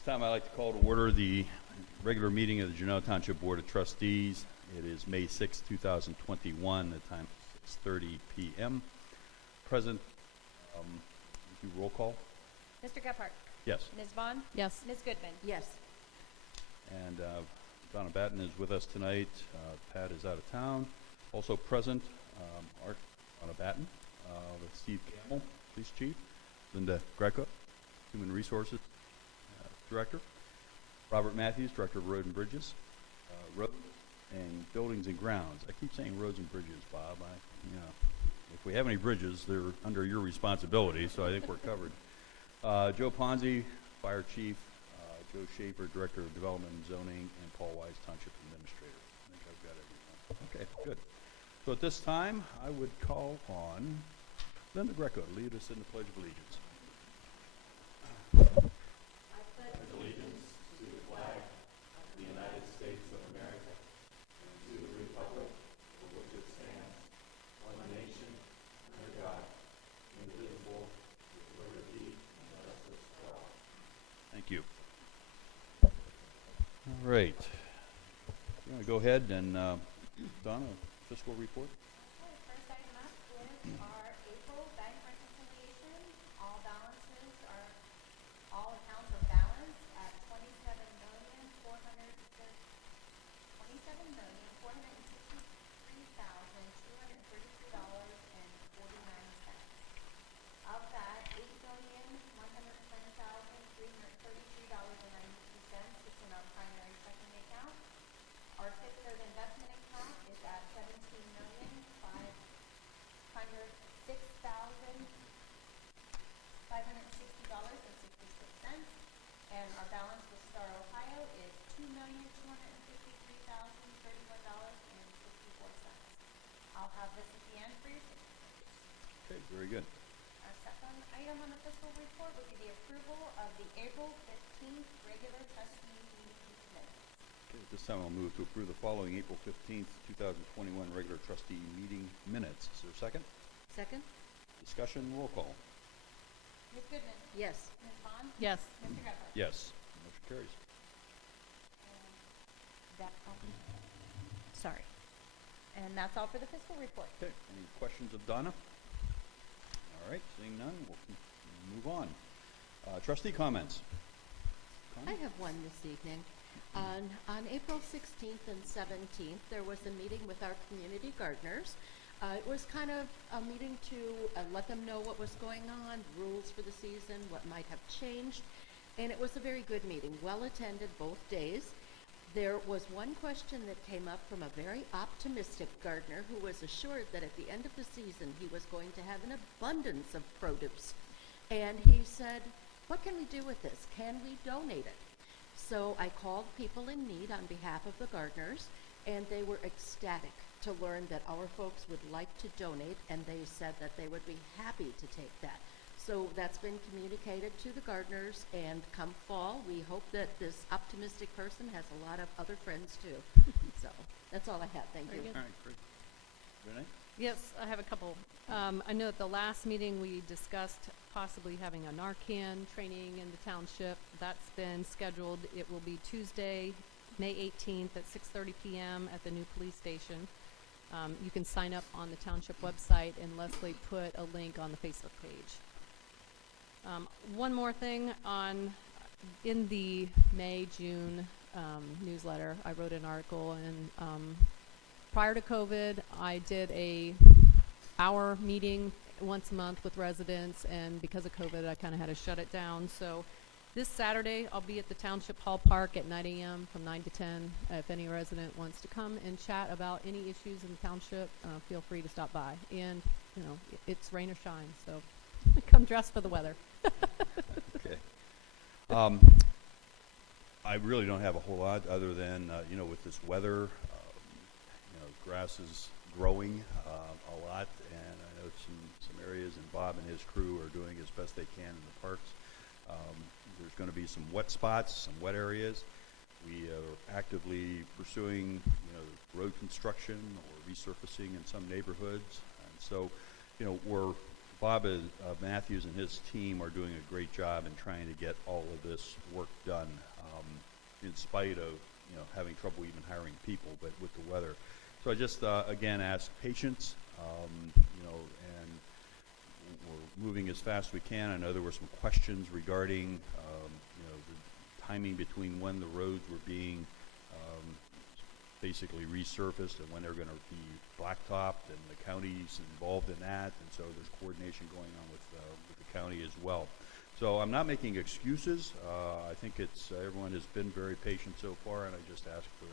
This time I'd like to call to order the regular meeting of the Genoa Township Board of Trustees. It is May 6, 2021. The time is 6:30 p.m. Present, do roll call. Mr. Gephardt? Yes. Ms. Vaughn? Yes. Ms. Goodman? Yes. And Donna Batten is with us tonight. Pat is out of town. Also present are Donna Batten, with Steve Campbell, Police Chief, Linda Greco, Human Resources Director, Robert Matthews, Director of Road and Bridges, Road and Buildings and Grounds. I keep saying roads and bridges, Bob. If we have any bridges, they're under your responsibility, so I think we're covered. Joe Ponzi, Fire Chief, Joe Schaefer, Director of Development and Zoning, and Paul Wise, Township Administrator. I think I've got everything. Okay, good. So at this time, I would call on Linda Greco to lead us in the Pledge of Allegiance. Thank you. All right. You want to go ahead and, Donna, fiscal report? Okay, first item up is our April bank reconciliation. All balances are, all accounts are balanced at $27,463,233.49. Of that, $8,110,333.92 is in our primary checking account. Our Fifth Third investment account is at $17,560.66, and our balance with Star Ohio is $2,253,031.64. I'll have this at the end for your signature. Okay, very good. Our second item on the fiscal report would be the approval of the April 15th regular trustee meeting minutes. Okay, at this time I'll move to approve the following April 15th, 2021 regular trustee meeting minutes. Is there a second? Second? Discussion, roll call. Ms. Goodman? Yes. Ms. Vaughn? Yes. Mr. Gephardt? Yes. Motion carries. That's all. Sorry. And that's all for the fiscal report. Okay, any questions of Donna? All right, seeing none, we'll move on. Trustee comments? I have one this evening. On April 16th and 17th, there was a meeting with our community gardeners. It was kind of a meeting to let them know what was going on, rules for the season, what might have changed, and it was a very good meeting, well attended both days. There was one question that came up from a very optimistic gardener who was assured that at the end of the season he was going to have an abundance of produce. And he said, what can we do with this? Can we donate it? So I called people in need on behalf of the gardeners, and they were ecstatic to learn that our folks would like to donate, and they said that they would be happy to take that. So that's been communicated to the gardeners, and come fall, we hope that this optimistic person has a lot of other friends too. So that's all I have. Thank you. All right, great. Renee? Yes, I have a couple. I know at the last meeting we discussed possibly having a Narcan training in the township. That's been scheduled. It will be Tuesday, May 18th at 6:30 p.m. at the new police station. You can sign up on the township website, and Leslie put a link on the Facebook page. One more thing, in the May-June newsletter, I wrote an article, and prior to COVID, I did a hour meeting once a month with residents, and because of COVID, I kind of had to shut it down. So this Saturday, I'll be at the Township Hall Park at 9 a.m. from 9 to 10. If any resident wants to come and chat about any issues in the township, feel free to stop by. And, you know, it's rain or shine, so come dressed for the weather. Okay. I really don't have a whole lot other than, with this weather, grass is growing a lot, and I know some areas, and Bob and his crew are doing as best they can in the parks. There's going to be some wet spots, some wet areas. We are actively pursuing, road construction or resurfacing in some neighborhoods, and so, we're Bob Matthews and his team are doing a great job in trying to get all of this work done, in spite of, having trouble even hiring people, but with the weather. So I just, again, ask patience, and we're moving as fast as we can. I know there were some questions regarding, the timing between when the roads were being basically resurfaced and when they're going to be blacktopped, and the county's involved in that, and so there's coordination going on with the county as well. So I'm not making excuses. I think everyone has been very patient so far, and I just ask for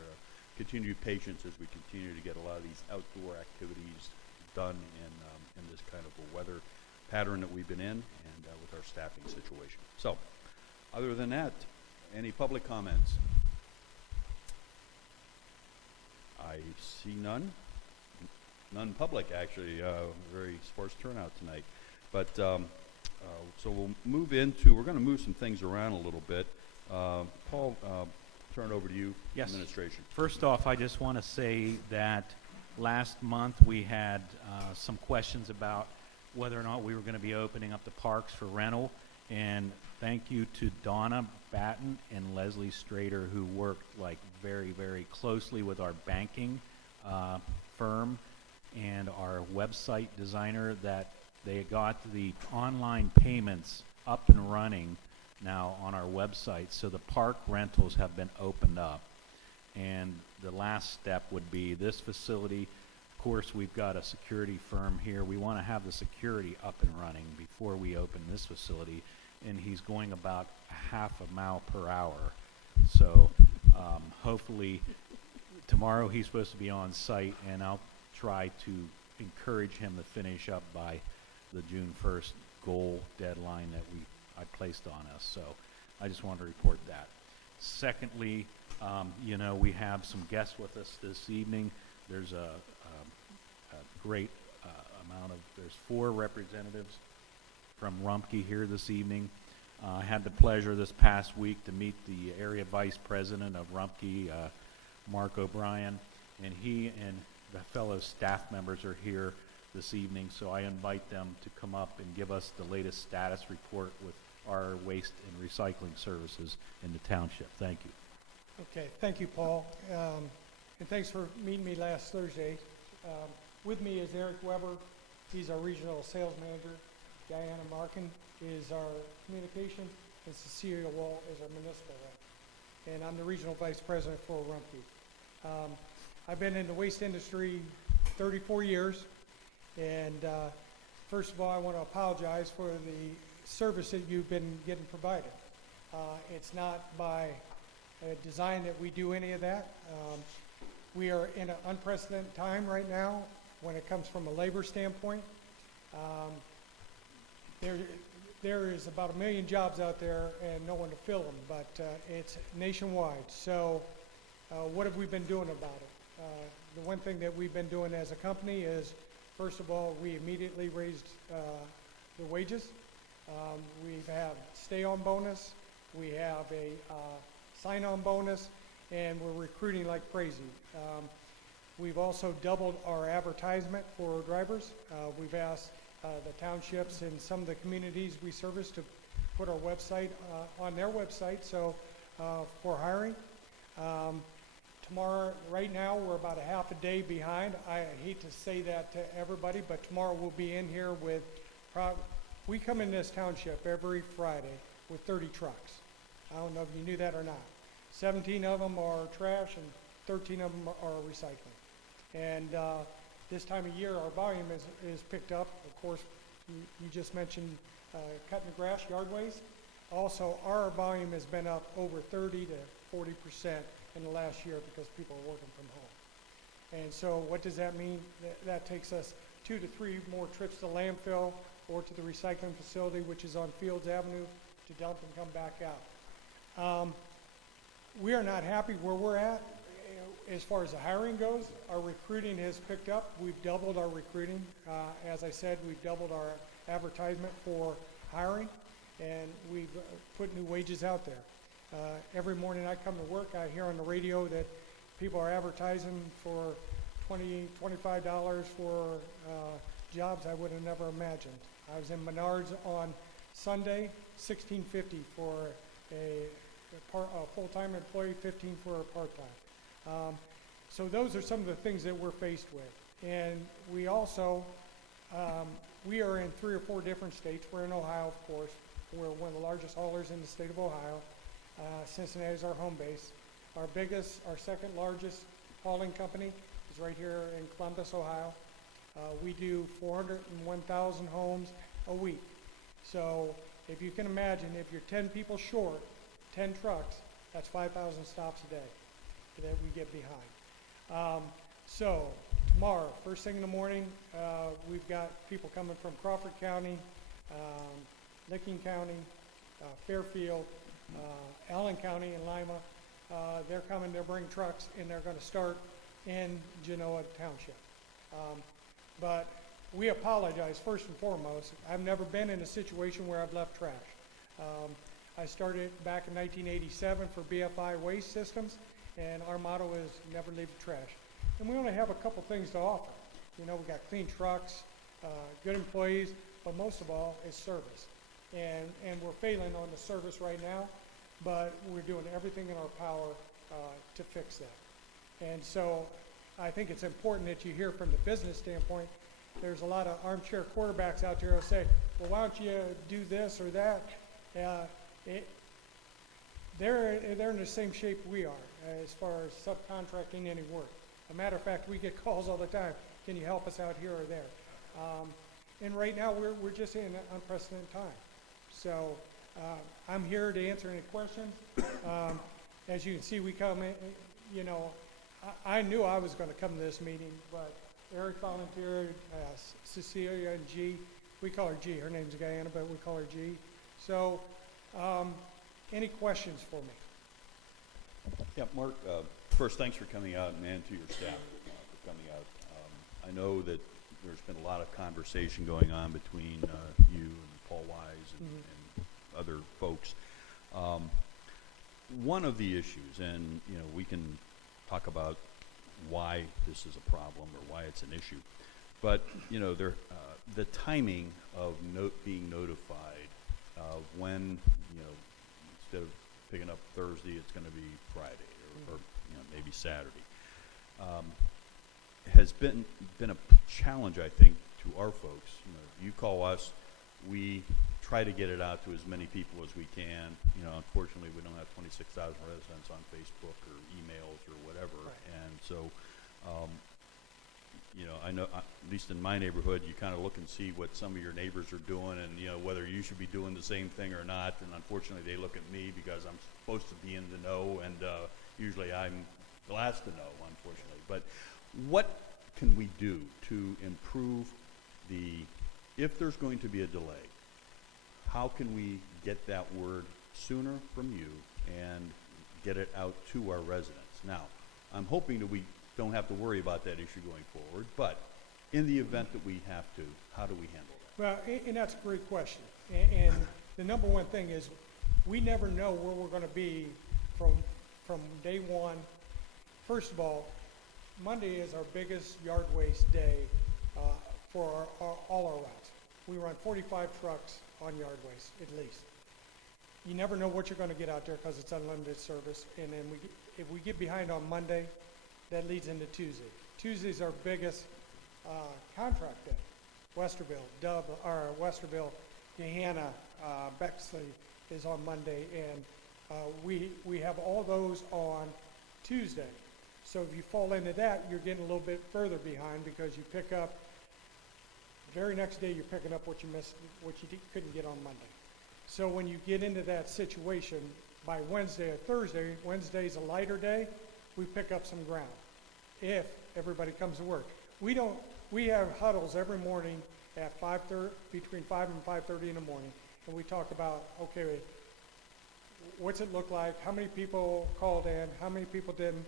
continued patience as we continue to get a lot of these outdoor activities done in this kind of a weather pattern that we've been in, and with our staffing situation. So, other than that, any public comments? I see none. None public, actually. Very sparse turnout tonight. But so we'll move into. We're going to move some things around a little bit. Paul, turn it over to you. Yes. Administration. First off, I just want to say that last month we had some questions about whether or not we were going to be opening up the parks for rental. And thank you to Donna Batten and Leslie Strader, who worked very, very closely with our banking firm and our website designer, that they got the online payments up and running now on our website. So the park rentals have been opened up. And the last step would be this facility. Of course, we've got a security firm here. We want to have the security up and running before we open this facility. And he's going about half a mile per hour. So hopefully tomorrow he's supposed to be on site, and I'll try to encourage him to finish up by the June 1st goal deadline that I placed on us. So I just wanted to report that. Secondly, we have some guests with us this evening. There's a great there's 4 representatives from Rumpke here this evening. I had the pleasure this past week to meet the area vice president of Rumpke, Mark O'Brien, and he and the fellow staff members are here this evening, so I invite them to come up and give us the latest status report with our waste and recycling services in the township. Thank you. Okay, thank you, Paul, and thanks for meeting me last Thursday. With me is Eric Weber. He's our regional sales manager. Diana Markin is our communication, and Cecilia Wall is our municipal rep. And I'm the regional vice president for Rumpke. I've been in the waste industry 34 years, and first of all, I want to apologize for the service that you've been getting provided. It's not by design that we do any of that. We are in an unprecedented time right now when it comes from a labor standpoint. There is about 1 million jobs out there and no one to fill them, but it's nationwide. So what have we been doing about it? The one thing that we've been doing as a company is, first of all, we immediately raised the wages. We have stay-on bonus. We have a sign-on bonus, and we're recruiting like crazy. We've also doubled our advertisement for drivers. We've asked the townships and some of the communities we service to put our website on their website, so for hiring. Tomorrow, right now, we're about a half a day behind. I hate to say that to everybody, but tomorrow we'll be in here with, we come in this township every Friday with 30 trucks. I don't know if you knew that or not. 17 of them are trash and 13 of them are recycling. And this time of year, our volume is picked up. Of course, you just mentioned cutting the grass, yard waste. Also, our volume has been up over 30 to 40% in the last year because people are working from home. And so what does that mean? That takes us 2 to 3 more trips to landfill or to the recycling facility, which is on Fields Avenue, to dump and come back out. We are not happy where we're at as far as the hiring goes. Our recruiting has picked up. We've doubled our recruiting. As I said, we've doubled our advertisement for hiring, and we've put new wages out there. Every morning I come to work, I hear on the radio that people are advertising for $20, $25 for jobs I would have never imagined. I was in Menards on Sunday, $16.50 for a full-time employee, $15 for a part-time. So those are some of the things that we're faced with. And we also, we are in 3 or 4 different states. We're in Ohio, of course. We're one of the largest haulers in the state of Ohio. Cincinnati is our home base. Our second largest hauling company is right here in Columbus, Ohio. We do 401,000 homes a week. So if you can imagine, if you're 10 people short, 10 trucks, that's 5,000 stops a day that we get behind. So tomorrow, first thing in the morning, we've got people coming from Crawford County, Licking County, Fairfield, Allen County and Lima. They're coming, they'll bring trucks, and they're going to start in Genoa Township. But we apologize first and foremost. I've never been in a situation where I've left trash. I started back in 1987 for BFI Waste Systems, and our motto is never leave the trash. And we only have a couple things to offer. You know, we got clean trucks, good employees, but most of all is service. And we're failing on the service right now, but we're doing everything in our power to fix that. And so I think it's important that you hear from the business standpoint. There's a lot of armchair quarterbacks out there who say, well, why don't you do this or that? They're in the same shape we are as far as subcontracting any work. As a matter of fact, we get calls all the time, can you help us out here or there? And right now, we're just in an unprecedented time. So I'm here to answer any questions. As you can see, we come in, you know, I knew I was going to come to this meeting, but Eric volunteered, Cecilia and G. We call her G. Her name's Guyana, but we call her G. So any questions for me? Yeah, Mark, first, thanks for coming out, and to your staff for coming out. I know that there's been a lot of conversation going on between you and Paul Wise and other folks. One of the issues, and you know, we can talk about why this is a problem or why it's an issue, but you know, the timing of being notified of when, you know, instead of picking up Thursday, it's going to be Friday or you know, maybe Saturday, has been a challenge, I think, to our folks. You know, you call us, we try to get it out to as many people as we can. You know, unfortunately, we don't have 26,000 residents on Facebook or emails or whatever, and so, you know, I know, at least in my neighborhood, you kind of look and see what some of your neighbors are doing, and you know, whether you should be doing the same thing or not. And unfortunately, they look at me because I'm supposed to be in the know, and usually I'm the last to know, unfortunately. But what can we do to improve if there's going to be a delay, how can we get that word sooner from you and get it out to our residents? Now, I'm hoping that we don't have to worry about that issue going forward, but in the event that we have to, how do we handle that? Well, and that's a great question. And the number one thing is we never know where we're going to be from day one. First of all, Monday is our biggest yard waste day for all our routes. We run 45 trucks on yard waste, at least. You never know what you're going to get out there because it's unlimited service. And then if we get behind on Monday, that leads into Tuesday. Tuesday's our biggest contract day. Westerville, Gahanna, Bexley is on Monday, and we have all those on Tuesday. So if you fall into that, you're getting a little bit further behind because you pick up, very next day you're picking up what you missed, what you couldn't get on Monday. So when you get into that situation, by Wednesday or Thursday, Wednesday's a lighter day, we pick up some ground if everybody comes to work. We have huddles every morning at between 5 and 5:30 in the morning, and we talk about, okay, what's it look like, how many people called in, how many people didn't,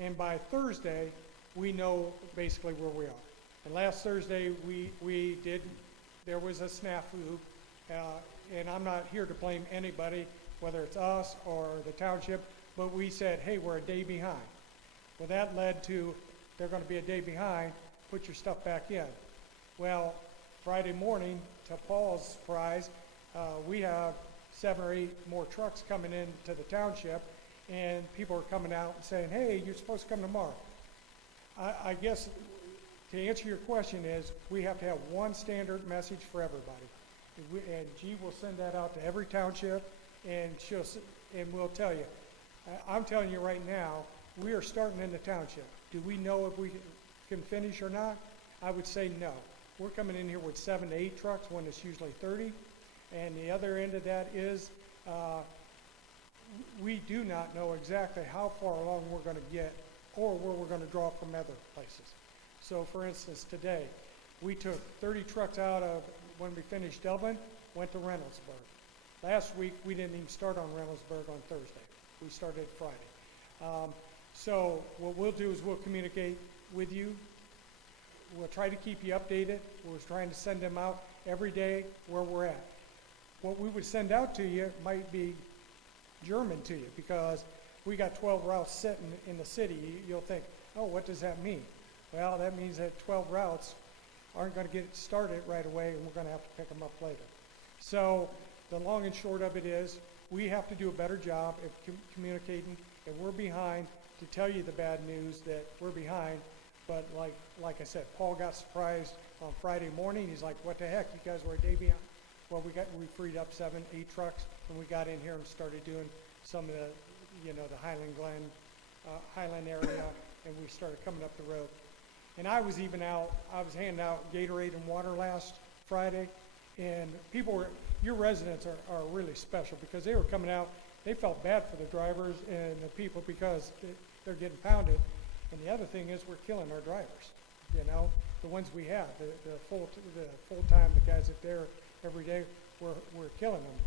and by Thursday, we know basically where we are. And last Thursday, there was a snafu, and I'm not here to blame anybody, whether it's us or the township, but we said, hey, we're a day behind. Well, that led to, they're going to be a day behind, put your stuff back in. Well, Friday morning, to Paul's surprise, we have 7 or 8 more trucks coming into the township, and people are coming out and saying, hey, you're supposed to come tomorrow. I guess to answer your question is, we have to have one standard message for everybody. And G will send that out to every township, and we'll tell you. I'm telling you right now, we are starting in the township. Do we know if we can finish or not? I would say no. We're coming in here with 7 to 8 trucks when it's usually 30. And the other end of that is, we do not know exactly how far along we're going to get or where we're going to draw from other places. So for instance, today, we took 30 trucks out of, when we finished Dublin, went to Reynoldsburg. Last week, we didn't even start on Reynoldsburg on Thursday. We started Friday. So what we'll do is we'll communicate with you. We'll try to keep you updated. We're trying to send them out every day where we're at. What we would send out to you might be German to you, because we got 12 routes sitting in the city. You'll think, oh, what does that mean? Well, that means that 12 routes aren't going to get started right away, and we're going to have to pick them up later. So the long and short of it is, we have to do a better job of communicating, and we're behind to tell you the bad news that we're behind. But like I said, Paul got surprised on Friday morning. He's like, what the heck, you guys were a day behind. Well, we freed up 7, 8 trucks, and we got in here and started doing some of the, the Highland Glen, Highland area, and we started coming up the road. And I was handing out Gatorade and water last Friday, and your residents are really special, because they were coming out, they felt bad for the drivers and the people because they're getting pounded. And the other thing is, we're killing our drivers, the ones we have, the full-time, the guys that they're every day, we're killing them.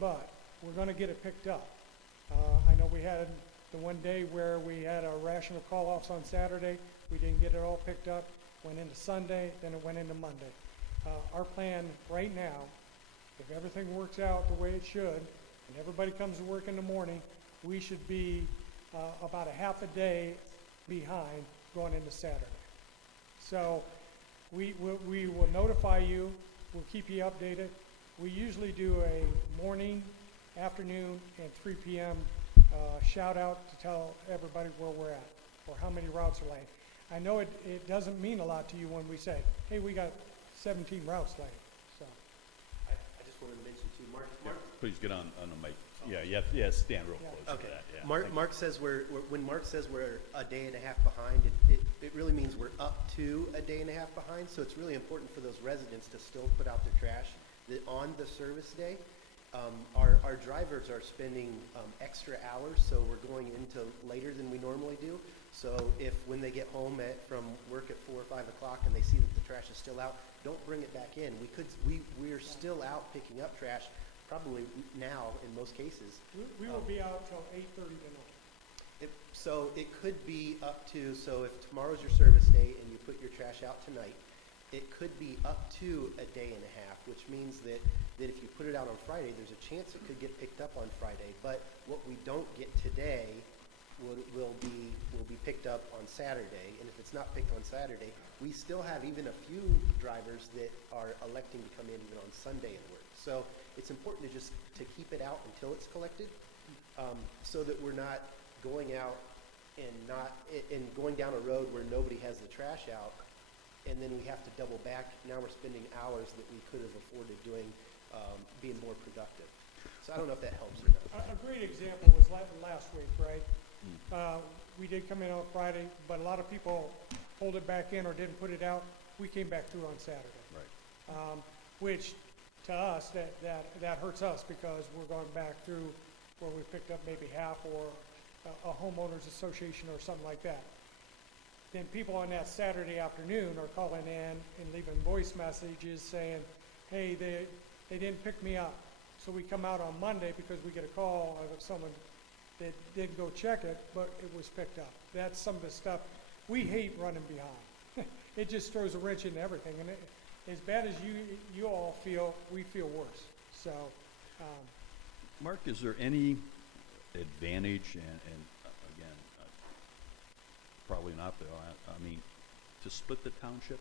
But we're going to get it picked up. I know we had the one day where we had a ration of call-offs on Saturday. We didn't get it all picked up. Went into Sunday, then it went into Monday. Our plan right now, if everything works out the way it should, and everybody comes to work in the morning, we should be about a half a day behind going into Saturday. So we will notify you. We'll keep you updated. We usually do a morning, afternoon, and 3 p.m. Shout out to tell everybody where we're at or how many routes are laying. I know it doesn't mean a lot to you when we say, hey, we got 17 routes laying. So I just wanted to mention too, Mark. Please get on the mic. Yeah, stand real close to Okay. that. Yeah. Mark says when Mark says we're a day and a half behind, it really means we're up to a day and a half behind. So it's really important for those residents to still put out their trash on the service day. Our drivers are spending extra hours, so we're going into later than we normally do. So if when they get home from work at 4 or 5 o'clock and they see that the trash is still out, don't bring it back in. We're still out picking up trash, probably now in most cases. we will be out till 8:30 tonight. So it could be up to, so if tomorrow's your service day and you put your trash out tonight, it could be up to a day and a half, which means that if you put it out on Friday, there's a chance it could get picked up on Friday. But what we don't get today will be picked up on Saturday. And if it's not picked on Saturday, we still have even a few drivers that are electing to come in even on Sunday and work. So it's important to keep it out until it's collected, so that we're not going out and going down a road where nobody has the trash out, and then we have to double back. Now we're spending hours that we could have afforded doing, being more productive. So I don't know if that helps or not. A great example was last week, right? We did come in on Friday, but a lot of people pulled it back in or didn't put it out. We came back through on Saturday. Right. Which to us, that hurts us, because we're going back through where we picked up maybe half, or a homeowners association or something like that. Then people on that Saturday afternoon are calling in and leaving voice messages saying, hey, they didn't pick me up. So we come out on Monday because we get a call of someone that didn't go check it, but it was picked up. That's some of the stuff. We hate running behind. It just throws a wrench into everything. And as bad as you all feel, we feel worse. So, Mark, is there any advantage, and again, probably not though, I mean, to split the township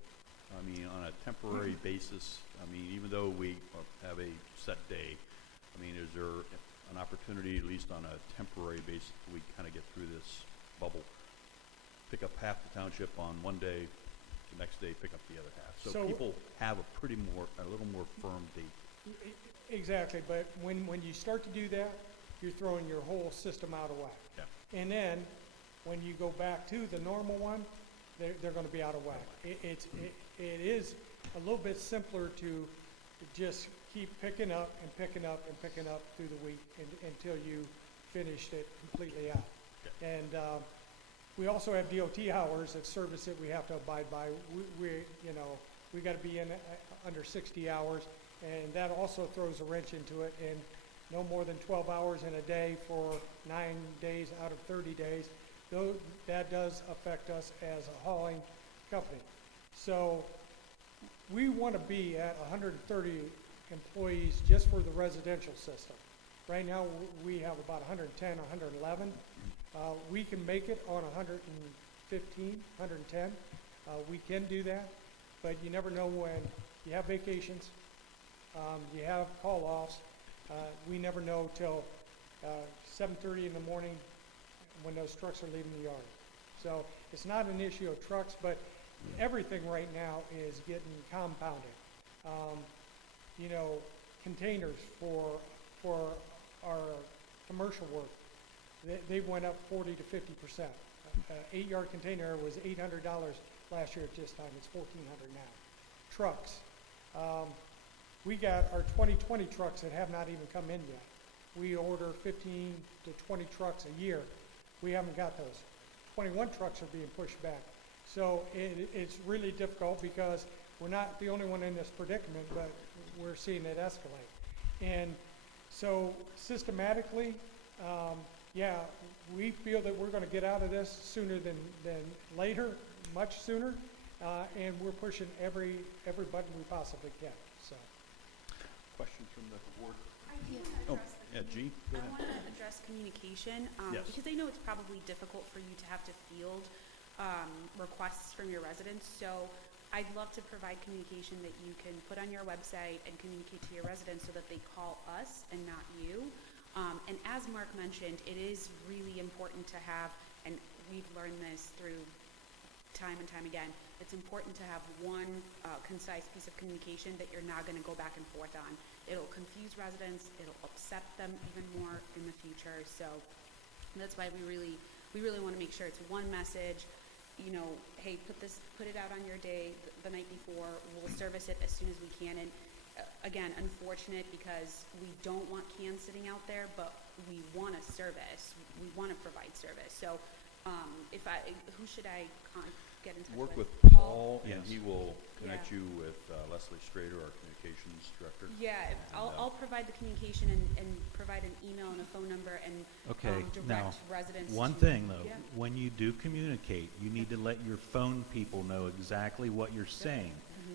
I mean, on a temporary basis, I mean, even though we have a set day, I mean, is there an opportunity, at least on a temporary basis, we kind of get through this bubble? Pick up half the township on one day, the next day pick up the other half. So So- people have a little more firm date. Exactly, but when you start to do that, you're throwing your whole system out of whack. Yeah. And then, when you go back to the normal one, they're gonna be out of whack. It is a little bit simpler to just keep picking up and picking up and picking up through the week until you finished it completely out. Okay. And, we also have DOT hours of service that we have to abide by. We gotta be in under 60 hours, and that also throws a wrench into it, and no more than 12 hours in a day for 9 days out of 30 days. Though, that does affect us as a hauling company. So, we wanna be at 130 employees just for the residential system. Right now, we have about 110, 111. We can make it on 115, 110. We can do that, but you never know when you have vacations, you have call-offs. We never know till 7:30 in the morning when those trucks are leaving the yard. So it's not an issue of trucks, but everything right now is getting compounded. Containers for our commercial work, they went up 40 to 50%. 8-yard container was $800 last year at this time. It's $1,400 now. Trucks. We got our 2020 trucks that have not even come in yet. We order 15 to 20 trucks a year. We haven't got those. 21 trucks are being pushed back. So it's really difficult because we're not the only one in this predicament, but we're seeing it escalate. And so systematically, we feel that we're going to get out of this sooner than later, much sooner, and we're pushing every button we possibly can. So, Questions from the board? I do Oh, want to address yeah, Jean, go I ahead. want to address communication, Yes. because I know it's probably difficult for you to have to field requests from your residents. So I'd love to provide communication that you can put on your website and communicate to your residents so that they call us and not you. And as Mark mentioned, it is really important to have, and we've learned this through time and time again, it's important to have one concise piece of communication that you're not going to go back and forth on. It'll confuse residents, it'll upset them even more in the future. So that's why we really want to make sure it's one message. Hey, put it out on your day the night before. We'll service it as soon as we can. And again, unfortunate because we don't want cans sitting out there, but we want a service. We want to provide service. So, who should I get in touch Work with? with Paul, and Yes. he will connect Yeah. you with Leslie Strader, our communications director. Yeah, I'll provide the communication and provide an email and a phone number and Okay, now, direct residents. one to- thing though, Yeah. when you do communicate, you need to let your phone people know exactly what you're saying.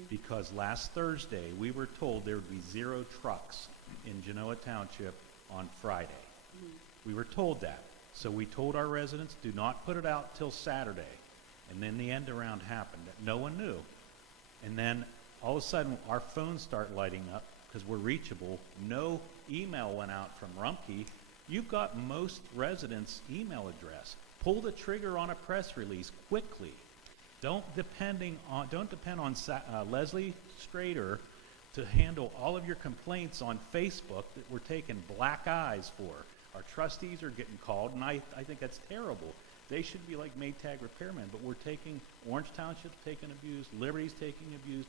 Because last Thursday, we were told there would be 0 trucks in Genoa Township on Friday. We were told that. So we told our residents, do not put it out till Saturday. And then the end around happened. No one knew. And then all of a sudden, our phones start lighting up because we're reachable. No email went out from Rumpke. You've got most residents' email address. Pull the trigger on a press release quickly. Don't depend on Leslie Strader to handle all of your complaints on Facebook that we're taking black eyes for. Our trustees are getting called, and I think that's terrible. They should be like Maytag repairmen, but we're taking, Orange Township's taking abuse, Liberty's taking abuse.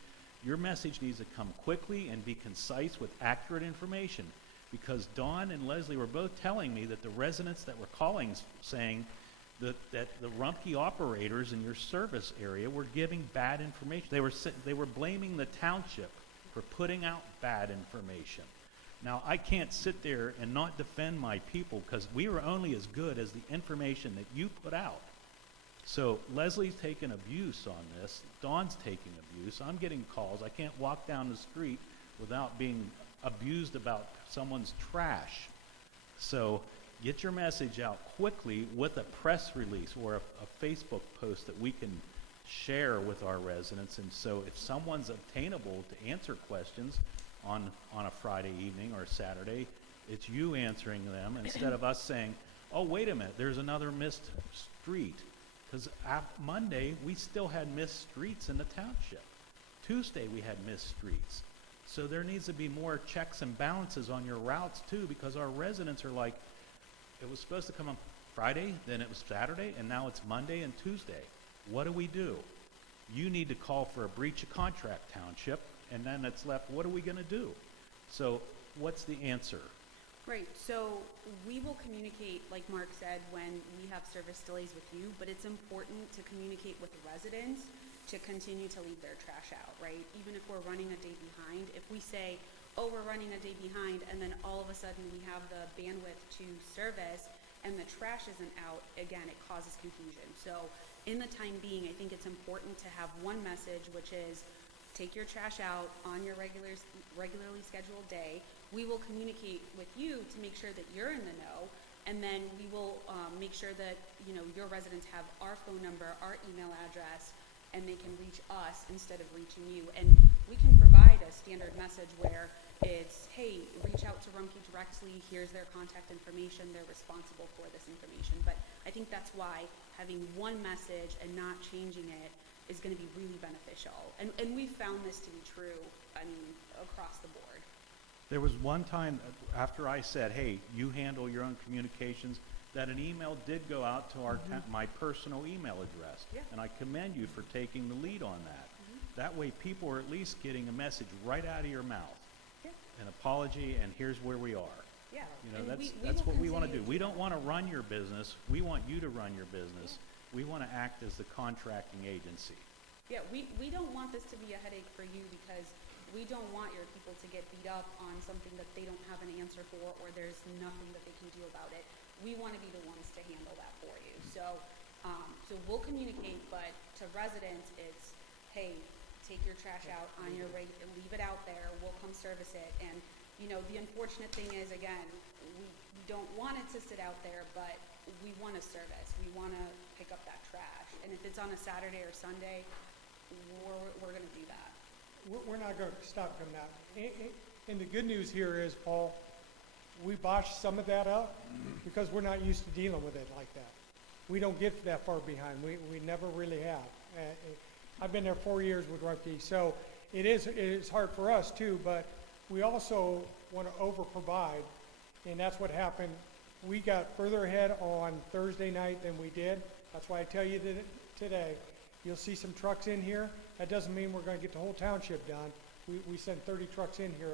Your message needs to come quickly and be concise with accurate information. Because Dawn and Leslie were both telling me that the residents that were calling saying that the Rumpke operators in your service area were giving bad information. They were blaming the township for putting out bad information. Now, I can't sit there and not defend my people because we were only as good as the information that you put out. So Leslie's taking abuse on this. Dawn's taking abuse. I'm getting calls. I can't walk down the street without being abused about someone's trash. So get your message out quickly with a press release or a Facebook post that we can share with our residents. And so if someone's obtainable to answer questions on a Friday evening or a Saturday, it's you answering them instead of us saying, oh, wait a minute, there's another missed street. Because Monday, we still had missed streets in the township. Tuesday, we had missed streets. So there needs to be more checks and balances on your routes too, because our residents are like, it was supposed to come on Friday, then it was Saturday, and now it's Monday and Tuesday. What do? You need to call for a breach of contract, township, and then it's left, what are we gonna do? So what's the answer? Right, so we will communicate, like Mark said, when we have service delays with you, but it's important to communicate with residents to continue to leave their trash out, right? Even if we're running a day behind, if we say, oh, we're running a day behind, and then all of a sudden we have the bandwidth to service and the trash isn't out, again, it causes confusion. So in the time being, I think it's important to have one message, which is take your trash out on your regularly scheduled day. We will communicate with you to make sure that you're in the know, and then we will make sure that your residents have our phone number, our email address, and they can reach us instead of reaching you. And we can provide a standard message where it's, hey, reach out to Rumpke directly, here's their contact information, they're responsible for this information. But I think that's why having one message and not changing it is going to be really beneficial. And we found this to be true, across the board. There was one time after I said, hey, you handle your own communications, that an email did go out to our my personal email address. Yeah. And I commend you for taking the lead on that. That way people are at least getting a message right out of your mouth. Yeah. An apology, and here's where we are. Yeah. And we that's will what we want to continue do. We don't want to run your business. We want you to run your business. We want to act as the contracting agency. Yeah, we don't want this to be a headache for you, because we don't want your people to get beat up on something that they don't have an answer for, or there's nothing that they can do about it. We want to be the ones to handle that for you. So we'll communicate, but to residents, it's, hey, take your trash out on your leave it out there. We'll come service it. And the unfortunate thing is, again, we don't want it to sit out there, but we want to service. We want to pick up that trash. And if it's on a Saturday or Sunday, we're going to do that. We're not going to stop doing that. And the good news here is, Paul, we botched some of that up because we're not used to dealing with it like that. We don't get that far behind. We never really have. I've been there 4 years with Rumpke, so it is hard for us too, but we also want to over-provide, and that's what happened. We got further ahead on Thursday night than we did. That's why I tell you that today, you'll see some trucks in here. That doesn't mean we're going to get the whole township done. We send 30 trucks in here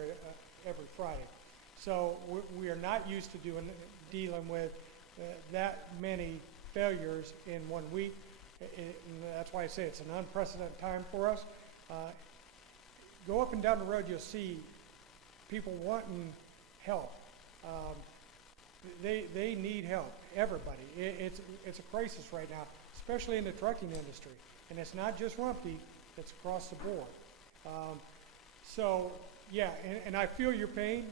every Friday. So we are not used to dealing with that many failures in 1 week. And that's why I say it's an unprecedented time for us. Go up and down the road, you'll see people wanting help. They need help, everybody. It's a crisis right now, especially in the trucking industry. And it's not just Rumpke, it's across the board. So, yeah, and I feel your pain.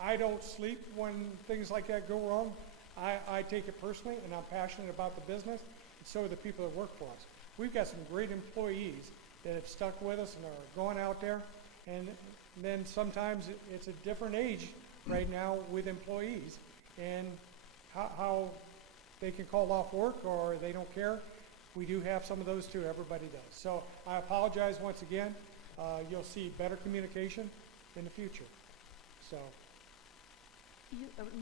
I don't sleep when things like that go wrong. I take it personally, and I'm passionate about the business, and so are the people that work for us. We've got some great employees that have stuck with us and are going out there, and then sometimes it's a different age right now with employees, and how they can call off work or they don't care. We do have some of those too, everybody does. So I apologize once again. You'll see better communication in the future. So.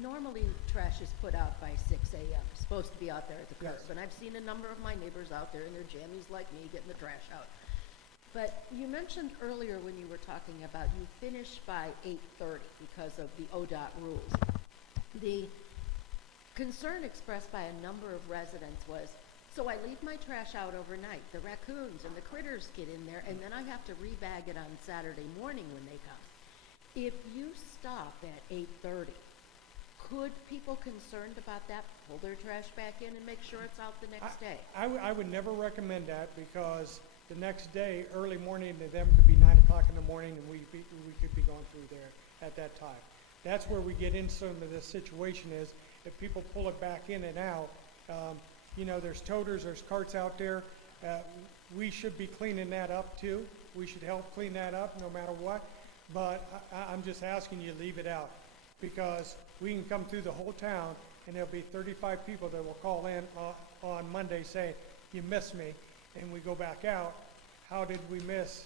Normally, trash is put out by 6 a.m. It's supposed to be out there at the curb. Yes. And I've seen a number of my neighbors out there in their jammies like me getting the trash out. But you mentioned earlier when you were talking about you finish by 8:30 because of the ODOT rules. The concern expressed by a number of residents was, so I leave my trash out overnight. The raccoons and the critters get in there, and then I have to rebag it on Saturday morning when they come. If you stop at 8:30, could people concerned about that pull their trash back in and make sure it's out the next day? I would never recommend that, because the next day, early morning to them could be 9 o'clock in the morning, and we could be going through there at that time. That's where we get into some of this situation is if people pull it back in and out. There's toters, there's carts out there. We should be cleaning that up too. We should help clean that up no matter what. But I'm just asking you, leave it out. Because we can come through the whole town and there'll be 35 people that will call in on Monday saying, you missed me. And we go back out. How did we miss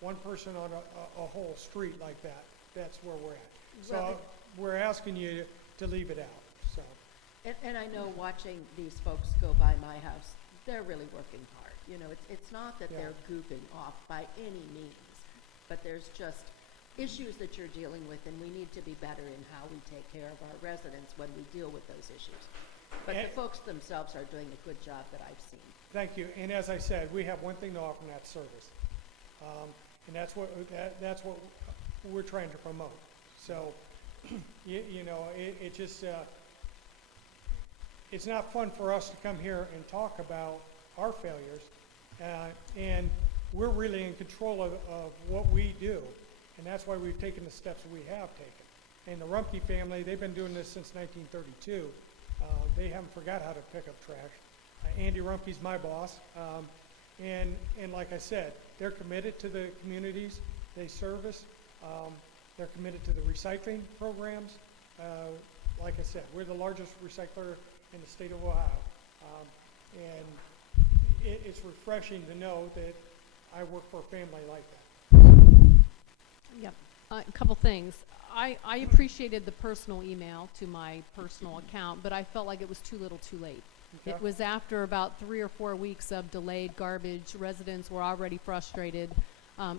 one person on a whole street like that? That's where we're at. Well, So we're asking you to leave it out, so. And I know watching these folks go by my house, they're really working hard. You know, it's not that Yeah. they're goofing off by any means, but there's just issues that you're dealing with, and we need to be better in how we take care of our residents when we deal with those issues. But the And- folks themselves are doing a good job that I've seen. Thank you, and as I said, we have one thing to offer, and that's service. And that's what we're trying to promote. So, you know, it just, it's not fun for us to come here and talk about our failures, and we're really in control of what we do, and that's why we've taken the steps we have taken. And the Rumpke family, they've been doing this since 1932. They haven't forgot how to pick up trash. Andy Rumpke's my boss, and like I said, they're committed to the communities they service. They're committed to the recycling programs. Like I said, we're the largest recycler in the state of Ohio. And it's refreshing to know that I work for a family like that. Yep. A couple things. I appreciated the personal email to my personal account, but I felt like it was too little too late. Okay. It was after about 3 or 4 weeks of delayed garbage. Residents were already frustrated.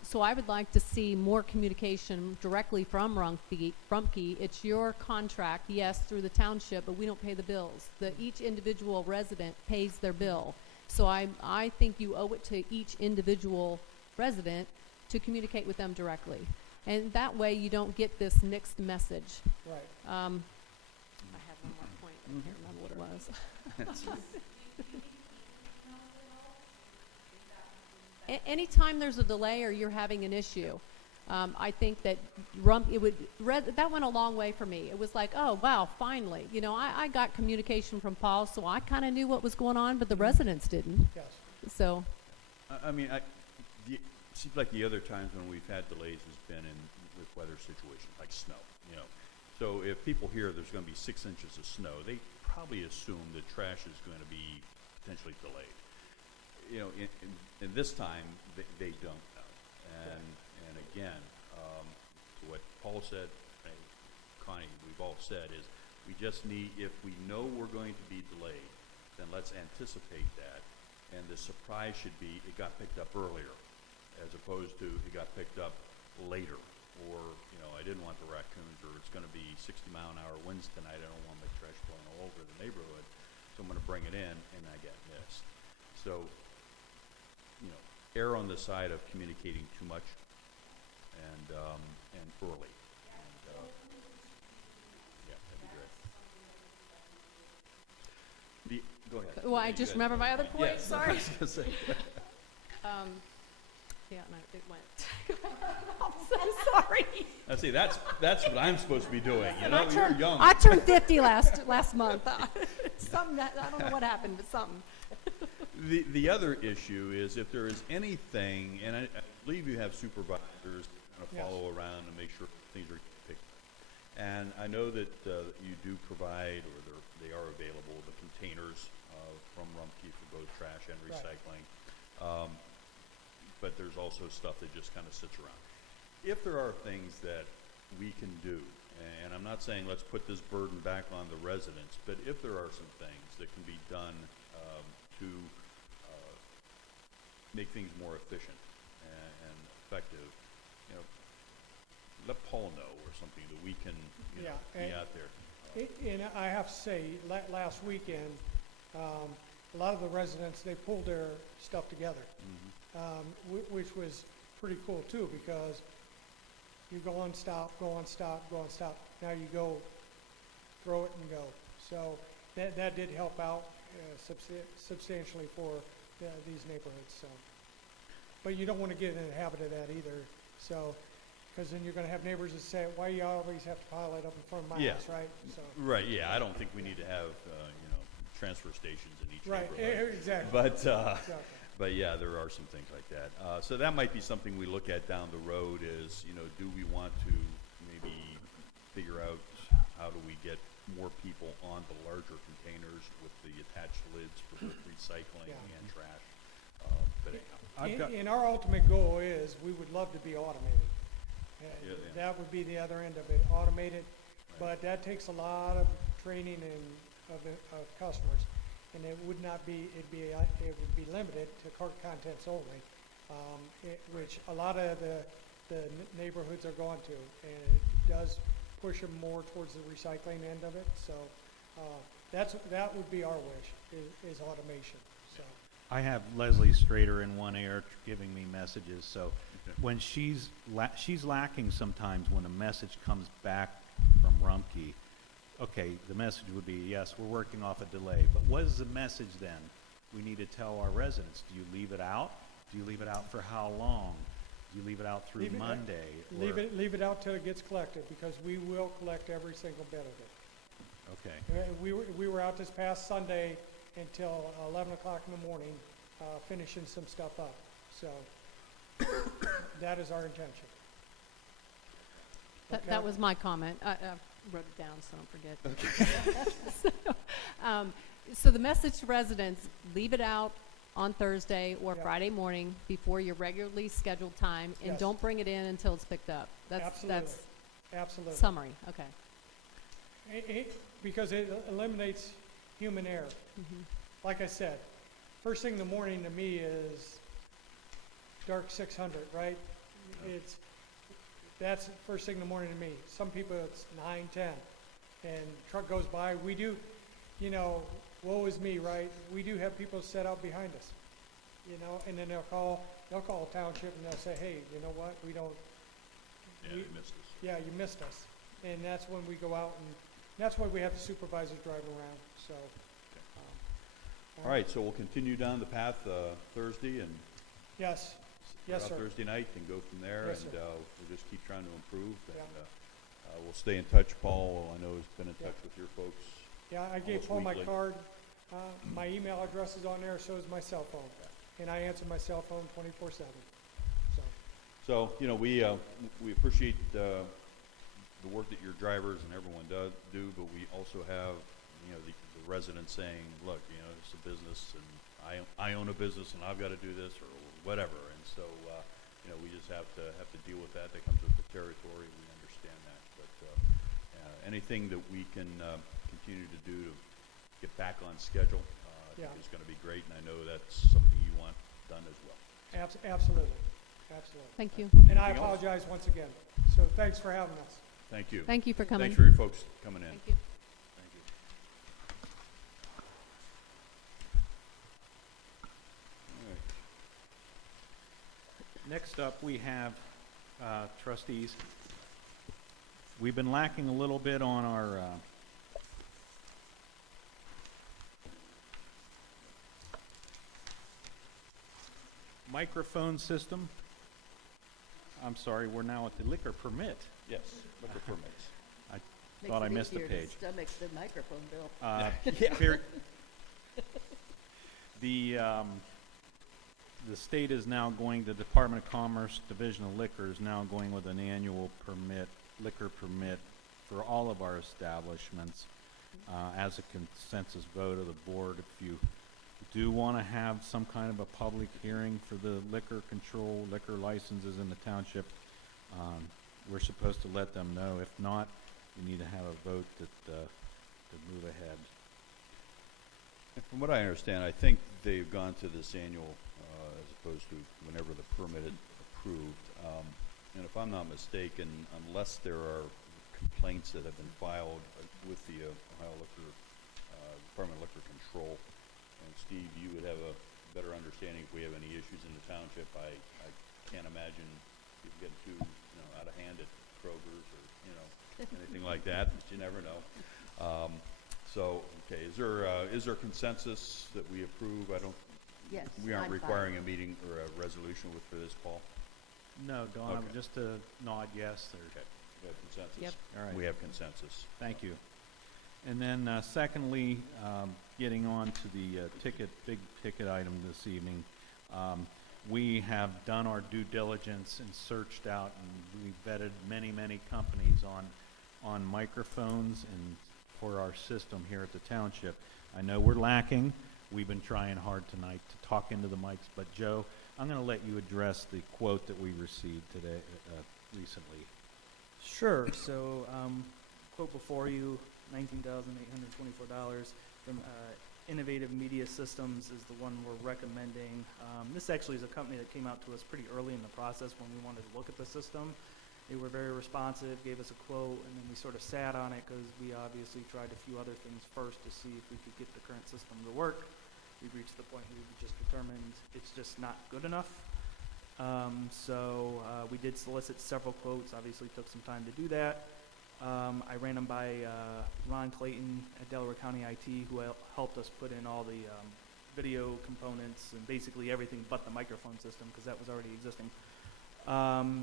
So I would like to see more communication directly from Rumpke. It's your contract, yes, through the township, but we don't pay the bills. Each individual resident pays their bill. So I think you owe it to each individual resident to communicate with them directly. And that way you don't get this mixed message. Right. I have one more point. I can't remember what it was. Anytime there's a delay or you're having an issue, I think that that went a long way for me. It was like, oh, wow, finally. You know, I got communication from Paul, so I kind of knew what was going on, but the residents didn't. Yes. So, I mean, it seems like the other times when we've had delays has been with weather situations, like snow, you know. So if people hear there's going to be 6 inches of snow, they probably assume that trash is going to be potentially delayed. You know, in this time, they don't know. And again, to what Paul said, and Connie, we've all said, is we just need, if we know we're going to be delayed, then let's anticipate that. And the surprise should be it got picked up earlier, as opposed to it got picked up later. Or, you know, I didn't want the raccoons, or it's going to be 60-mile-an-hour winds tonight. I don't want my trash blowing all over the neighborhood, so I'm going to bring it in, and I got missed. So, you know, err on the side of communicating too much and early. And, yeah, that'd be great. Go ahead. well, I You just guys- remember my other point. Yes, Sorry. I was gonna say. Yeah, no, it went. I'm so sorry. I see. That's what I'm supposed to be doing. You know, you're young. I turned 50 last month. Something that, I don't know what happened, but something. The other issue is if there is anything, and I believe you have supervisors kind of Yes. follow around and make sure things are picked up. And I know that you do provide, or they are available, the containers from Rumpke for both trash and Right. recycling. But there's also stuff that just kind of sits around. If there are things that we can do, and I'm not saying let's put this burden back on the residents, but if there are some things that can be done to make things more efficient and effective, you know, let Paul know or something that we can, you know, Yeah, be and- out there. And I have to say, last weekend, a lot of the residents, they pulled their stuff together, which was pretty cool too, because you go on, stop, go on, stop, go on, stop. Now you go, throw it and go. So that did help out substantially for these neighborhoods. So, but you don't want to get in the habit of that either. So, because then you're going to have neighbors that say, "Why you always have to pile it up in front of my Yeah. house?" Right? So, Right, yeah, I don't think we need to have, you know, transfer stations in each right, neighborhood. exactly. But, Exactly. But yeah, there are some things like that. So that might be something we look at down the road is, do we want to maybe figure out how do we get more people on the larger containers with the attached lids for both recycling Yeah. and trash? But anyhow, I've got, And our ultimate goal is, we would love to be automated. Yeah, yeah. That would be the other end of it, automated, but that takes a lot of training and of customers. And it would not be, it would be limited to cart contents only, which a lot of the neighborhoods are going to. And it does push them more towards the recycling end of it, so, that would be our wish, is automation, so. I have Leslie Strader in one ear giving me messages, so Okay. when she's lacking sometimes when a message comes back from Rumpke. Okay, the message would be, yes, we're working off a delay, but what is the message then? We need to tell our residents. Do you leave it out? Do you leave it out for how long? Do you leave it out through Leave it- Monday? Leave it out till it gets collected, because we will collect every single bit of it. Okay, We were out this past Sunday until 11 o'clock in the morning, finishing some stuff up, so that is our intention. That Okay. was my comment. I wrote it down, so don't forget. So the message to residents, leave it out on Thursday or Yeah. Friday morning before your regularly scheduled time, and Yes. don't bring it in until it's picked up. That's Absolutely, absolutely. summary, okay. Because it eliminates human error. Mhm. Like I said, first thing in the morning to me is dark 600, right? That's first thing in the morning to me. Some people it's 9, 10, and truck goes by. We do, woe is me, right? We do have people set out behind us, and then they'll call township and they'll say, hey, you know what? We don't. Yeah, we- you missed us. Yeah, you missed us. And that's when we go out, and that's why we have the supervisors drive around, so. All right, so we'll continue down the path Thursday and Yes, yes, out sir. Thursday night and go from there, Yes, and sir. we'll just keep trying to improve. Yeah. And we'll stay in touch. Paul, I know, has been in Yeah. touch with your folks. Yeah, I gave Almost Paul my weekly. card. My email address is on there, so is my cell phone. And I answer my cell phone 24/7, so. So, we appreciate the work that your drivers and everyone do, but we also have, the residents saying, look, it's a business, and I own a business, and I've got to do this, or whatever. And so, we just have to deal with that. That comes with the territory. We understand that. But anything that we can continue to do to get back on schedule I think Yeah. is going to be great, and I know that's something you want done as well. Absolutely, absolutely. Thank you. And I Anything else? apologize once again. So thanks for having us. Thank you. Thank you for coming. Thanks for your folks coming in. Thank you. Thank you. All right. next up we have trustees. We've been lacking a little bit on our microphone system. I'm sorry, we're now at the liquor permit. Yes, liquor permits. Thought I missed a page. Makes it easier to stomach the microphone bill. The state is now going, the Department of Commerce Division of Liquor is now going with an annual liquor permit for all of our establishments as a consensus vote of the board. If you do want to have some kind of a public hearing for the liquor licenses in the township, we're supposed to let them know. If not, we need to have a vote to move ahead. And from what I understand, I think they've gone to this annual as opposed to whenever the permit is approved. And if I'm not mistaken, unless there are complaints that have been filed with the Ohio Department of Liquor Control, and Steve, you would have a better understanding if we have any issues in the township. I can't imagine people getting too out of hand at Kroger's or anything like that, but you never know. So, okay, is there consensus that we approve? Yes, We aren't I'm fine. requiring a meeting or a resolution for this, Paul? No, Dawn, Okay. just a nod yes. Or, Okay, we have consensus? Yep. all right. We have consensus. Thank you. And then secondly, getting on to the big ticket item this evening, We have done our due diligence and searched out, and we vetted many, many companies on microphones and for our system here at the township. I know we're lacking. We've been trying hard tonight to talk into the mics, but Joe, I'm going to let you address the quote that we received today, recently. Sure. So, quote before you, $19,824 from Innovative Media Systems is the one we're recommending. This actually is a company that came out to us pretty early in the process when we wanted to look at the system. They were very responsive, gave us a quote, and then we sort of sat on it because we obviously tried a few other things first to see if we could get the current system to work. We reached the point where we just determined it's just not good enough. So we did solicit several quotes, obviously took some time to do that. I ran them by Ron Clayton at Delaware County IT, who helped us put in all the video components and basically everything but the microphone system, because that was already existing.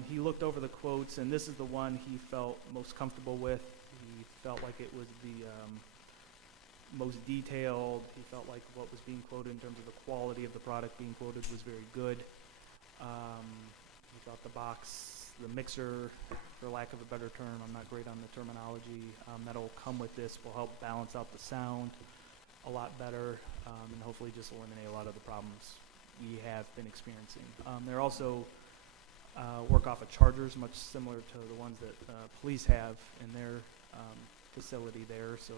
He looked over the quotes, and this is the one he felt most comfortable with. He felt like it was the most detailed. He felt like what was being quoted in terms of the quality of the product being quoted was very good. He thought the box, the mixer, for lack of a better term, I'm not great on the terminology, that'll come with this will help balance out the sound a lot better, and hopefully just eliminate a lot of the problems we have been experiencing. They're also work off of chargers, much similar to the ones that police have in their facility there, so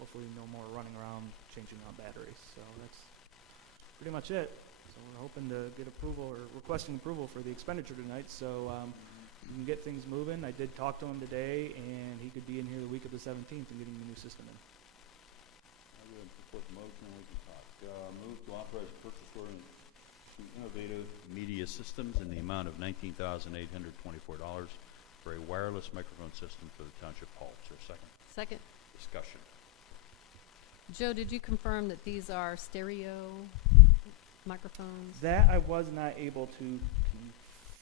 hopefully no more running around changing out batteries. So that's pretty much it. So we're hoping to get approval or requesting approval for the expenditure tonight, so we can get things moving. I did talk to him today, and he could be in here the week of the 17th and getting the new system in. I'll go ahead and support the motion and we can talk. Move to authorize purchase order to Innovative Media Systems in the amount of $19,824 for a wireless microphone system for the township hall. Is there a second? Second. Discussion. Joe, did you confirm that these are stereo microphones? That I was not able to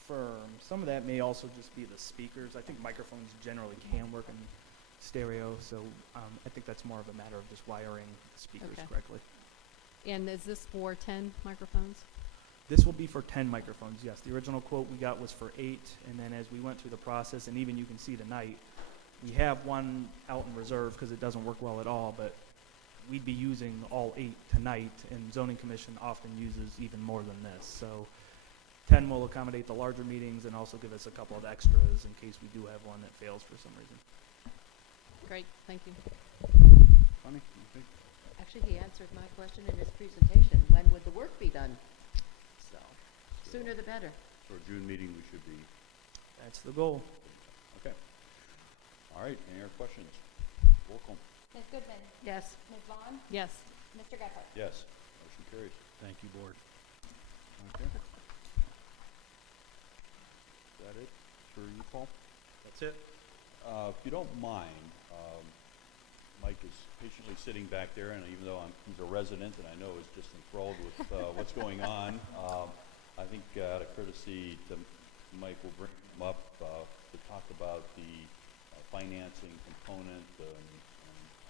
confirm. Some of that may also just be the speakers. I think microphones generally can work in stereo, so I think that's more of a matter of just wiring the speakers Okay. correctly. And is this for 10 microphones? This will be for 10 microphones, yes. The original quote we got was for 8, and then as we went through the process, and even you can see tonight, we have one out in reserve because it doesn't work well at all, but we'd be using all 8 tonight, and Zoning Commission often uses even more than this. So 10 will accommodate the larger meetings and also give us a couple of extras in case we do have one that fails for some reason. Great, thank you. Connie, anything? Actually, he answered my question in his presentation. When would the work be done? So, sooner the better. For a June meeting, we should be, That's the goal. okay. All right, any other questions? Roll call. Ms. Goodman? Yes. Ms. Vaughn? Yes. Mr. Gephardt? Yes, motion carries. Thank you, board. Okay. Is that it for you, Paul? That's it. If you don't mind, Mike is patiently sitting back there, and even though he's a resident and I know is just enthralled with what's going on, I think out of courtesy to Mike, we'll bring him up to talk about the financing component and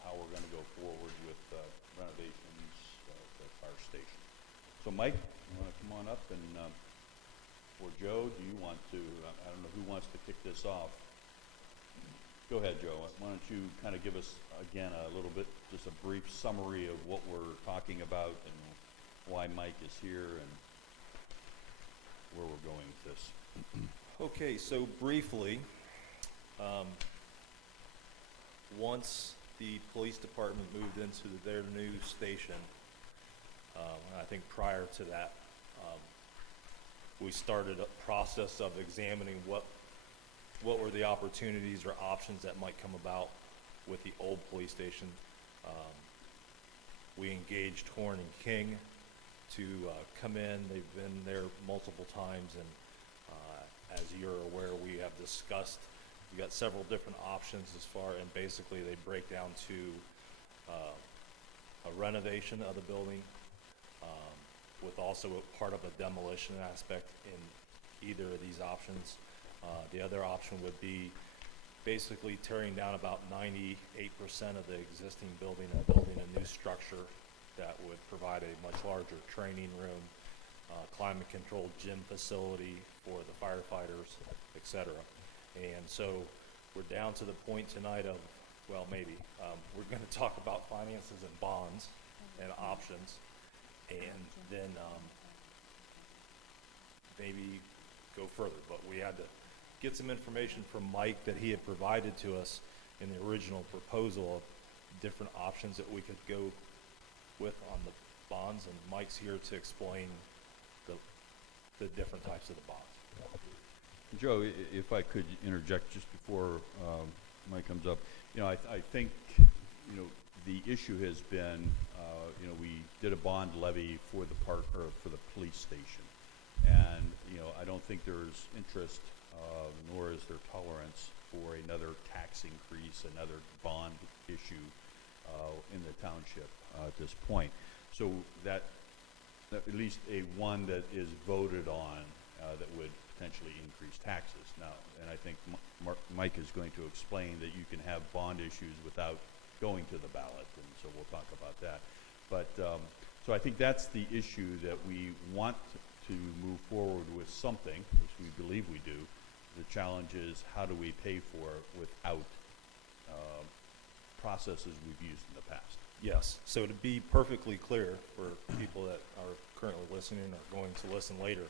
how we're going to go forward with renovations at the fire station. So Mike, you want to come on up, and or Joe, do you want to, I don't know who wants to kick this off. Go ahead, Joe. Why don't you kind of give us, again, a little bit, just a brief summary of what we're talking about and why Mike is here and where we're going with this. Okay, so briefly, once the police department moved into their new station, I think prior to that, we started a process of examining what were the opportunities or options that might come about with the old police station. We engaged Horn and King to come in. They've been there multiple times, and as you're aware, we have discussed, we got several different options as far, and basically they break down to a renovation of the building with also a part of a demolition aspect in either of these options. The other option would be basically tearing down about 98% of the existing building and building a new structure that would provide a much larger training room, climate-controlled gym facility for the firefighters, et cetera. And so we're down to the point tonight of, well, maybe, we're going to talk about finances and bonds and options, and then maybe go further. But we had to get some information from Mike that he had provided to us in the original proposal of different options that we could go with on the bonds, and Mike's here to explain the different types of the bonds. Joe, if I could interject just before Mike comes up, I think, the issue has been, we did a bond levy for the park, or for the police station. And, I don't think there's interest, nor is there tolerance for another tax increase, another bond issue in the township at this point. So that at least a one that is voted on that would potentially increase taxes. Now, and I think Mike is going to explain that you can have bond issues without going to the ballot, and so we'll talk about that. But so I think that's the issue that we want to move forward with something, which we believe we do. The challenge is, how do we pay for it without processes we've used in the past? Yes, so to be perfectly clear for people that are currently listening or going to listen later,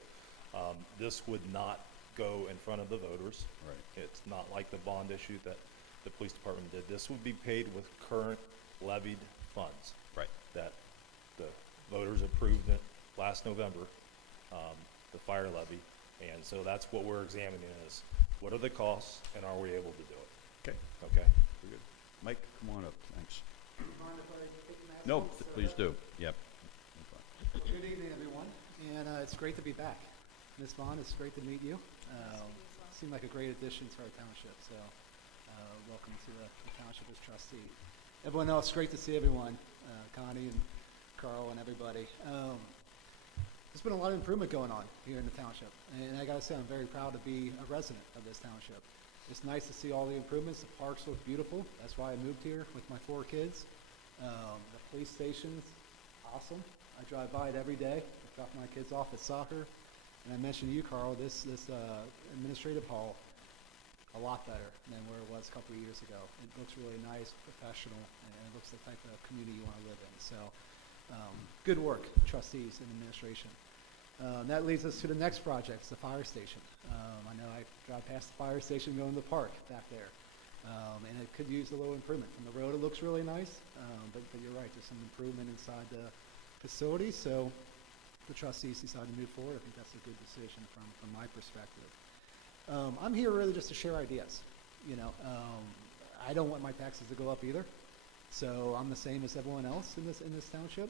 this would not go in front of the voters. Right. It's not like the bond issue that the police department did. This would be paid with current levied funds. Right. That the voters approved it last November, the fire levy. And so that's what we're examining is, what are the costs and are we able to do it? Okay. Okay? Very good. Mike, come on up. Thanks. Mind if I take the mask No, off? please do. Yep. Well, good evening, everyone, and it's great to be back. Ms. Vaughn, it's great to meet you. Seemed like a great addition to our township, so welcome to the township as trustee. Everyone else, great to see everyone, Connie and Carl and everybody. There's been a lot of improvement going on here in the township, and I gotta say I'm very proud to be a resident of this township. It's nice to see all the improvements. The parks look beautiful. That's why I moved here with my 4 kids. The police station's awesome. I drive by it every day. I drop my kids off at soccer. And I mentioned to you, Carl, this administrative hall, a lot better than where it was a couple of years ago. It looks really nice, professional, and it looks the type of community you want to live in. So, good work, trustees and administration. That leads us to the next project, the fire station. I know I drive past the fire station going to the park back there. And it could use a little improvement. From the road, it looks really nice, but you're right, there's some improvement inside the facility, so the trustees decided to move forward. I think that's a good decision from my perspective. I'm here really just to share ideas. I don't want my taxes to go up either, so I'm the same as everyone else in this township.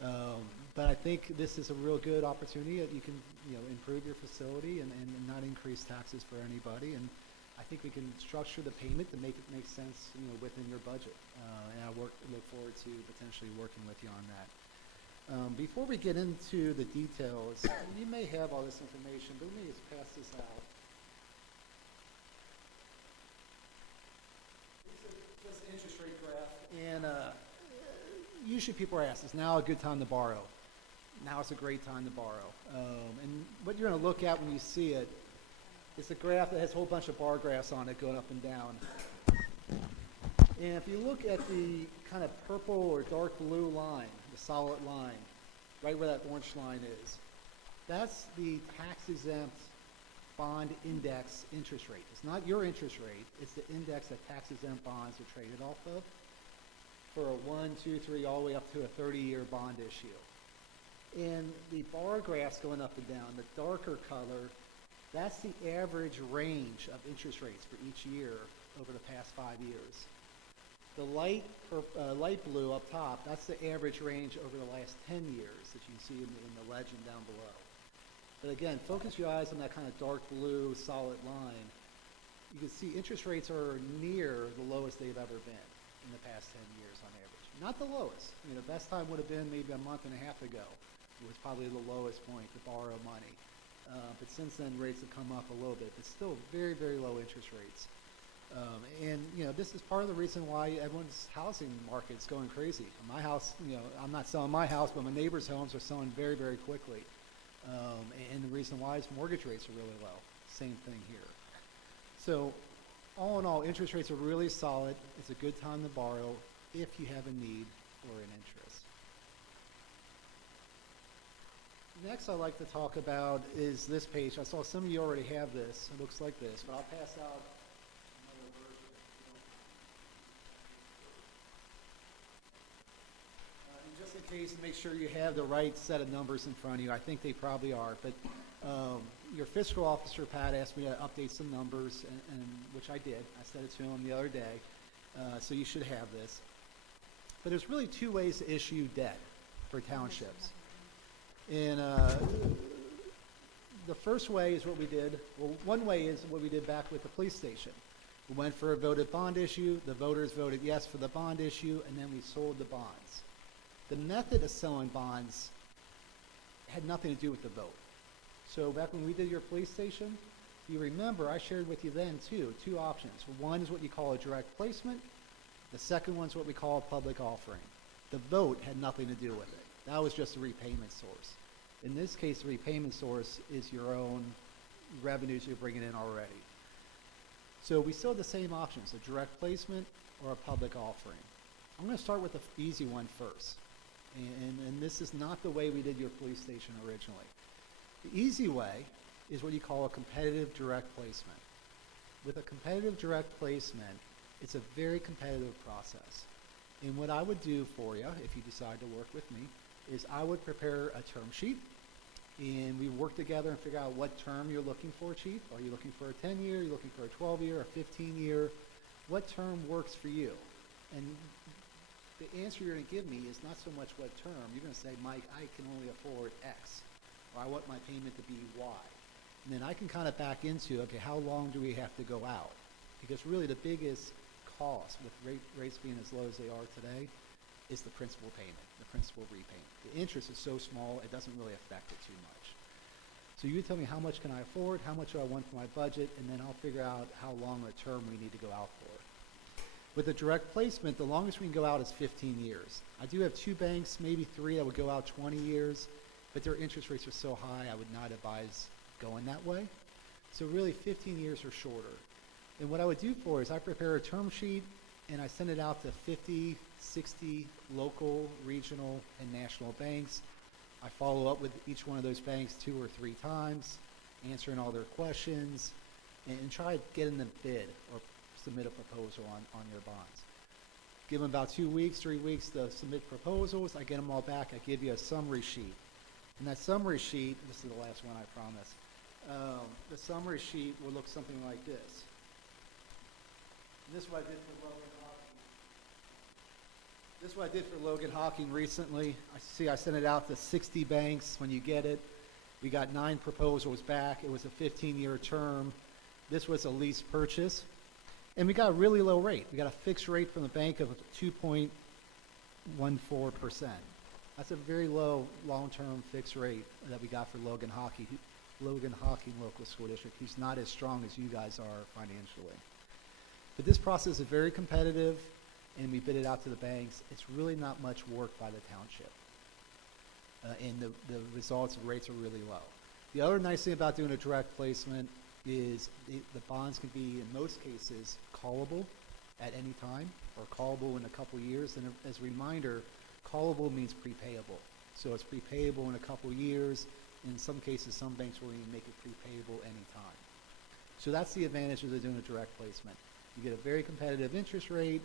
But I think this is a real good opportunity that you can improve your facility and not increase taxes for anybody. And I think we can structure the payment to make it make sense within your budget. And I look forward to potentially working with you on that. Before we get into the details, you may have all this information, but let me just pass this out. This is the interest rate graph, and usually people are asked, is now a good time to borrow? Now is a great time to borrow. And what you're going to look at when you see it, it's a graph that has a whole bunch of bar graphs on it going up and down. And if you look at the kind of purple or dark blue line, the solid line, right where that orange line is, that's the tax-exempt bond index interest rate. It's not your interest rate, it's the index that tax-exempt bonds are traded off of for a 1, 2, 3, all the way up to a 30-year bond issue. And the bar graphs going up and down, the darker color, that's the average range of interest rates for each year over the past 5 years. The light blue up top, that's the average range over the last 10 years that you see in the legend down below. But again, focus your eyes on that kind of dark blue solid line. You can see interest rates are near the lowest they've ever been in the past 10 years on average. Not the lowest. The best time would have been maybe a month and a half ago. It was probably the lowest point to borrow money. But since then, rates have come up a little bit, but still very, very low interest rates. And this is part of the reason why everyone's housing market's going crazy. My house, I'm not selling my house, but my neighbors' homes are selling very, very quickly. And the reason why is mortgage rates are really low. Same thing here. So all in all, interest rates are really solid. It's a good time to borrow if you have a need or an interest. Next I'd like to talk about is this page. I saw some of you already have this. It looks like this, but I'll pass out another version. And just in case, make sure you have the right set of numbers in front of you. I think they probably are, but your fiscal officer, Pat, asked me to update some numbers, and which I did. I sent it to him the other day, so you should have this. But there's really two ways to issue debt for townships. And the first way is what we did. Well, one way is what we did back with the police station. We went for a voted bond issue. The voters voted yes for the bond issue, and then we sold the bonds. The method of selling bonds had nothing to do with the vote. So back when we did your police station, you remember I shared with you then too, two options. One is what you call a direct placement. The second one's what we call a public offering. The vote had nothing to do with it. That was just a repayment source. In this case, the repayment source is your own revenues you're bringing in already. So we still have the same options, a direct placement or a public offering. I'm going to start with the easy one first. And this is not the way we did your police station originally. The easy way is what you call a competitive direct placement. With a competitive direct placement, it's a very competitive process. And what I would do for you, if you decide to work with me, is I would prepare a term sheet, and we work together and figure out what term you're looking for, Chief. Are you looking for a 10-year? Are you looking for a 12-year, a 15-year? What term works for you? And the answer you're going to give me is not so much what term. You're going to say, Mike, I can only afford X, or I want my payment to be Y. And then I can kind of back into, okay, how long do we have to go out? Because really the biggest cost with rates being as low as they are today is the principal payment, the principal repayment. The interest is so small, it doesn't really affect it too much. So you tell me how much can I afford, how much do I want for my budget, and then I'll figure out how long a term we need to go out for. With a direct placement, the longest we can go out is 15 years. I do have two banks, maybe three, that would go out 20 years, but their interest rates are so high, I would not advise going that way. So really 15 years or shorter. And what I would do for is I prepare a term sheet and I send it out to 50, 60 local, regional, and national banks. I follow up with each one of those banks 2 or 3 times, answering all their questions, and try getting them bid or submit a proposal on your bonds. Give them about 2 weeks, 3 weeks to submit proposals. I get them all back. I give you a summary sheet. And that summary sheet, this is the last one, I promise. The summary sheet will look something like this. And this is what I did for Logan Hawking. This is what I did for Logan Hawking recently. I sent it out to 60 banks. When you get it, we got 9 proposals back. It was a 15-year term. This was a lease purchase. And we got a really low rate. We got a fixed rate from the bank of 2.14%. That's a very low long-term fixed rate that we got for Logan Hawking Local School District, who's not as strong as you guys are financially. But this process is very competitive, and we bid it out to the banks. It's really not much work by the township. And the results and rates are really low. The other nice thing about doing a direct placement is the bonds can be, in most cases, callable at any time, or callable in a couple years. And as a reminder, callable means prepayable. So it's prepayable in a couple years. In some cases, some banks will even make it prepayable anytime. So that's the advantage of doing a direct placement. You get a very competitive interest rate.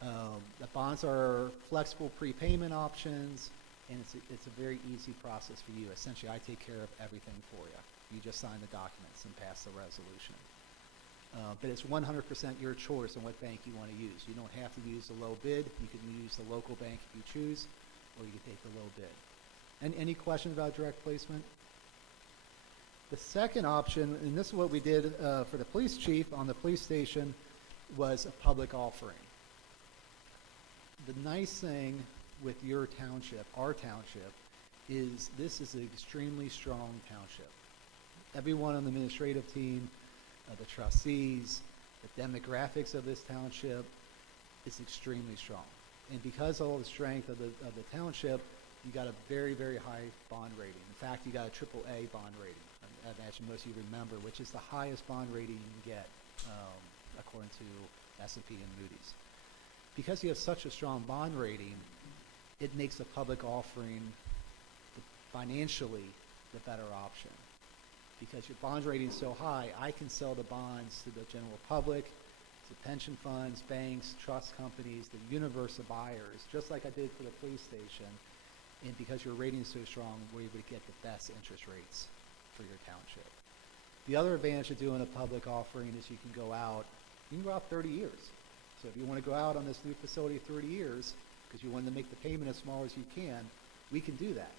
The bonds are flexible prepayment options, and it's a very easy process for you. Essentially, I take care of everything for you. You just sign the documents and pass the resolution. But it's 100% your choice on what bank you want to use. You don't have to use the low bid. You can use the local bank if you choose, or you can take the low bid. Any questions about direct placement? The second option, and this is what we did for the police chief on the police station, was a public offering. The nice thing with your township, our township, is this is an extremely strong township. Everyone on the administrative team, the trustees, the demographics of this township is extremely strong. And because of all the strength of the township, you got a very, very high bond rating. In fact, you got a AAA bond rating. I imagine most of you remember, which is the highest bond rating you can get, according to S&P and Moody's. Because you have such a strong bond rating, it makes a public offering financially the better option. Because your bond rating is so high, I can sell the bonds to the general public, to pension funds, banks, trust companies, the universe of buyers, just like I did for the police station. And because your rating is so strong, we're able to get the best interest rates for your township. The other advantage of doing a public offering is you can go out 30 years. So if you want to go out on this new facility 30 years, because you want to make the payment as small as you can, we can do that.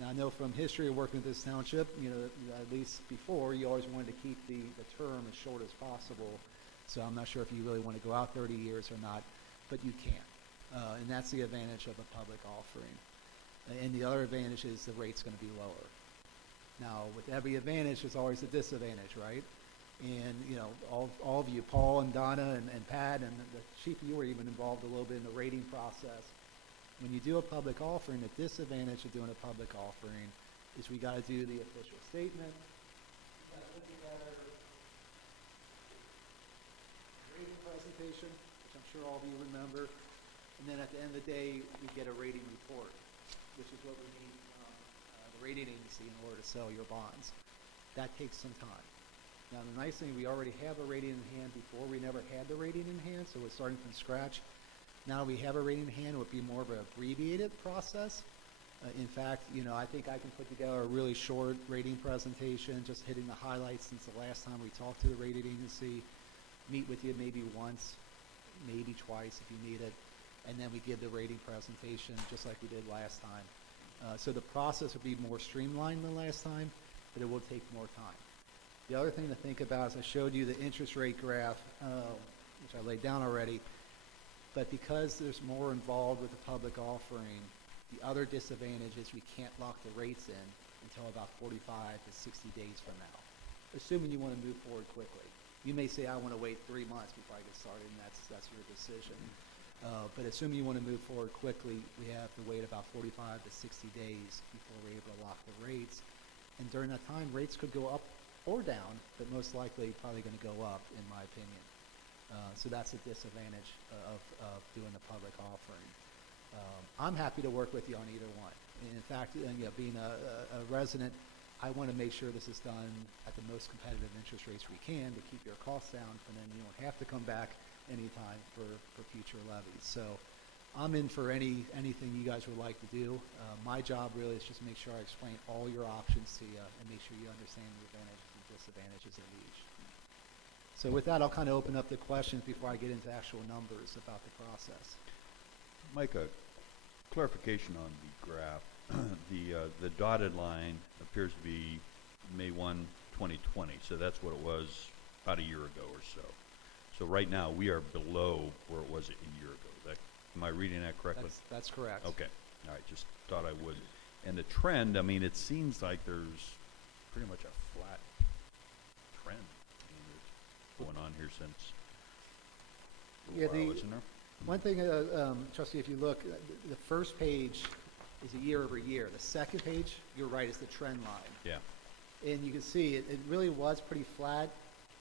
Now, I know from history of working with this township, at least before, you always wanted to keep the term as short as possible. So I'm not sure if you really want to go out 30 years or not, but you can. And that's the advantage of a public offering. And the other advantage is the rate's going to be lower. Now, with every advantage, there's always a disadvantage, right? And, all of you, Paul and Donna and Pat and the chief, you were even involved a little bit in the rating process. When you do a public offering, the disadvantage of doing a public offering is we got to do the official statement. We got to put together a rating presentation, which I'm sure all of you remember. And then at the end of the day, we get a rating report, which is what we need from the rating agency in order to sell your bonds. That takes some time. Now, the nice thing, we already have a rating in hand. Before, we never had the rating in hand, so we're starting from scratch. Now we have a rating in hand. It would be more of an abbreviated process. In fact, I think I can put together a really short rating presentation, just hitting the highlights since the last time we talked to the rating agency, meet with you maybe once, maybe twice if you need it, and then we give the rating presentation just like we did last time. So the process would be more streamlined than last time, but it will take more time. The other thing to think about is I showed you the interest rate graph, which I laid down already, but because there's more involved with the public offering, the other disadvantage is we can't lock the rates in until about 45 to 60 days from now, assuming you want to move forward quickly. You may say, I want to wait 3 months before I get started, and that's your decision. But assuming you want to move forward quickly, we have to wait about 45 to 60 days before we're able to lock the rates. And during that time, rates could go up or down, but most likely probably going to go up, in my opinion. So that's a disadvantage of doing the public offering. I'm happy to work with you on either one. And in fact, being a resident, I want to make sure this is done at the most competitive interest rates we can to keep your costs down, and then you don't have to come back anytime for future levies. So I'm in for anything you guys would like to do. My job really is just make sure I explain all your options to you and make sure you understand the advantages and disadvantages of each. So with that, I'll kind of open up the questions before I get into actual numbers about the process. Mike, a clarification on the graph. The dotted line appears to be May 1, 2020, so that's what it was about a year ago or so. So right now, we are below where it was a year ago. Am I reading that correctly? That's correct. Okay. All right, just thought I would. And the trend, it seems like there's pretty much a flat trend. It's going on here since a while, isn't there? One thing, Trustee, if you look, the first page is a year over year. The second page, you're right, is the trend line. Yeah. And you can see it really was pretty flat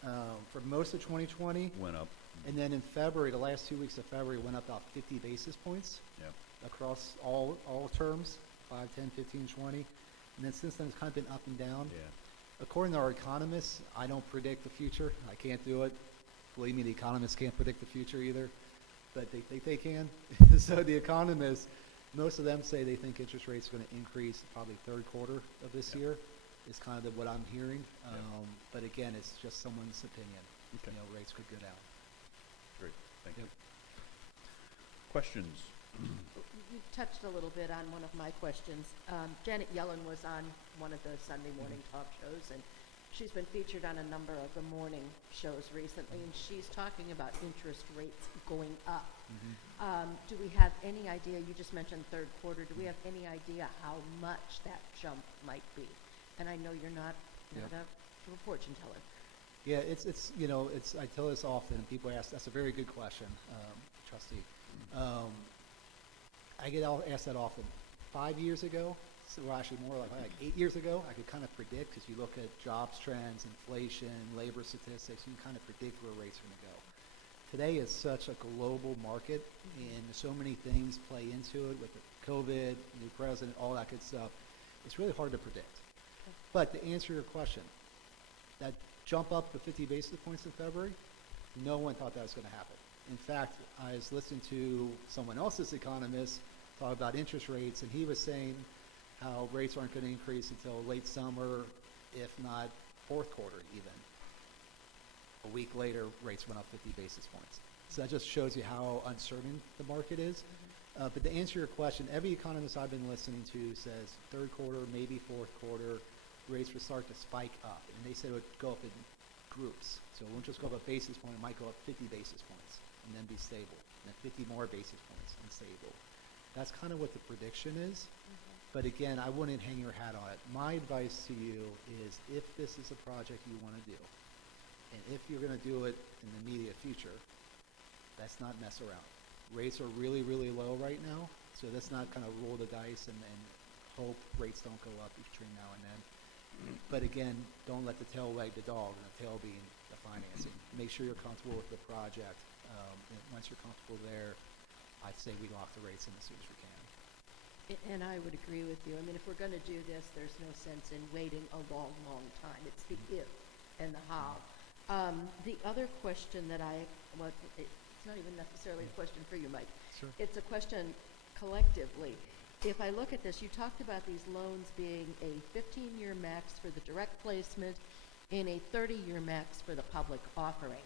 for most of 2020. Went up. And then in February, the last 2 weeks of February, went up about 50 basis points across all terms, 5, 10, 15, 20. And then since then, it's kind of been up and down. Yeah. According to our economists, I don't predict the future. I can't do it. Believe me, the economists can't predict the future either, but they think they can. So the economists, most of them say they think interest rates are going to increase probably third quarter of this year is kind of what I'm hearing. But again, it's just someone's opinion. Okay. Rates could go down. Great. Thank you. Questions? You touched a little bit on one of my questions. Janet Yellen was on one of the Sunday morning talk shows, and she's been featured on a number of the morning shows recently, and she's talking about interest rates going up. Do we have any idea, you just mentioned third quarter, do we have any idea how much that jump might be? And I know you're not a fortune teller. Yeah, it's I tell this often, and people ask, that's a very good question, Trustee. I get asked that often. 5 years ago, so well, actually more like 8 years ago, I could kind of predict, because you look at jobs trends, inflation, labor statistics, you can kind of predict where rates are going to go. Today is such a global market, and so many things play into it with the COVID, new president, all that good stuff. It's really hard to predict. But to answer your question, that jump up to 50 basis points in February, no one thought that was going to happen. In fact, I was listening to someone else's economist talk about interest rates, and he was saying how rates aren't going to increase until late summer, if not fourth quarter even. A week later, rates went up 50 basis points. So that just shows you how uncertain the market is. But to answer your question, every economist I've been listening to says third quarter, maybe fourth quarter, rates will start to spike up. And they said it would go up in groups. So it won't just go up a basis point, it might go up 50 basis points and then be stable. And then 50 more basis points and stable. That's kind of what the prediction is. But again, I wouldn't hang your hat on it. My advice to you is, if this is a project you want to do, and if you're going to do it in the immediate future, let's not mess around. Rates are really, really low right now, so let's not kind of roll the dice and hope rates don't go up between now and then. But again, don't let the tail wag the dog, and the tail being the financing. Make sure you're comfortable with the project. And once you're comfortable there, I'd say we lock the rates in as soon as we can. And I would agree with you. I mean, if we're going to do this, there's no sense in waiting a long, long time. It's the if and the how. The other question that it's not even necessarily a question for you, Mike. Sure. It's a question collectively. If I look at this, you talked about these loans being a 15-year max for the direct placement and a 30-year max for the public offering.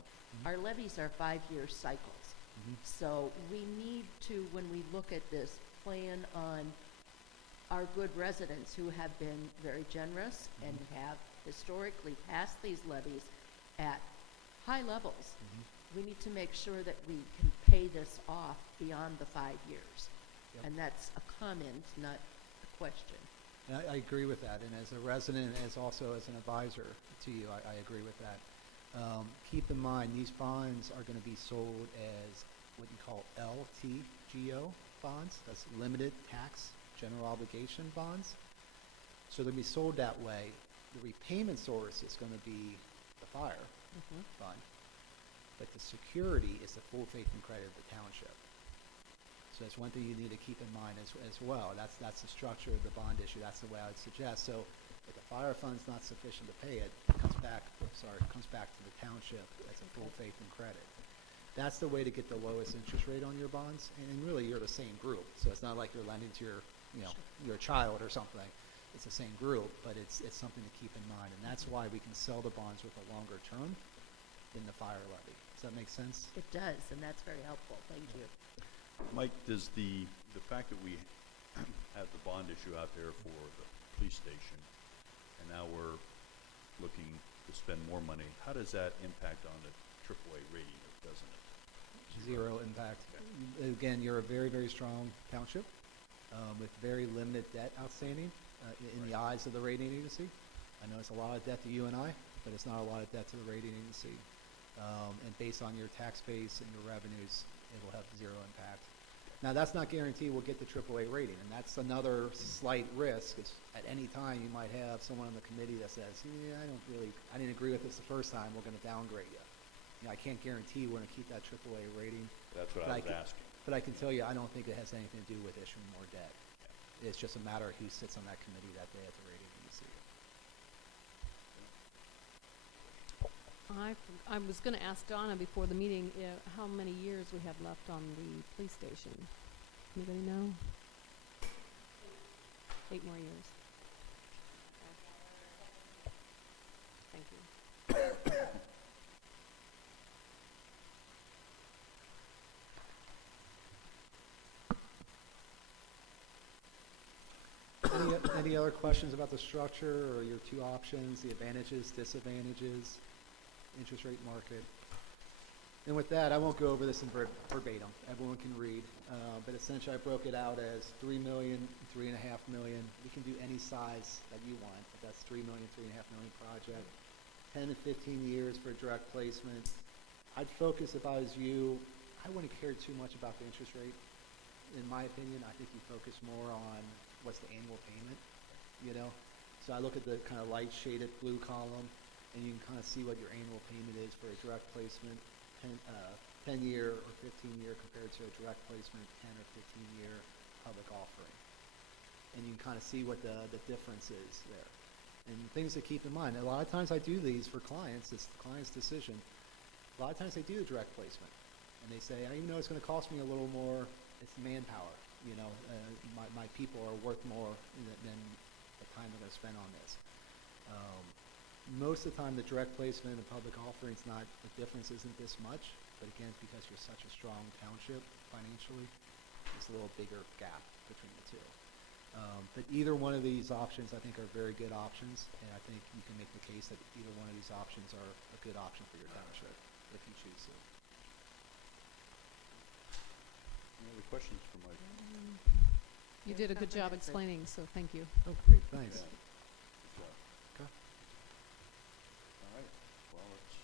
Our levies are 5-year cycles. So we need to, when we look at this, plan on our good residents who have been very generous and have historically passed these levies at high levels. We need to make sure that we can pay this off beyond the 5 years. Yep. And that's a comment, not a question. And I agree with that. And as a resident, as also as an advisor to you, I agree with that. Keep in mind, these bonds are going to be sold as what you call LTGO bonds. That's limited tax general obligation bonds. So they'll be sold that way. The repayment source is going to be the fire fund, but the security is the full faith and credit of the township. So that's one thing you need to keep in mind as well. That's the structure of the bond issue. That's the way I would suggest. So if the fire fund's not sufficient to pay it, it comes back to the township as a full faith and credit. That's the way to get the lowest interest rate on your bonds. And really, you're the same group. So it's not like you're lending to your child or something. It's the same group, but it's something to keep in mind. And that's why we can sell the bonds with a longer term than the fire levy. Does that make sense? It does, and that's very helpful. Thank you. Mike, does the fact that we have the bond issue out there for the police station, and now we're looking to spend more money, how does that impact on the AAA rating, or doesn't it? Zero impact. Again, you're a very, very strong township with very limited debt outstanding in the eyes of the rating agency. I know it's a lot of debt to you and I, but it's not a lot of debt to the rating agency. And based on your tax base and your revenues, it will have zero impact. Now, that's not guaranteed we'll get the AAA rating, and that's another slight risk. Is at any time you might have someone on the committee that says, yeah, I didn't agree with this the first time, we're going to downgrade you. I can't guarantee we're going to keep that AAA rating. That's what I was asking. But I can tell you, I don't think it has anything to do with issuing more debt. Yeah. It's just a matter of who sits on that committee that day at the rating agency. I was going to ask Donna before the meeting how many years we have left on the police station. Anybody know? 8 more years. Thank you. Any other questions about the structure or your two options, the advantages, disadvantages, interest rate market? And with that, I won't go over this in verbatim. Everyone can read. But essentially, I broke it out as $3 million, $3.5 million. We can do any size that you want, but that's $3 million, $3.5 million project. 10 to 15 years for direct placement. I'd focus, if I was you, I wouldn't care too much about the interest rate. in my opinion. I think you focus more on what's the annual payment, you know? So I look at the kind of light shaded blue column, and you can kind of see what your annual payment is for a direct placement, 10-year or 15-year compared to a direct placement 10 or 15-year public offering. And you can kind of see what the difference is there. And things to keep in mind, a lot of times I do these for clients, it's the client's decision. A lot of times they do a direct placement, and they say, I even know it's going to cost me a little more, it's manpower, you know, my people are worth more than the time they're going to spend on this. Most of the time, the direct placement and public offering is not, the difference isn't this much, but again, it's because you're such a strong township financially, there's a little bigger gap between the two. But either one of these options, I think, are very good options, and I think you can make the case that either one of these options are a good option for your township, if you choose to. Any other questions for Mike? You did a good job explaining, so thank you. Oh, great, thanks. Yeah. Good job. Okay. All right, well, let's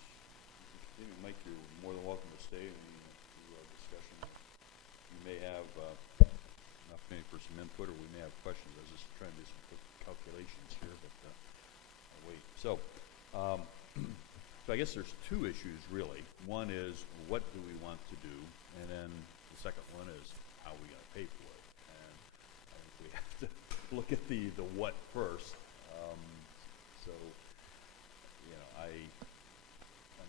continue. Mike, you're more than welcome to stay and do our discussion. You may have an opportunity for some input, or we may have questions. I was just trying to do some quick calculations here, but I'll wait. So I guess there's two issues, really. One is, what do we want to do? And then the second one is, how are we going to pay for it? And I think we have to look at the what first. So, you know, I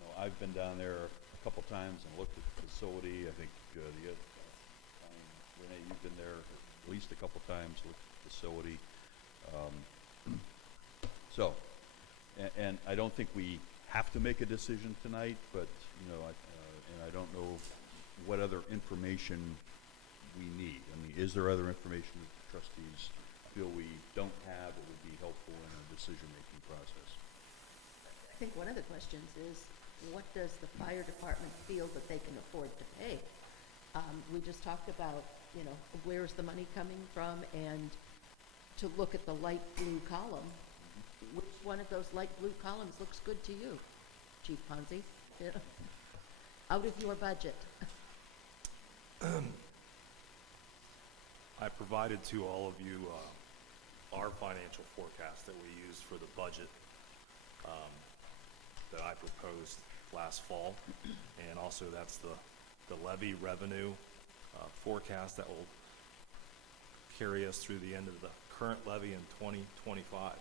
know I've been down there a couple times and looked at the facility. I think Renee, you've been there at least a couple times, looked at the facility. And I don't think we have to make a decision tonight, but, you know, and I don't know what other information we need. I mean, is there other information that the trustees feel we don't have that would be helpful in our decision-making process? I think one of the questions is, what does the fire department feel that they can afford to pay? We just talked about, you know, where's the money coming from, and to look at the light blue column, which one of those light blue columns looks good to you, Chief Ponzi? You know, out of your budget. I provided to all of you our financial forecast that we used for the budget that I proposed last fall, and also that's the levy revenue forecast that will carry us through the end of the current levy in 2025.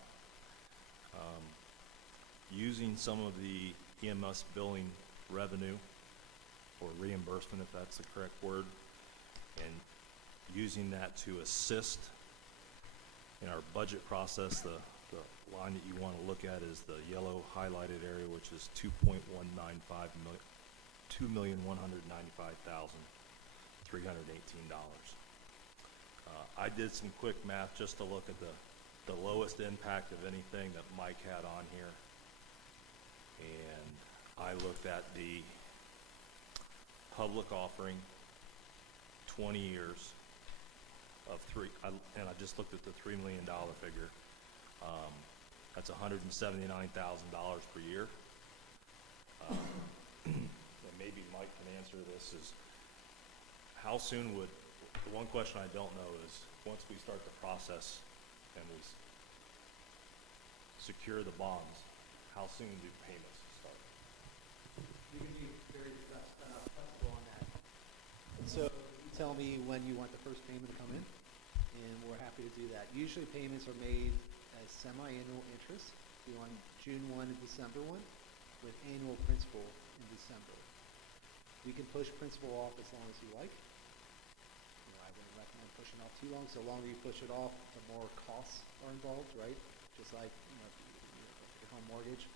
Using some of the EMS billing revenue, or reimbursement if that's the correct word, and using that to assist in our budget process, the line that you want to look at is the yellow highlighted area, which is $2,195,318. I did some quick math just to look at the lowest impact of anything that Mike had on here, and I looked at the public offering, 20 years of and I just looked at the $3 million figure. That's $179,000 per year. And maybe Mike can answer this, is how soon would, the one question I don't know is, once we start the process and we secure the bonds, how soon do payments start? You can be very flexible on that. So you tell me when you want the first payment to come in, and we're happy to do that. Usually payments are made as semi-annual interest, due on June 1 and December 1, with annual principal in December. We can push principal off as long as you like. You know, I wouldn't recommend pushing off too long. So the longer you push it off, the more costs are involved, right? Just like, you know, your home mortgage.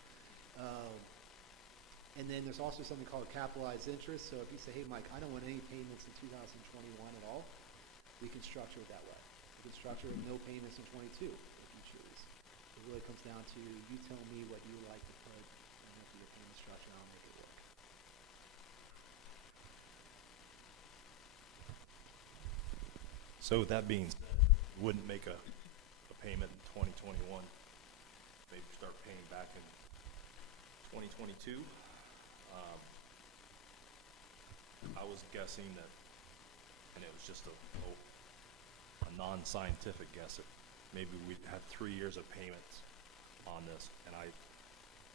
And then there's also something called capitalized interest. So if you say, hey, Mike, I don't want any payments in 2021 at all, we can structure it that way. We can structure it with no payments in 22 if you choose. It really comes down to you tell me what you would like to put, and if you get payment structure, I'll make it work. So with that being said, wouldn't make a payment in 2021, maybe start paying back in 2022. I was guessing that, and it was is just a non-scientific guess. Maybe we'd have 3 years of payments on this, and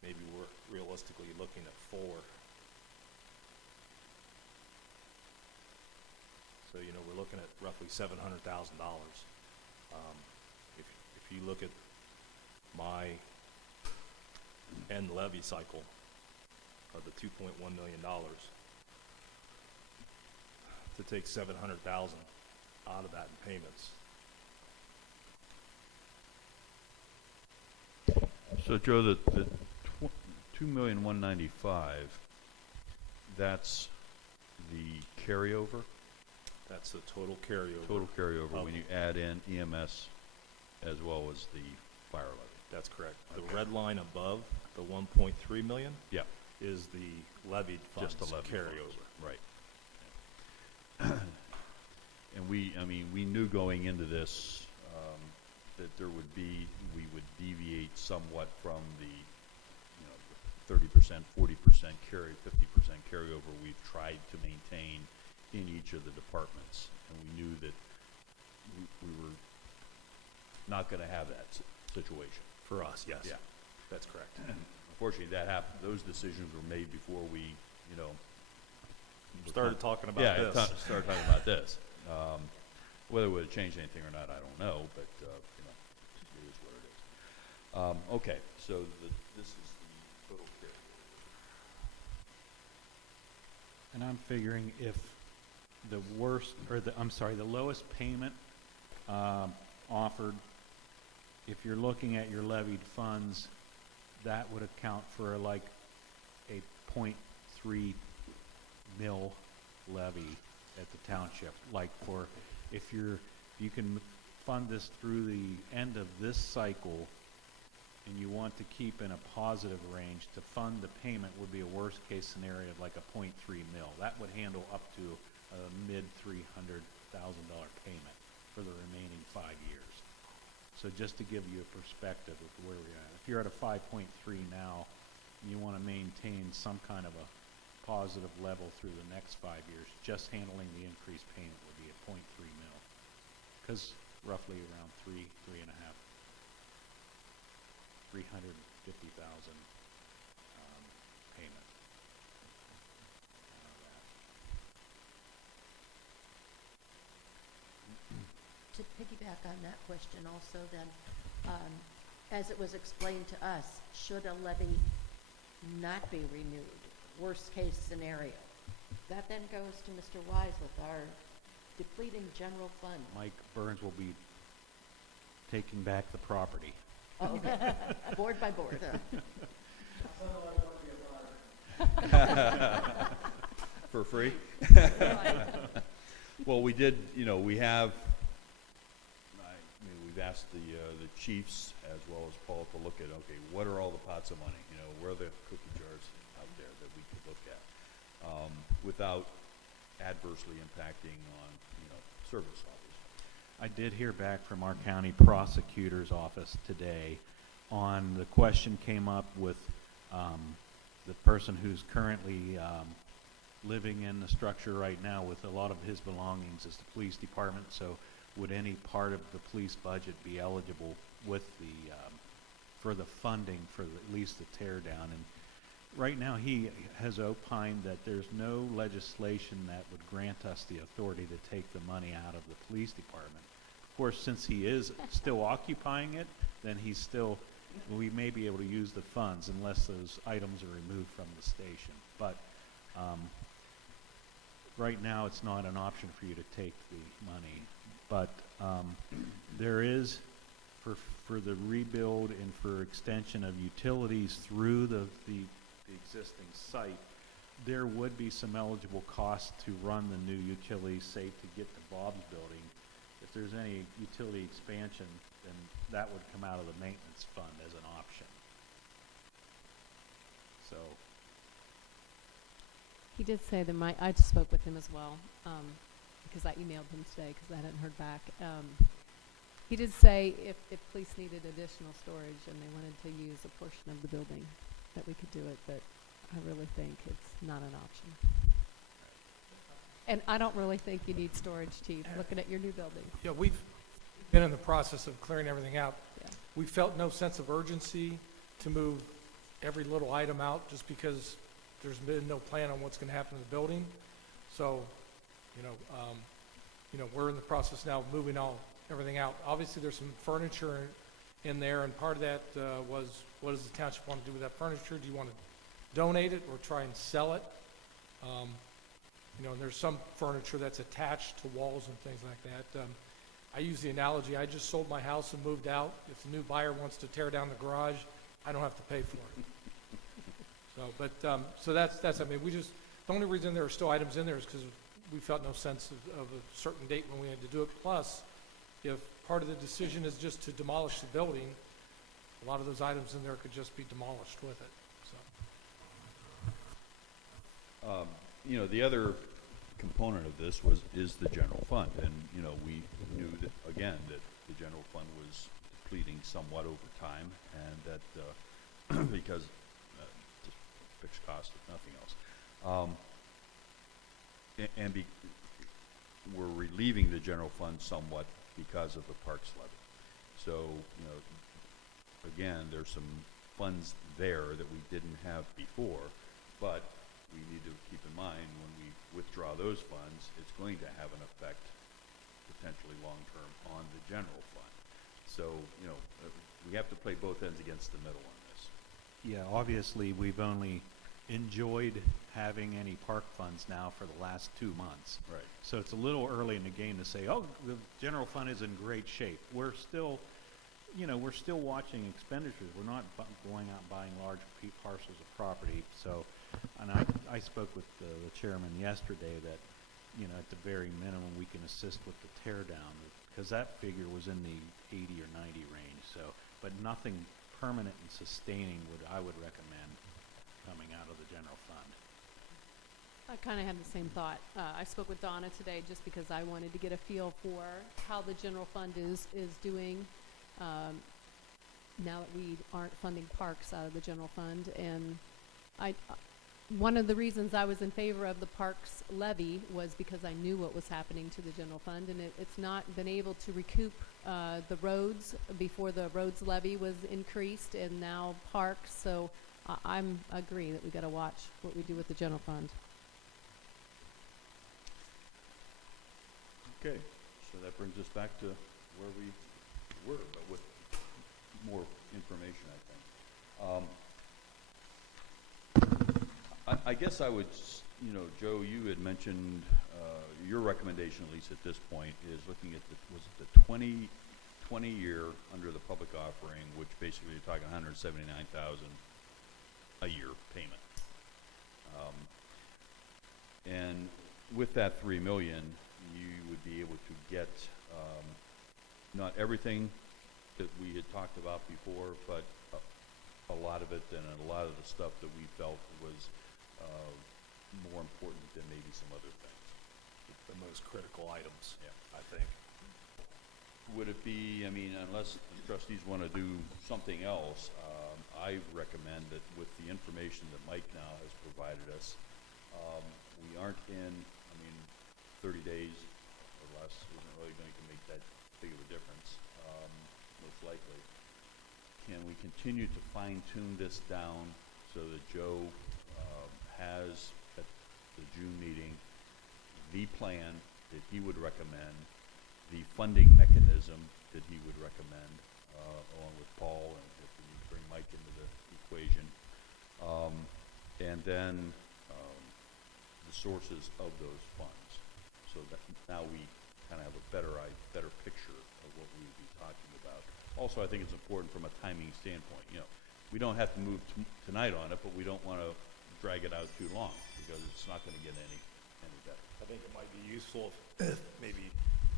maybe we're realistically looking at 4. So, you know, we're looking at roughly $700,000. If you look at my end levy cycle of the $2.1 million, to take $700,000 out of that in payments. So Joe, the 2,195,000, that's the carryover? That's the total carryover. Total carryover of- when you add in EMS as well as the fire levy? That's correct. The Okay. red line above, the 1.3 million, Yeah, is the levied funds just the levy funds. carryover. Right. And we knew going into this that we would deviate somewhat from the, 30%, 40% carry, 50% carryover we've tried to maintain in each of the departments. And we knew that we were not gonna have that situation. For us, yes. Yeah. That's correct. Unfortunately, that happened, those decisions were made before we, Started talking about yeah, this. started talking about this. Whether it would have changed anything or not, I don't know, but, it is what it is. Okay, so this is the total carryover. And I'm figuring if the lowest payment offered, if you're looking at your levied funds, that would account for like a 0.3 mil levy at the township. Like for, if you can fund this through the end of this cycle, and you want to keep in a positive range, to fund the payment would be a worst case scenario of like a 0.3 mil. That would handle up to a mid $300,000 payment for the remaining 5 years. So just to give you a perspective of where we're at. If you're at a 5.3 now, and you want to maintain some kind of a positive level through the next 5 years, just handling the increased payment would be a 0.3 mil. Because roughly around 350,000 payment. To piggyback on that question also then, as it was explained to us, should a levy not be renewed, worst case scenario, that then goes to Mr. Wise with our depleting general fund. Mike Burns will be taking back the property. Oh, okay. Board by board. For free? Well, we did, we've asked the chiefs as well as Paul to look at, okay, what are all the pots of money? Where are the cookie jars out there that we could look at without adversely impacting on, service obviously. I did hear back from our county prosecutor's office today on the question came up with the person who's currently living in the structure right now with a lot of his belongings is the police department. So would any part of the police budget be eligible with the for the funding for at least the tear down? And right now he has opined that there's no legislation that would grant us the authority to take the money out of the police department. Of course, since he is still occupying it, then we may be able to use the funds unless those items are removed from the station. But right now it's not an option for you to take the money. But there is, for the rebuild and for extension of utilities through the existing site, there would be some eligible costs to run the new utilities, say to get to Bob's building. If there's any utility expansion, then that would come out of the maintenance fund as an option. So, He did say that I just spoke with him as well, because I emailed him today because I hadn't heard back. He did say if police needed additional storage and they wanted to use a portion of the building, that we could do it, but I really think it's not an option. And I don't really think you need storage, Chief, looking at your new building. Yeah, we've been in the process of clearing everything out. Yeah. We felt no sense of urgency to move every little item out just because there's been no plan on what's going to happen to the building. So, we're in the process now of moving everything out. Obviously, there's some furniture in there, and part of that was, what does the township want to do with that furniture? Do you want to donate it or try and sell it? And there's some furniture that's attached to walls and things like that. I use the analogy, I just sold my house and moved out. If the new buyer wants to tear down the garage, I don't have to pay for it. So that's, the only reason there are still items in there is because we felt no sense of a certain date when we had to do it. Plus, if part of the decision is just to demolish the building, a lot of those items in there could just be demolished with it, so. The other component of this is the general fund, and, we knew that, again, that the general fund was depleting somewhat over time, and that, because, just fixed cost, if nothing else. We're relieving the general fund somewhat because of the parks levy. So, again, there's some funds there that we didn't have before, but we need to keep in mind when we withdraw those funds, it's going to have an effect potentially long-term on the general fund. So, we have to play both ends against the middle on this. Yeah, obviously, we've only enjoyed having any park funds now for the last 2 months. Right. So it's a little early in the game to say, oh, the general fund is in great shape. We're still watching expenditures. We're not going out and buying large parcels of property. So, and I spoke with the chairman yesterday that, at the very minimum, we can assist with the tear down, because that figure was in the 80 or 90 range. So, but nothing permanent and sustaining I would recommend coming out of the general fund. I kind of had the same thought. I spoke with Donna today just because I wanted to get a feel for how the general fund is doing now that we aren't funding parks out of the general fund. And one of the reasons I was in favor of the parks levy was because I knew what was happening to the general fund, and it's not been able to recoup the roads before the roads levy was increased, and now parks. So I'm agree that we got to watch what we do with the general fund. Okay, so that brings us back to where we were, but with more information, I think. I guess I would, Joe, you had mentioned your recommendation, at least at this point, is looking at the 20-year under the public offering, which basically you're talking $179,000 a year payment. And with that $3 million, you would be able to get not everything that we had talked about before, but a lot of it, and a lot of the stuff that we felt was more important than maybe some other things. The most critical items, Yeah. I think. Would it be, unless the trustees want to do something else, I recommend that with the information that Mike now has provided us, we aren't in, 30 days or less isn't really going to make that big of a difference, most likely. Can we continue to fine tune this down so that Joe has at the June meeting the plan that he would recommend, the funding mechanism that he would recommend, along with Paul, and if we need to bring Mike into the equation, and then the sources of those funds, so that now we kind of have a better picture of what we would be talking about. Also, I think it's important from a timing standpoint. We don't have to move tonight on it, but we don't want to drag it out too long, because it's not going to get any better. I think it might be useful if maybe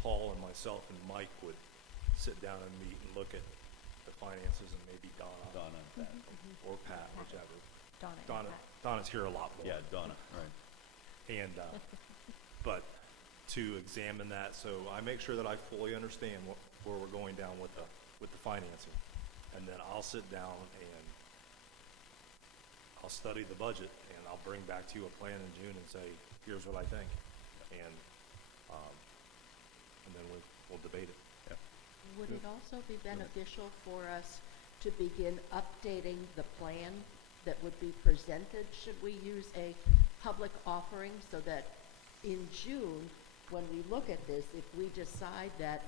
Paul and myself and Mike would sit down and meet and look at the finances, and maybe Donna and Pat. or Pat, whichever. Donna. Donna's here a lot more. Yeah, Donna, right. And, but to examine that, so I make sure that I fully understand where we're going down with the financing. And then I'll sit down and I'll study the budget, and I'll bring back to you a plan in June and say, here's what I think. and, and then we'll debate it. Would it also be beneficial for us to begin updating the plan that would be presented? Should we use a public offering so that in June, when we look at this, if we decide that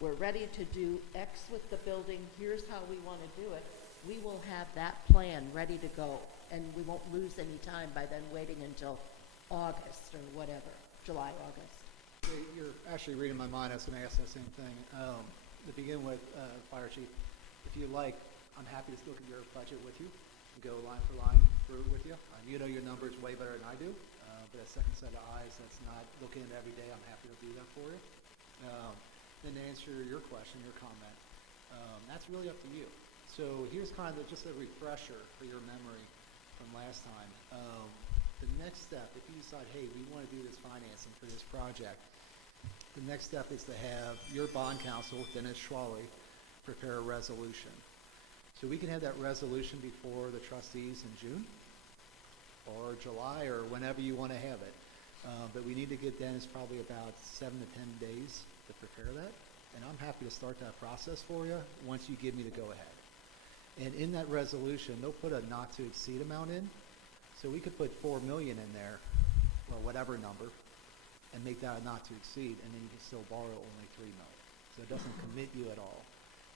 we're ready to do X with the building, here's how we want to do it, we will have that plan ready to go, and we won't lose any time by then waiting until August or whatever, July, August. You're actually reading my mind. I was going to ask that same thing. To begin with, Fire Chief, if you like, I'm happy to look at your budget with you and go line for line through it with you. You know your numbers way better than I do, but a second set of eyes that's not looking at it every day, I'm happy to do that for you. Then to answer your question, your comment, that's really up to you. So here's kind of just a refresher for your memory from last time. The next step, if you decide, hey, we want to do this financing for this project, the next step is to have your bond counsel, Dennis Schwally, prepare a resolution. So we can have that resolution before the trustees in June or July or whenever you want to have it. But we need to give Dennis probably about 7 to 10 days to prepare that. And I'm happy to start that process for you once you give me the go-ahead. And in that resolution, they'll put a not to exceed amount in. So we could put 4 million in there, or whatever number, and make that a not to exceed, and then you can still borrow only 3 million. So it doesn't commit you at all.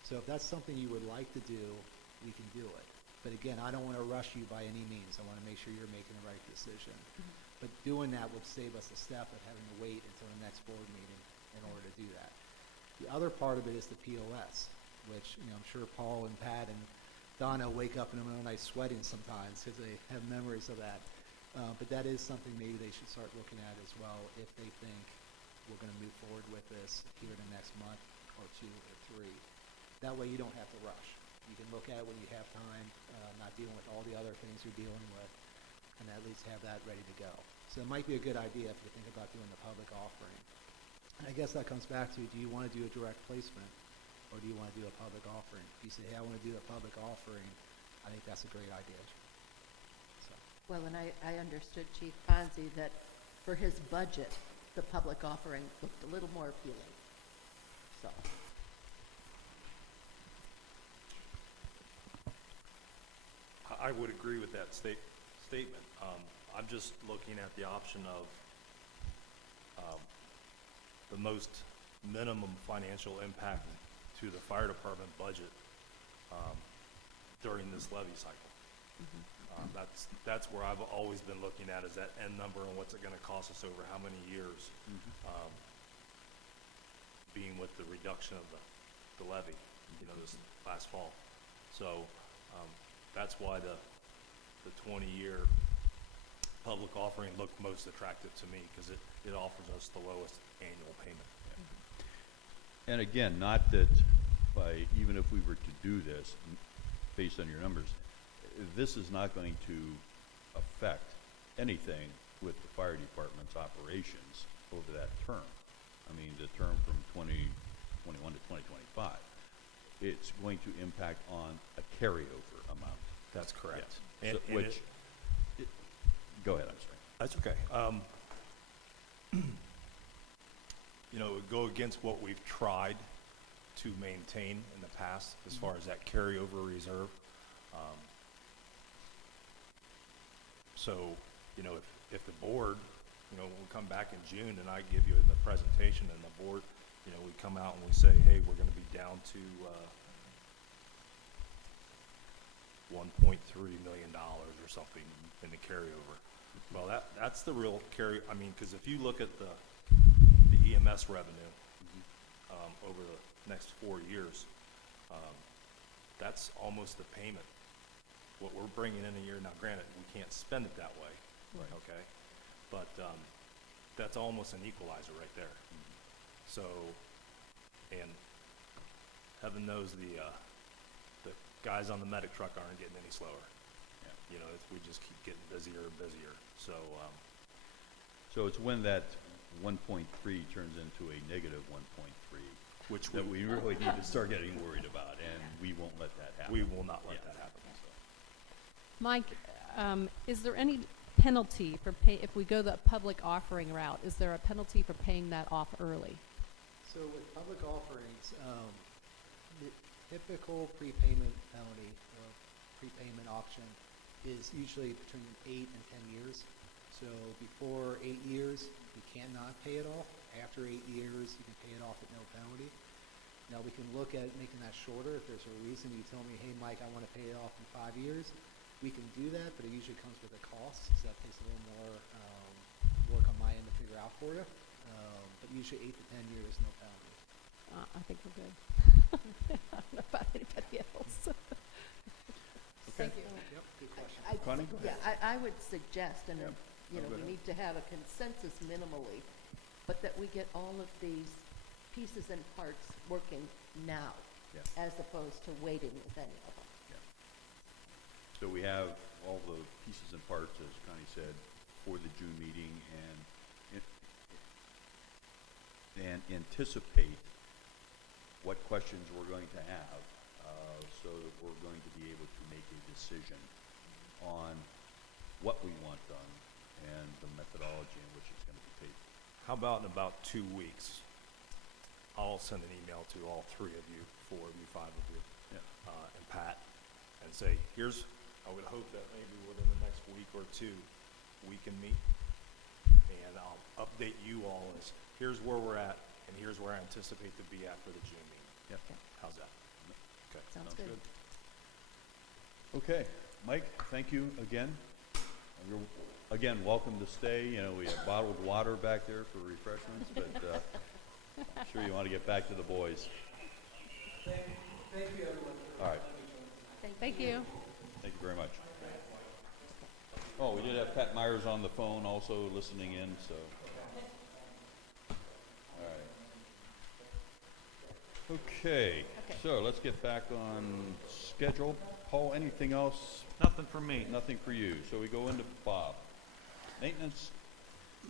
So if that's something you would like to do, we can do it. But again, I don't want to rush you by any means. I want to make sure you're making the right decision. But doing that would save us the step of having to wait until the next board meeting in order to do that. The other part of it is the POS, which I'm sure Paul and Pat and Donna wake up in the middle of the night sweating sometimes because they have memories of that. But that is something maybe they should start looking at as well if they think we're going to move forward with this here in the next month or 2 or 3. That way you don't have to rush. You can look at it when you have time, not dealing with all the other things you're dealing with, and at least have that ready to go. So it might be a good idea if you think about doing the public offering. And I guess that comes back to, do you want to do a direct placement or do you want to do a public offering? If you say, hey, I want to do a public offering, I think that's a great idea. So. Well, and I understood Chief Ponzi that for his budget, the public offering looked a little more appealing. So. I would agree with that statement. I'm just looking at the option of the most minimum financial impact to the fire department budget during this levy cycle. That's where I've always been looking at, is that end number and what's it going to cost us over how many years, being with the reduction of the levy, this last fall. So that's why the 20-year public offering looked most attractive to me, because it offers us the lowest annual payment. And again, not that even if we were to do this, based on your numbers, this is not going to affect anything with the fire department's operations over that term. I mean, the term from 2021 to 2025. It's going to impact on a carryover amount. That's correct. Yeah. Go ahead, I'm sorry. That's okay. It would go against what we've tried to maintain in the past as far as that carryover reserve. So, if the board, will come back in June and I give you the presentation and the board, we come out and we say, hey, we're going to be down to $1.3 million or something in the carryover. Well, that's the real because if you look at the EMS revenue over the next 4 years, that's almost the payment. What we're bringing in a year, now granted, we can't spend it that way, Right. okay? But that's almost an equalizer right there. So, and heaven knows the guys on the medic truck aren't getting any slower. Yeah. We just keep getting busier and busier. So, So it's when that 1.3 turns into a negative 1.3, which that we really need to start getting worried about, and we won't let that happen. we will not let Yeah. that happen. So. Mike, is there any penalty for if we go the public offering route? Is there a penalty for paying that off early? So with public offerings, the typical prepayment penalty or prepayment option is usually between 8 and 10 years. So before 8 years, you cannot pay it off. After 8 years, you can pay it off at no penalty. Now we can look at making that shorter. If there's a reason you tell me, hey Mike, I want to pay it off in 5 years, we can do that, but it usually comes with a cost, so that takes a little more work on my end to figure out for you. But usually 8 to 10 years, no penalty. I think we're good. I don't know about anybody else. Thank you. Yep, good question. Connie, go ahead. Yeah, I would suggest, and, Yep. you know, Go we ahead. need to have a consensus minimally, but that we get all of these pieces and parts working now, Yeah. as opposed to waiting with any of them. So we have all the pieces and parts, as Connie said, for the June meeting, and anticipate what questions we're going to have, so that we're going to be able to make a decision on what we want done and the methodology in which it's going to be paid. How about in about 2 weeks? I'll send an email to all 3 of you, 4 of you, 5 of you, Yeah. and Pat, and say, I would hope that maybe within the next week or 2, we can meet, and I'll update you all as, here's where we're at, and here's where I anticipate to be after the June meeting. Yep. How's that? Okay. Sounds good. Okay, Mike, thank you again. You're, again, welcome to stay. You know, we have bottled water back there for refreshments, but I'm sure you want to get back to the boys. Thank you, everyone. All right, Thank you. thank you very much. Oh, we did have Pat Myers on the phone also listening in, so. All right. Okay, Okay. so let's get back on schedule. Paul, anything else? Nothing from me. Nothing for you. So we go into Bob. Maintenance,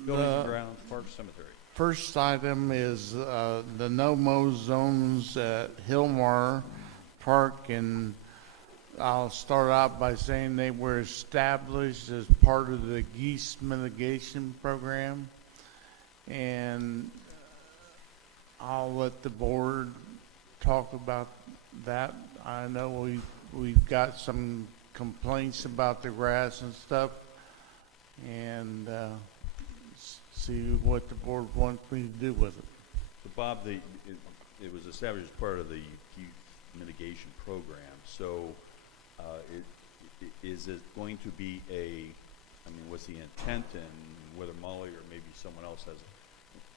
buildings and The grounds, park, cemetery. first item is the no-mow zones at Hillmar Park, and I'll start out by saying they were established as part of the geese mitigation program, and I'll let the board talk about that. I know we've got some complaints about the grass and stuff, and see what the board wants me to do with it. So Bob, it was established as part of the youth mitigation program. So is it going to be what's the intent, and whether Molly or maybe someone else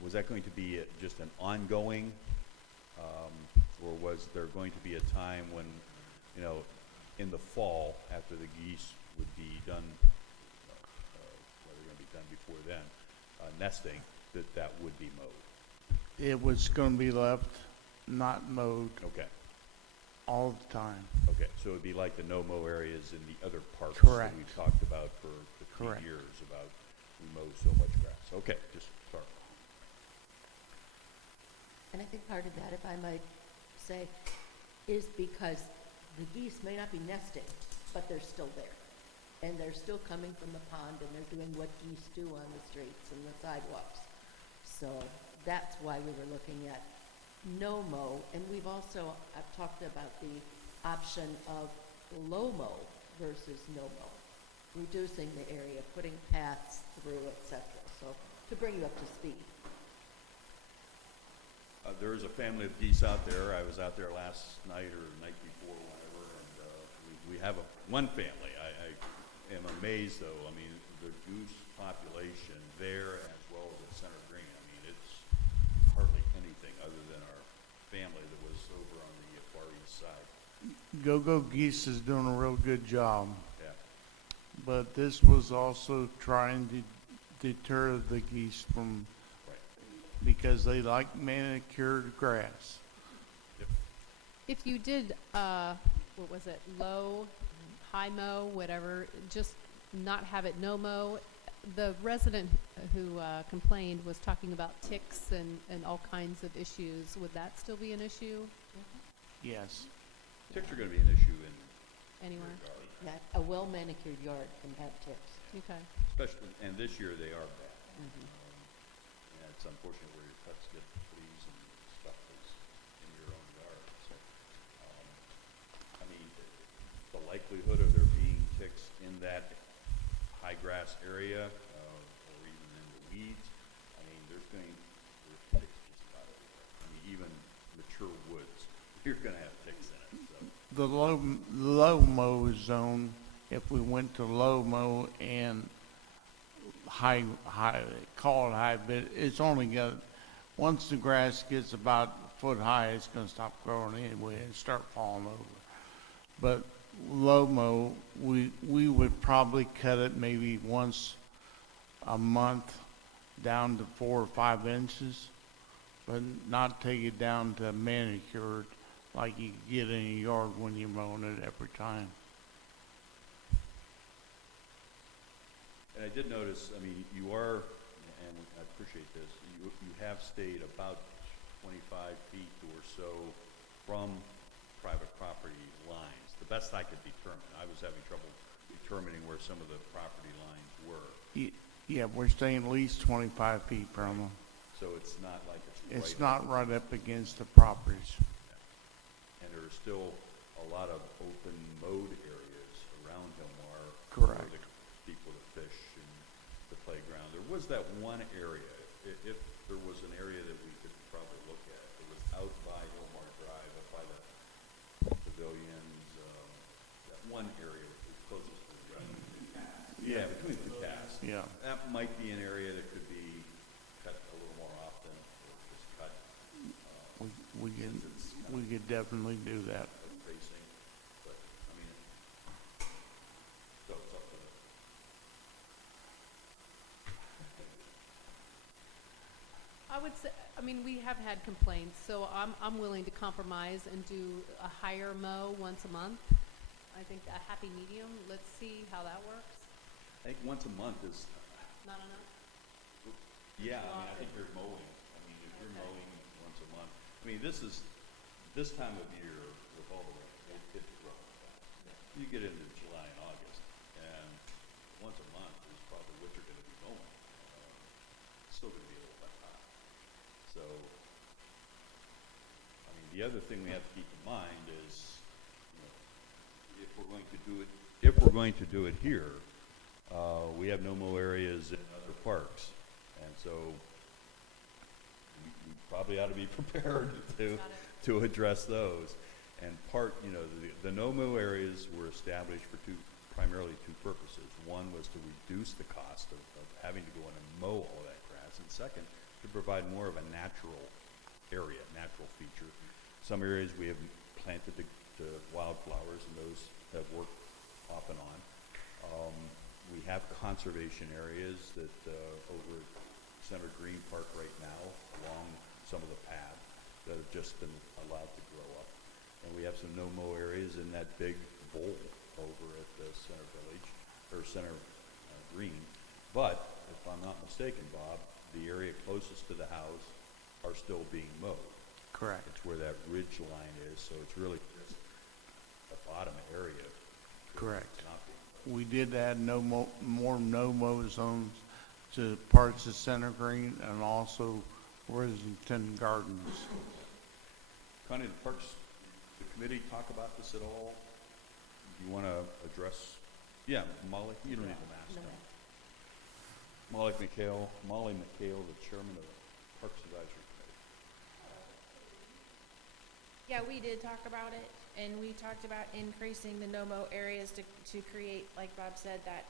was that going to be just an ongoing, or was there going to be a time when, you know, in the fall, after the geese would be done, whether they're going to be done before then, nesting, that would be mowed? It was going to be left not mowed Okay, all the time. okay, so it'd be like the no-mow areas in the other parks Correct. that we've talked about for 3 Correct. years, about we mow so much grass. Okay, just, sorry. And I think part of that, if I might say, is because the geese may not be nesting, but they're still there. And they're still coming from the pond, and they're doing what geese do on the streets and the sidewalks. So that's why we were looking at no-mow. And we've also talked about the option of low-mow versus no-mow, reducing the area, putting paths through, et cetera. So to bring you up to speed. There is a family of geese out there. I was out there last night or night before, whatever, and we have one family. I am amazed, though. I mean, the goose population there as well as at Center Green, I mean, it's hardly anything other than our family that was over on the far east side. Go-Go Geese is doing a real good job, Yeah. but this was also trying to deter the geese from, Right. because they like manicured grass. Yep. If you did, what was it, low, high mow, whatever, just not have it no mow, the resident who complained was talking about ticks and all kinds of issues. Would that still be an issue Yes. Ticks are going to be an issue in anywhere? your yard. Yeah, a well manicured yard can have ticks. Okay. especially, and this year they are bad. And it's unfortunate where your pets get fleas and stuff is in your own yard, so, I mean, the likelihood of there being ticks in that high grass area, or even in the weeds, I mean, there's ticks just about everywhere. I mean, even mature woods, you're gonna have ticks in it, so. The low mow zone, if we went to low mow and high, call it high, but it's only got, once the grass gets about a foot high, it's gonna stop growing anyway and start falling over. But low mow, we would probably cut it maybe once a month down to 4 or 5 inches, but not take it down to manicured like you get in a yard when you're mowing it every time. And I did notice, I mean, you are, and I appreciate this, you have stayed about 25 feet or so from private property lines, the best I could determine. I was having trouble determining where some of the property lines were. Yeah, we're staying at least 25 feet from them. So it's not like it's right. It's not right up against the properties. And there are still a lot of open mowed areas around Hillmar. Correct. For the people to fish and the playground. There was that one area, if there was an area that we could probably look at, it was out by Hillmar Drive, up by the pavilions, that one area that was closest to the yeah, between the cast. Yeah. That might be an area that could be cut a little more often, or just cut, We could definitely do that. facing, but, I mean, so it's up to the. I would say, I mean, we have had complaints, so I'm willing to compromise and do a higher mow once a month. I think a happy medium, let's see how that works. I think once a month is, Not enough? yeah, I mean, I think you're mowing. I mean, if you're mowing once a month, I mean, this time of year with all the rain, it's rough. You get into July and August, and once a month is probably what you're gonna be mowing. It's still gonna be a little bit hot. So, I mean, the other thing we have to keep in mind is, you know, if we're going to do it here, we have no mow areas in other parks, and so we probably ought to be prepared to address those. And the no mow areas were established for primarily two purposes. One was to reduce the cost of having to go in and mow all that grass, and second, to provide more of a natural area, natural feature. Some areas we have planted to wildflowers, and those have worked off and on. We have conservation areas that over at Center Green Park right now, along some of the path, that have just been allowed to grow up. And we have some no-mow areas in that big bowl over at the Center Village, or Center Green. But, if I'm not mistaken, Bob, the area closest to the house are still being mowed. Correct. It's where that ridge line is, so it's really just the bottom area. Correct. It's not being mowed. We did add more no-mow zones to parts of Center Green and also Worthington Gardens. Connie, the Parks, the committee talk about this at all? Do you want to address? Yeah, Molly, you don't need to mask No. them. Molly McHale, the chairman of the Parks Advisory Committee. Yeah, we did talk about it, and we talked about increasing the no-mow areas to create, like Bob said, that,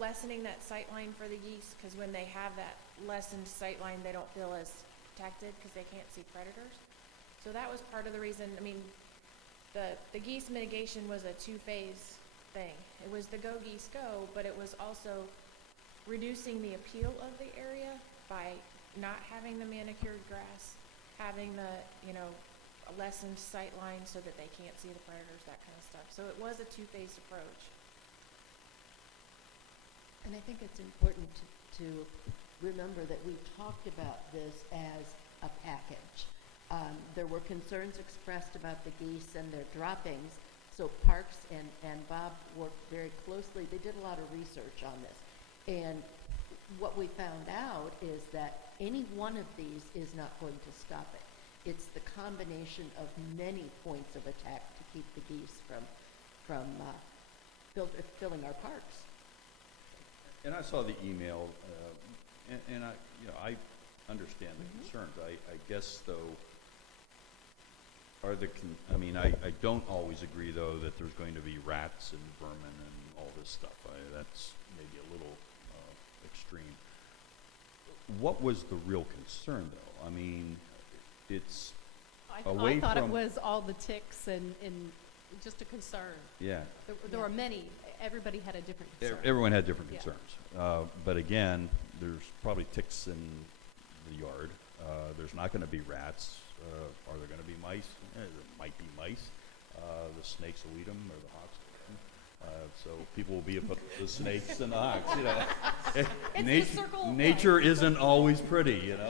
lessening that sight line for the geese, because when they have that lessened sight line, they don't feel as protected because they can't see predators. So that was part of the reason, I mean, the geese mitigation was a two-phase thing. It was the go geese go, but it was also reducing the appeal of the area by not having the manicured grass, having the, a lessened sight line so that they can't see the predators, that kind of stuff. So it was a two-phased approach. And I think it's important to remember that we talked about this as a package. There were concerns expressed about the geese and their droppings, So Parks and Bob worked very closely. They did a lot of research on this. And what we found out is that any one of these is not going to stop it. It's the combination of many points of attack to keep the geese from filling our parks. And I saw the email, and I, I understand the concerns. I guess, though, I don't always agree, though, that there's going to be rats and vermin and all this stuff. That's maybe a little extreme. What was the real concern, though? I mean, it's away I thought from... it was all the ticks and just a concern. Yeah. There were many. Everybody had a different concern. Everyone had different Yeah. concerns. But again, there's probably ticks in the yard. There's not going to be rats. Are there going to be mice? There might be mice. The snakes will eat them, or the hawks will eat them. So people will be about the snakes and the hawks, It's the circle of nature life. isn't always pretty, And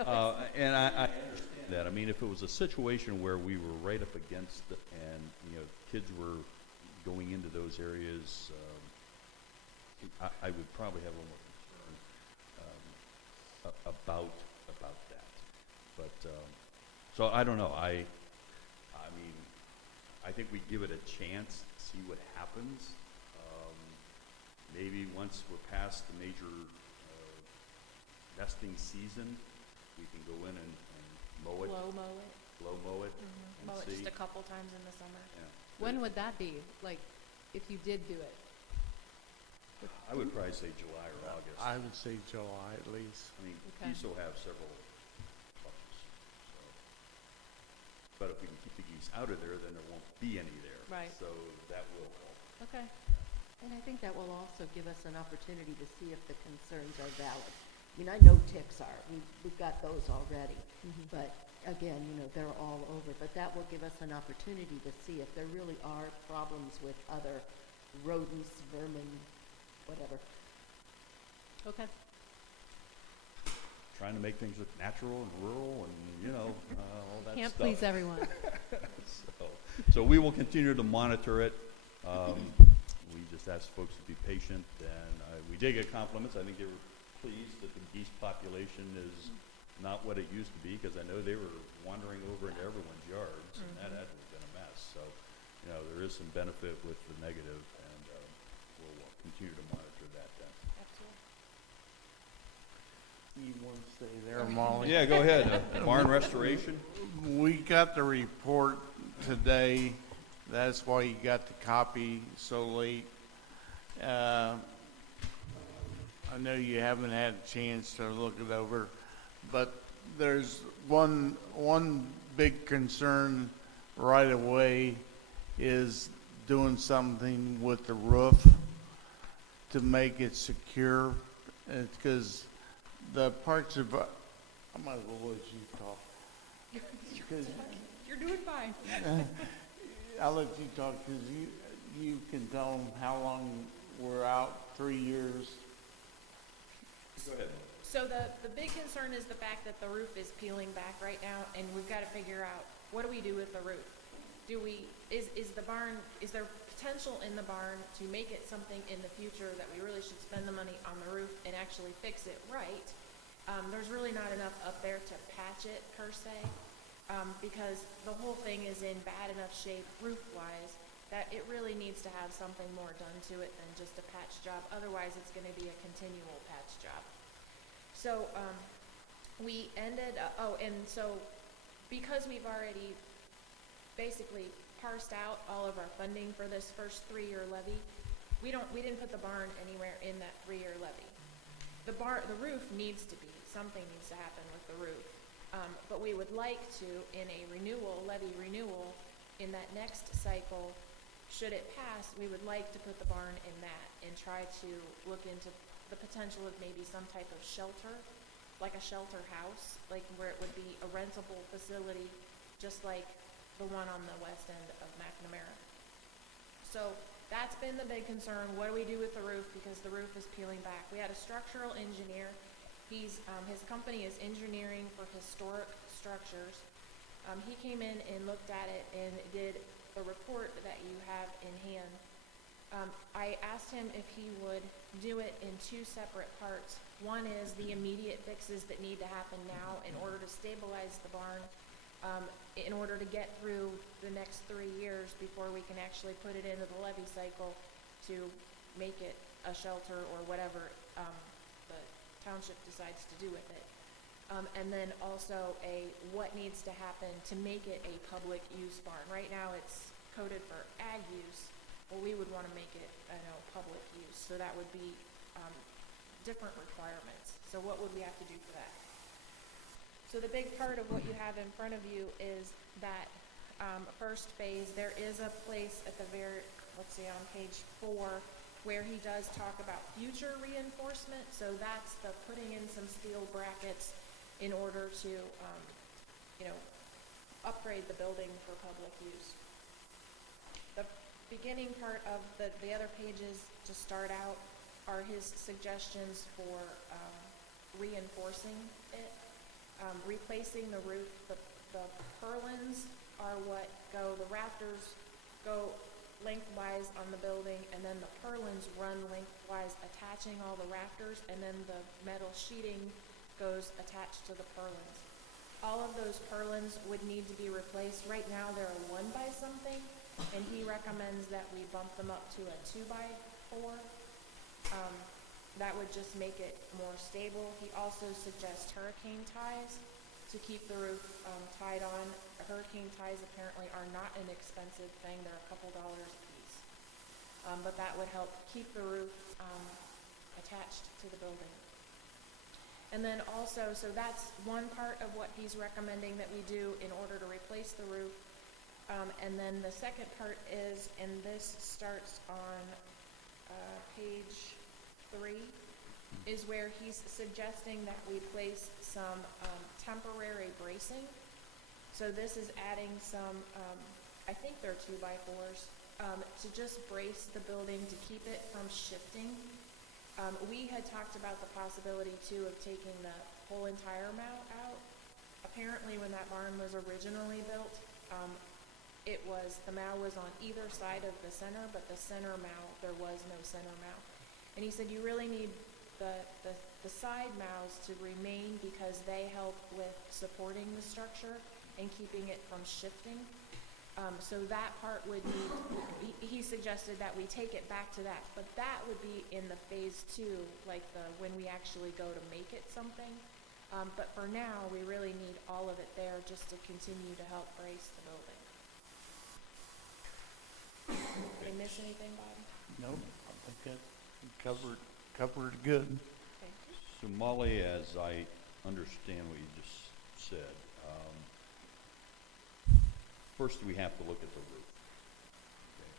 I understand that. I mean, if it was a situation where we were right up against it and, kids were going into those areas, I would probably have a little more concern about that. But so I don't know. I mean, I think we give it a chance to see what happens. Maybe once we're past the major nesting season, we can go in and mow it, Blow mow it, blow mow it, and mow it see. just a couple times in the summer. Yeah. When would that be? Like, if you did do it? I would probably say July or August. I would say July at least. I mean, Okay. geese will have several clutches. So. But if we can keep the geese out of there, then there won't be any there. Right. So that will help. Okay. And I think that will also give us an opportunity to see if the concerns are valid. I mean, I know ticks are. We've got those already. But again, they're all over. But that will give us an opportunity to see if there really are problems with other rodents, vermin, whatever. Okay. Trying to make things look natural and rural and, all that Can't stuff. please everyone. So we will continue to monitor it. We just ask folks to be patient, and we did get compliments. I think they were pleased that the geese population is not what it used to be, because I know they were wandering over into everyone's yards, and that had been a mess. So, there is some benefit with the negative, and we'll continue to monitor that then. You want to stay there, Molly? Yeah, go ahead. Barn restoration? We got the report today. That's why you got the copy so late. I know you haven't had a chance to look it over, but there's one big concern right away is doing something with the roof to make it secure. It's because the parts of, I might as well let you talk. 'Cause You're doing fine. I'll let you talk, because you can tell them how long we're out, 3 years. Go ahead. So the big concern is the fact that the roof is peeling back right now, and we've got to figure out, what do we do with the roof? Is the barn, is there potential in the barn to make it something in the future that we really should spend the money on the roof and actually fix it right? There's really not enough up there to patch it per se, because the whole thing is in bad enough shape roof-wise that it really needs to have something more done to it than just a patch job. Otherwise, it's going to be a continual patch job. So we ended, because we've already basically parsed out all of our funding for this first 3-year levy, we didn't put the barn anywhere in that 3-year levy. The roof needs to be, something needs to happen with the roof. But we would like to, in a levy renewal, in that next cycle, should it pass, we would like to put the barn in that and try to look into the potential of maybe some type of shelter, like a shelter house, like where it would be a rentable facility, just like the one on the west end of McNamara. So that's been the big concern. What do we do with the roof? Because the roof is peeling back. We had a structural engineer. His company is engineering for historic structures. He came in and looked at it and did the report that you have in hand. I asked him if he would do it in two separate parts. One is the immediate fixes that need to happen now in order to stabilize the barn, in order to get through the next 3 years before we can actually put it into the levy cycle to make it a shelter or whatever the township decides to do with it. And then also what needs to happen to make it a public use barn. Right now it's coded for ag use. Well, we would want to make it, public use. So that would be different requirements. So what would we have to do for that? So the big part of what you have in front of you is that first phase. There is a place at the on page 4, where he does talk about future reinforcement. So that's the putting in some steel brackets in order to, upgrade the building for public use. The beginning part of the other pages to start out are his suggestions for reinforcing it, replacing the roof. The purlins are what the rafters go lengthwise on the building, and then the purlins run lengthwise, attaching all the rafters, and then the metal sheeting goes attached to the purlins. All of those purlins would need to be replaced. Right now they're a 1x something, and he recommends that we bump them up to a 2x4. That would just make it more stable. He also suggests hurricane ties to keep the roof tied on. Hurricane ties apparently are not an expensive thing. They're a couple dollars a piece. But that would help keep the roof attached to the building. And then also, so that's one part of what he's recommending that we do in order to replace the roof. And then the second part is, and this starts on page 3, is where he's suggesting that we place some temporary bracing. So this is adding some, I think they're 2x4s, to just brace the building to keep it from shifting. We had talked about the possibility too of taking the whole entire mow out. Apparently when that barn was originally built, the mow was on either side of the center, but the center mow, there was no center mow. And he said you really need the side mows to remain because they help with supporting the structure and keeping it from shifting. So that part would need, he suggested that we take it back to that, but that would be in the phase 2, like when we actually go to make it something. But for now, we really need all of it there just to continue to help brace the building. Did I miss anything, Bob? Nope, I think that covered good. Okay. So Molly, as I understand what you just said, first we have to look at the roof. Okay.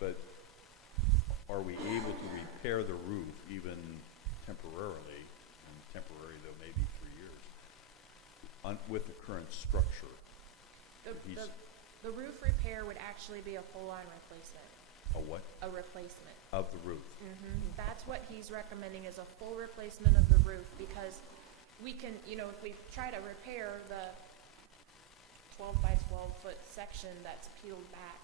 But are we able to repair the roof even temporarily, and temporary though maybe 3 years, with the current structure? The roof repair would actually be a full-on replacement. A what? A replacement. Of the roof. That's what he's recommending, is a full replacement of the roof, because we can, if we try to repair the 12-by-12-foot section that's peeled back,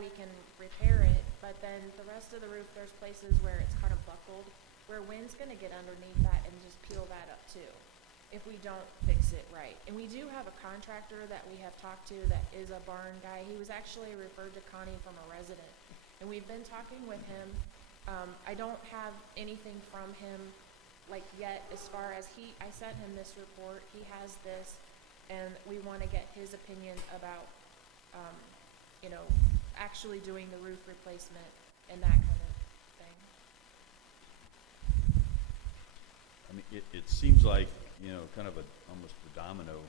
we can repair it, but then the rest of the roof, there's places where it's kind of buckled, where wind's gonna get underneath that and just peel that up too, if we don't fix it right. And we do have a contractor that we have talked to that is a barn guy. He was actually referred to Connie from a resident, and we've been talking with him. I don't have anything from him yet as far as I sent him this report. He has this, and we want to get his opinion about actually doing the roof replacement and that kind of thing. I mean, it seems like, kind of almost a domino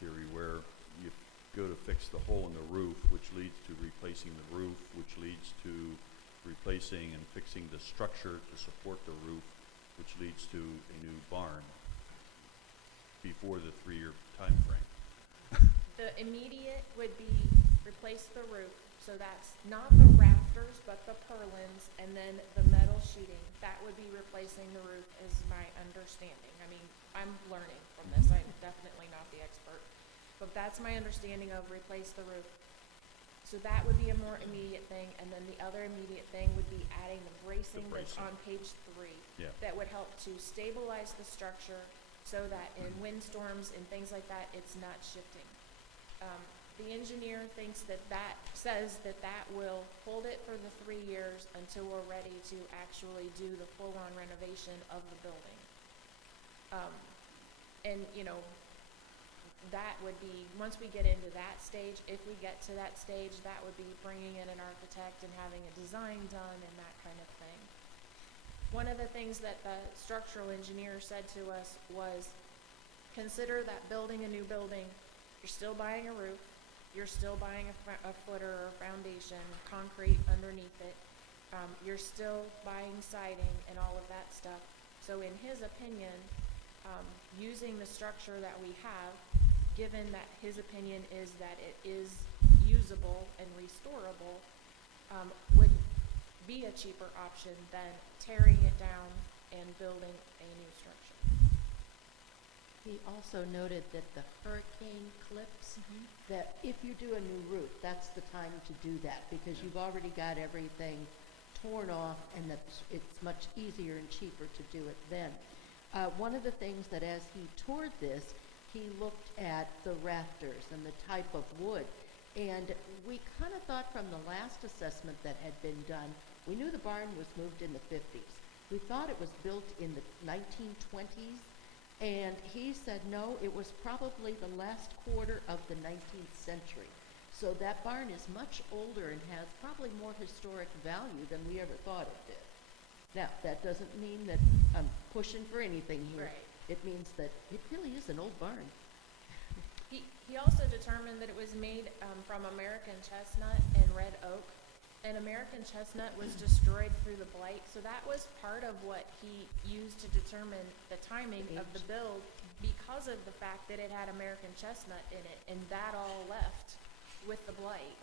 theory, where you go to fix the hole in the roof, which leads to replacing the roof, which leads to replacing and fixing the structure to support the roof, which leads to a new barn before the 3-year time frame. The immediate would be replace the roof, so that's not the rafters, but the purlins, and then the metal sheeting. That would be replacing the roof, is my understanding. I mean, I'm learning from this. I'm definitely not the expert. but that's my understanding of replace the roof. So that would be a more immediate thing, and then the other immediate thing would be adding the bracing that's bracing. on page 3. Yeah. That would help to stabilize the structure so that in windstorms and things like that, it's not shifting. The engineer thinks says that will hold it for the 3 years until we're ready to actually do the full-on renovation of the building. And, you know, that would be, once we get into that stage, if we get to that stage, that would be bringing in an architect and having a design done and that kind of thing. One of the things that the structural engineer said to us was, consider that building a new building, you're still buying a roof, you're still buying a footer or foundation, concrete underneath it, you're still buying siding and all of that stuff. So in his opinion, using the structure that we have, given that his opinion is that it is usable and restorable, would be a cheaper option than tearing it down and building a new structure. He also noted that the hurricane clips, that if you do a new roof, that's the time to do that, because you've already got everything torn off, and that it's much easier and cheaper to do it then. One of the things that as he toured this, he looked at the rafters and the type of wood. And we kind of thought from the last assessment that had been done, we knew the barn was moved in the 50s. We thought it was built in the 1920s. And he said, no, it was probably the last quarter of the 19th century. So that barn is much older and has probably more historic value than we ever thought it did. Now, that doesn't mean that I'm pushing for anything here. Right. It means that it really is an old barn. He also determined that it was made from American chestnut and red oak. And American chestnut was destroyed through the blight, so that was part of what he used to determine the timing of the build, because of the fact that it had American chestnut in it, and that all left with the blight.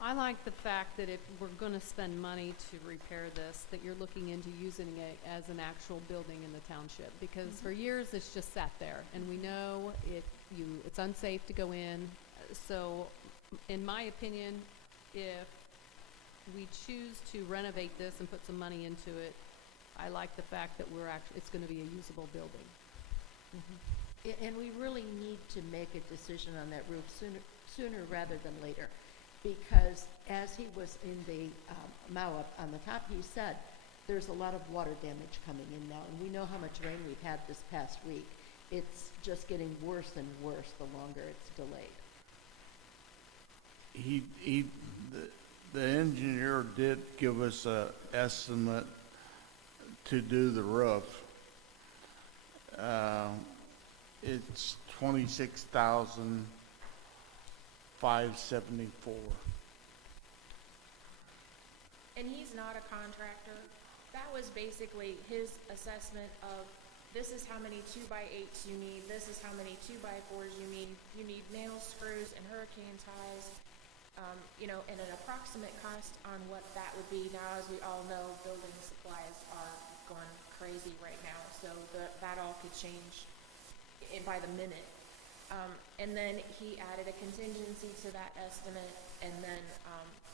I like the fact that if we're gonna spend money to repair this, that you're looking into using it as an actual building in the township. Because for years, it's just sat there, and we know it's unsafe to go in. So, in my opinion, if we choose to renovate this and put some money into it, I like the fact that it's gonna be a usable building. And we really need to make a decision on that roof sooner rather than later. Because as he was in the mow-up on the top, he said there's a lot of water damage coming in now. And we know how much rain we've had this past week. It's just getting worse and worse the longer it's delayed. The engineer did give us a estimate to do the roof. It's $26,574. And he's not a contractor. That was basically his assessment of, this is how many 2x8s you need, this is how many 2x4s you need nail screws and hurricane ties, and an approximate cost on what that would be. Now, as we all know, building supplies are going crazy right now, so that all could change by the minute. And then he added a contingency to that estimate, and then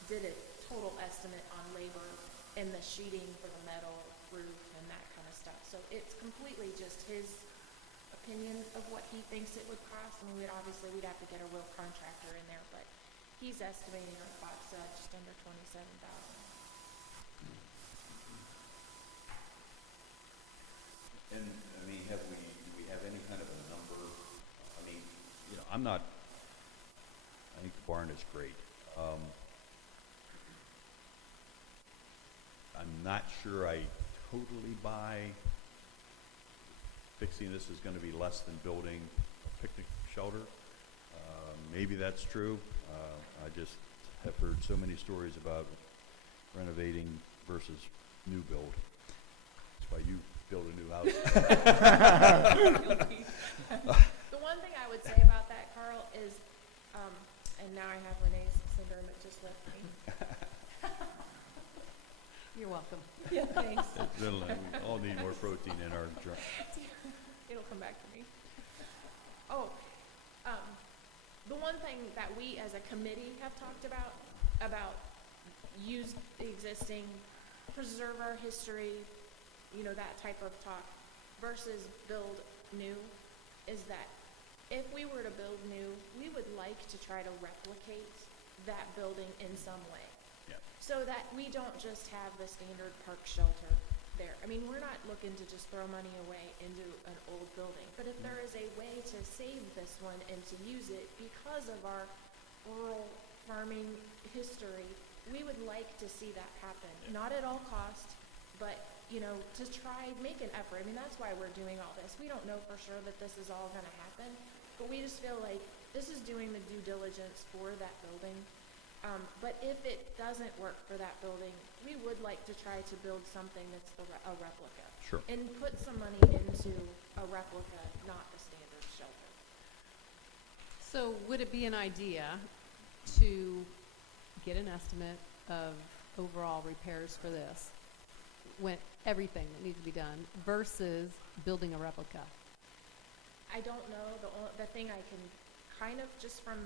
did a total estimate on labor and the sheeting for the metal roof and that kind of stuff. So it's completely just his opinion of what he thinks it would cost. I mean, we'd have to get a real contractor in there, but he's estimating, like Bob said, just under $27,000. And, I mean, do we have any kind of a number? I mean, I think the barn is great. I'm not sure I totally buy fixing this is gonna be less than building a picnic shelter. Maybe that's true. I just have heard so many stories about renovating versus new build. That's why you build a new house. The one thing I would say about that, Carl, is, and now I have Renee's syndrome, it just left me. You're welcome. Yeah, thanks. We all need more protein in our drink. It'll come back to me. Oh, the one thing that we as a committee have talked about use the existing, preserve our history, you know, that type of talk, versus build new, is that if we were to build new, we would like to try to replicate that building in some way. Yeah. So that we don't just have the standard park shelter there. I mean, we're not looking to just throw money away into an old building, but if there is a way to save this one and to use it because of our rural farming history, we would like to see that happen. Yeah. Not at all cost, but, you know, to try, make an effort. I mean, that's why we're doing all this. We don't know for sure that this is all gonna happen, but we just feel like this is doing the due diligence for that building. But if it doesn't work for that building, we would like to try to build something that's a replica. Sure. And put some money into a replica, not the standard shelter. So would it be an idea to get an estimate of overall repairs for this, when everything that needs to be done, versus building a replica? I don't know, the thing I can kind of, just from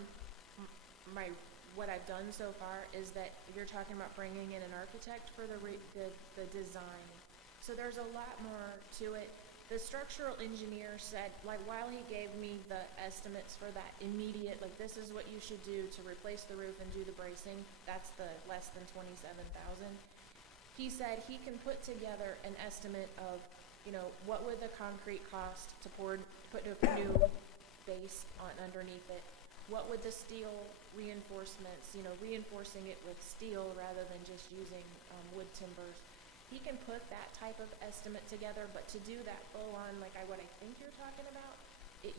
what I've done so far, is that you're talking about bringing in an architect for the design. So there's a lot more to it. The structural engineer said, like, while he gave me the estimates for that immediate, like, this is what you should do to replace the roof and do the bracing, that's the less than 27,000. He said he can put together an estimate of, you know, what would the concrete cost to put a new base on underneath it? What would the steel reinforcements, you know, reinforcing it with steel rather than just using wood timbers? He can put that type of estimate together, but to do that full on, like what I think you're talking about,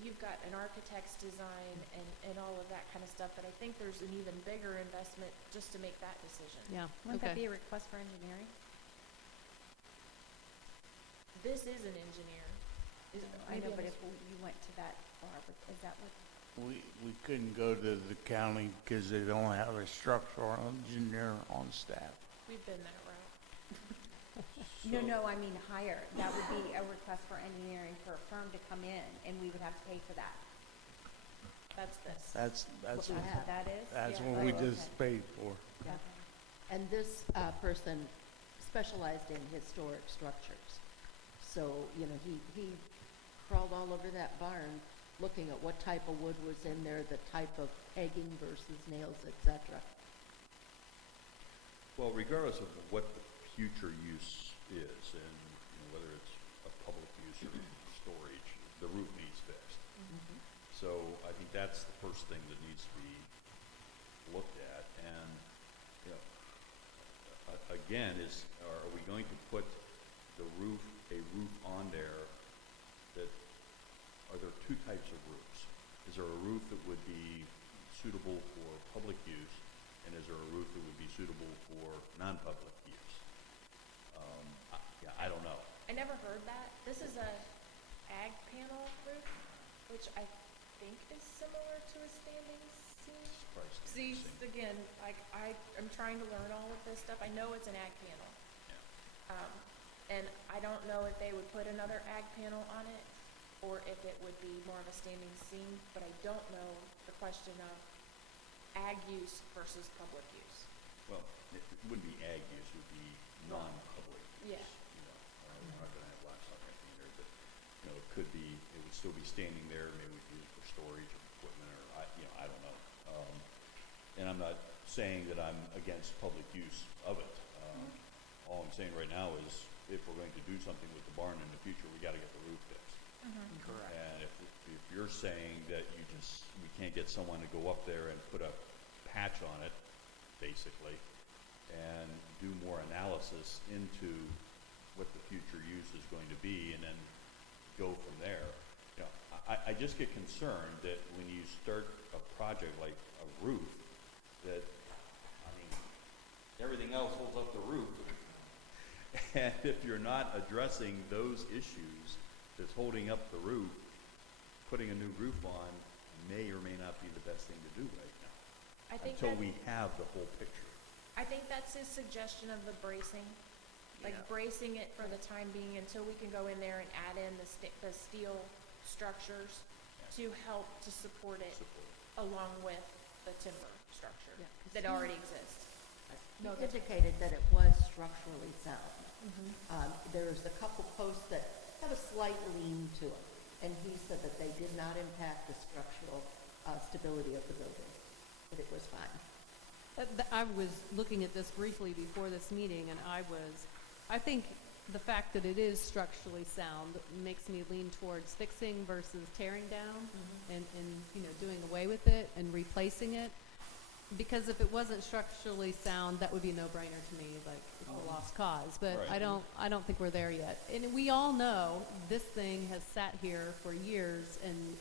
you've got an architect's design and all of that kind of stuff, but I think there's an even bigger investment just to make that decision. Yeah, Wouldn't that okay. be a request for engineering? This is an engineer. I know, but Maybe if you went to that far, is that what? We couldn't go to the county because they don't have a structural engineer on staff. we've been that route. No, I mean hire. That would be a request for engineering for a firm to come in, and we would have to pay for that. That's this. That's That is? that's Yeah. what we Oh, just paid for. Yeah. And this person specialized in historic structures. So, you know, he crawled all over that barn looking at what type of wood was in there, the type of egging versus nails, etc. Well, regardless of what the future use is, and whether it's a public use or storage, the roof needs fixed. Mm-hmm. So I think that's the first thing that needs to be looked at. And again, are we going to put a roof on there? That are there two types of roofs? Is there a roof that would be suitable for public use, and is there a roof that would be suitable for non-public use? I don't know. I never heard that. This is a ag panel roof, which I think is similar to a standing seam. Surprised to See, see. again, I'm trying to learn all of this stuff. I know it's an ag panel. And I don't know if they would put another ag panel on it, or if it would be more of a standing seam, but I don't know the question of ag use versus public use. Well, it wouldn't be ag use, it would be non-public use. Yeah. We're not gonna have livestock or anything there, but, it could be, it would still be standing there, maybe we'd use it for storage of equipment, or I don't know. And I'm not saying that I'm against public use of it. All I'm saying right now is, if we're going to do something with the barn in the future, we gotta get the roof fixed. Correct. And if you're saying that we can't get someone to go up there and put a patch on it, basically, and do more analysis into what the future use is going to be, and then go from there. I just get concerned that when you start a project like a roof, that, everything else holds up the roof. And if you're not addressing those issues that's holding up the roof, putting a new roof on may or may not be the best thing to do right now, I think until that- we have the whole picture. I think that's his suggestion of the bracing, like Yeah. bracing it for the time being until we can go in there and add in the steel structures to help to support it along with the timber structure Yeah, 'cause that he- already exists. No, it indicated that it was structurally sound. There's a couple posts that have a slight lean to them, and he said that they did not impact the structural stability of the building, that it was fine. I was looking at this briefly before this meeting, and I think the fact that it is structurally sound makes me lean towards fixing versus tearing down and, you know, doing away with it and replacing it. Because if it wasn't structurally sound, that would be a no-brainer to me, like, it's a lost cause. But Right. I don't think we're there yet. And we all know this thing has sat here for years, and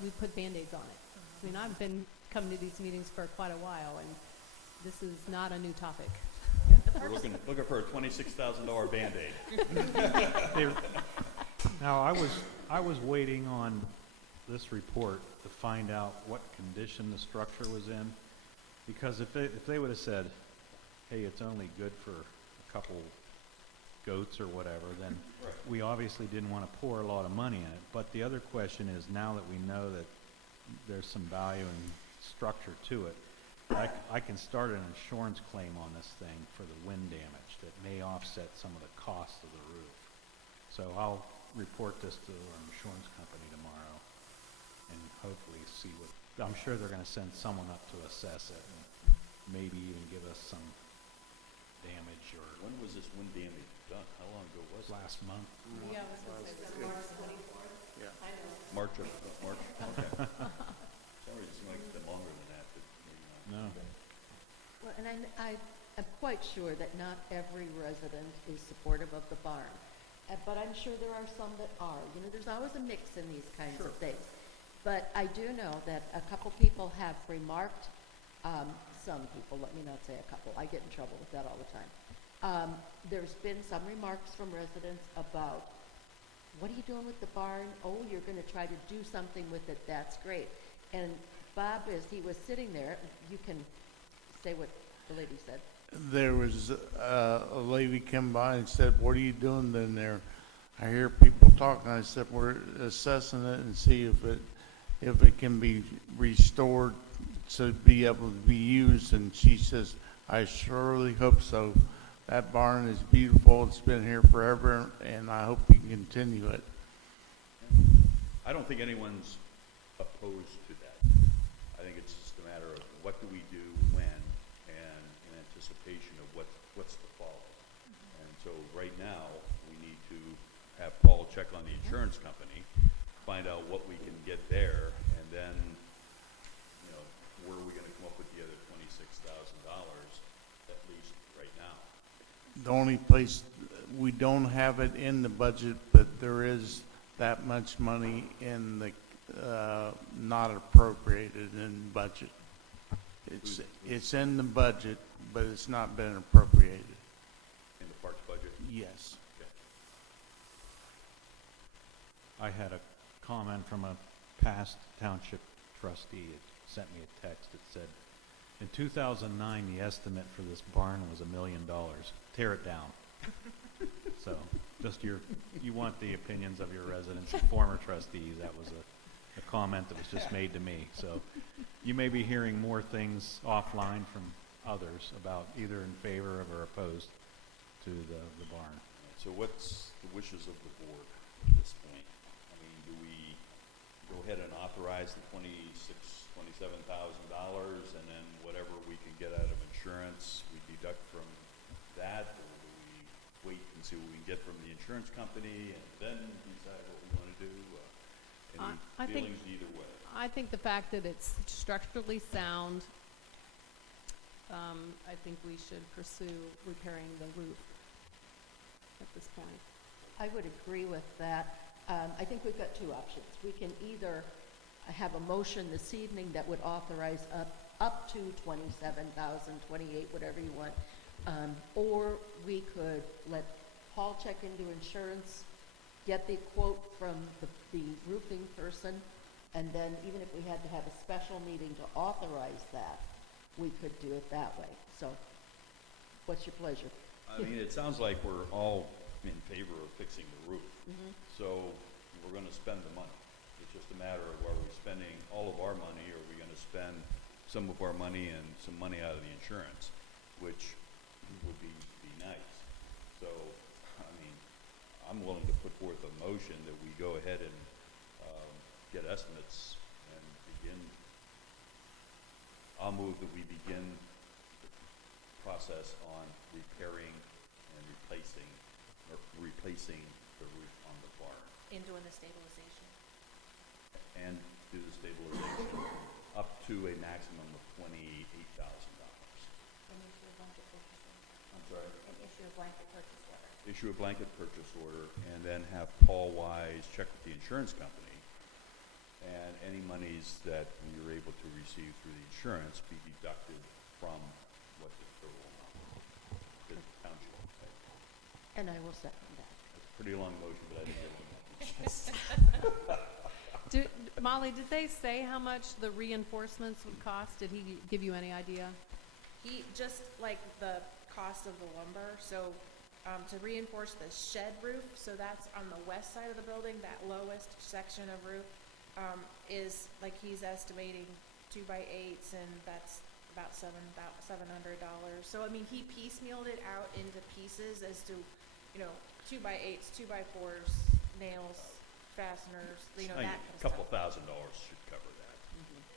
we put Band-Aids on it. I mean, I've been coming to these meetings for quite a while, and this is not a new topic. We're looking for a $26,000 Band-Aid. Now, I was waiting on this report to find out what condition the structure was in, because if they would have said, hey, it's only good for a couple goats or whatever, then we obviously didn't want to pour a lot of money in it. But the other question is, now that we know that there's some value and structure to it, I can start an insurance claim on this thing for the wind damage that may offset some of the cost of the roof. So I'll report this to our insurance company tomorrow and hopefully see what, I'm sure they're gonna send someone up to assess it and maybe even give us some damage or When was this wind damage done? How long ago was it? last month. Yeah, I was gonna say March 24th. Yeah. I know. March. Okay. Sorry, it seemed like it's been longer than that, but maybe not. No. Well, and I'm quite sure that not every resident is supportive of the barn, but I'm sure there are some that are. You know, there's always a mix in these kinds of things. But I do know that a couple people have remarked, some people, let me not say a couple, I get in trouble with that all the time. There's been some remarks from residents about, what are you doing with the barn? Oh, you're gonna try to do something with it, that's great. And Bob, as he was sitting there, you can say what the lady said. There was a lady come by and said, what are you doing in there? I hear people talking. I said, we're assessing it and see if it can be restored to be able to be used. And she says, I surely hope so. That barn is beautiful. It's been here forever, and I hope we can continue it. I don't think anyone's opposed to that. I think it's just a matter of what do we do when, and in anticipation of what's to follow. And so right now, we need to have Paul check on the insurance company, find out what we can get there, and then, you know, where are we gonna come up with the other $26,000, at least right now? The only place, we don't have it in the budget, but there is that much money in the, not appropriated in budget. It's in the budget, but it's not been appropriated. In the parks budget? Yes. Okay. I had a comment from a past township trustee. It sent me a text that said, in 2009, the estimate for this barn was $1 million. Tear it down. So, just you want the opinions of your residents and former trustees. That was a comment that was just made to me. So, you may be hearing more things offline from others about either in favor of or opposed to the barn. So what's the wishes of the board at this point? I mean, do we go ahead and authorize the $27,000 and then whatever we can get out of insurance, we deduct from that? Or do we wait and see what we can get from the insurance company and then decide what we want to do? I Any think- feelings either way? I think the fact that it's structurally sound, I think we should pursue repairing the roof at this point. I would agree with that. I think we've got two options. We can either have a motion this evening that would authorize up to 27,000, 28, whatever you want, or we could let Paul check into insurance, get the quote from the roofing person, and then even if we had to have a special meeting to authorize that, we could do it that way. So, what's your pleasure? I mean, it sounds like we're all in favor of fixing the roof. So we're gonna spend the money. It's just a matter of are we spending all of our money, or are we gonna spend some of our money and some money out of the insurance, which would be nice. So, I mean, I'm willing to put forth a motion that we go ahead and, get estimates and begin. I'll move that we begin the process on repairing and replacing the roof on the barn In doing the stabilization. and do the stabilization up to a maximum of $28,000. And issue a blanket purchase order. I'm sorry? And issue a blanket purchase order. Issue a blanket purchase order and then have Paul Wise check with the insurance company, and any monies that we are able to receive through the insurance be deducted from what the total amount the township will pay. And I will second that. It's a pretty long motion, but I didn't get one. Molly, did they say how much the reinforcements would cost? Did he give you any idea? He, just like the cost of the lumber, so, to reinforce the shed roof, so that's on the west side of the building, that lowest section of roof, is, like, he's estimating 2x8s, and that's about $700. So, I mean, he piecemealed it out into pieces as to, 2x8s, 2x4s, nails, fasteners, I that mean, kind a of couple stuff. $1,000 should cover that,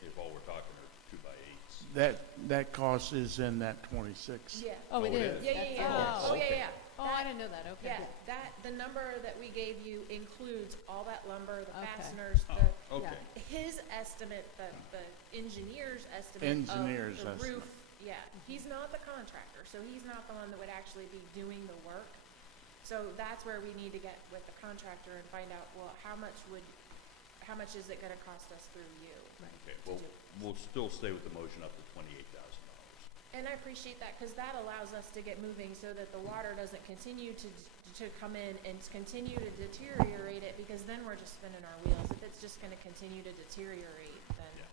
if all we're talking are 2x8s. That cost is in that 26. Yeah. Oh, it it is? is. Yeah. Oh, Oh, yeah. Oh, I didn't know that, okay. Yeah, the number that we gave you includes all that lumber, the Okay. fasteners, Oh, okay. his estimate, the engineer's estimate Engineer's of the estimate. roof. Yeah, he's not the contractor, so he's not the one that would actually be doing the work. So that's where we need to get with the contractor and find out, well, how much is it gonna cost us through you? Okay, to well, do? we'll still stay with the motion up to $28,000. And I appreciate that, because that allows us to get moving so that the water doesn't continue to come in and continue to deteriorate it, because then we're just spinning our wheels. If it's just gonna continue to deteriorate, then. Yeah.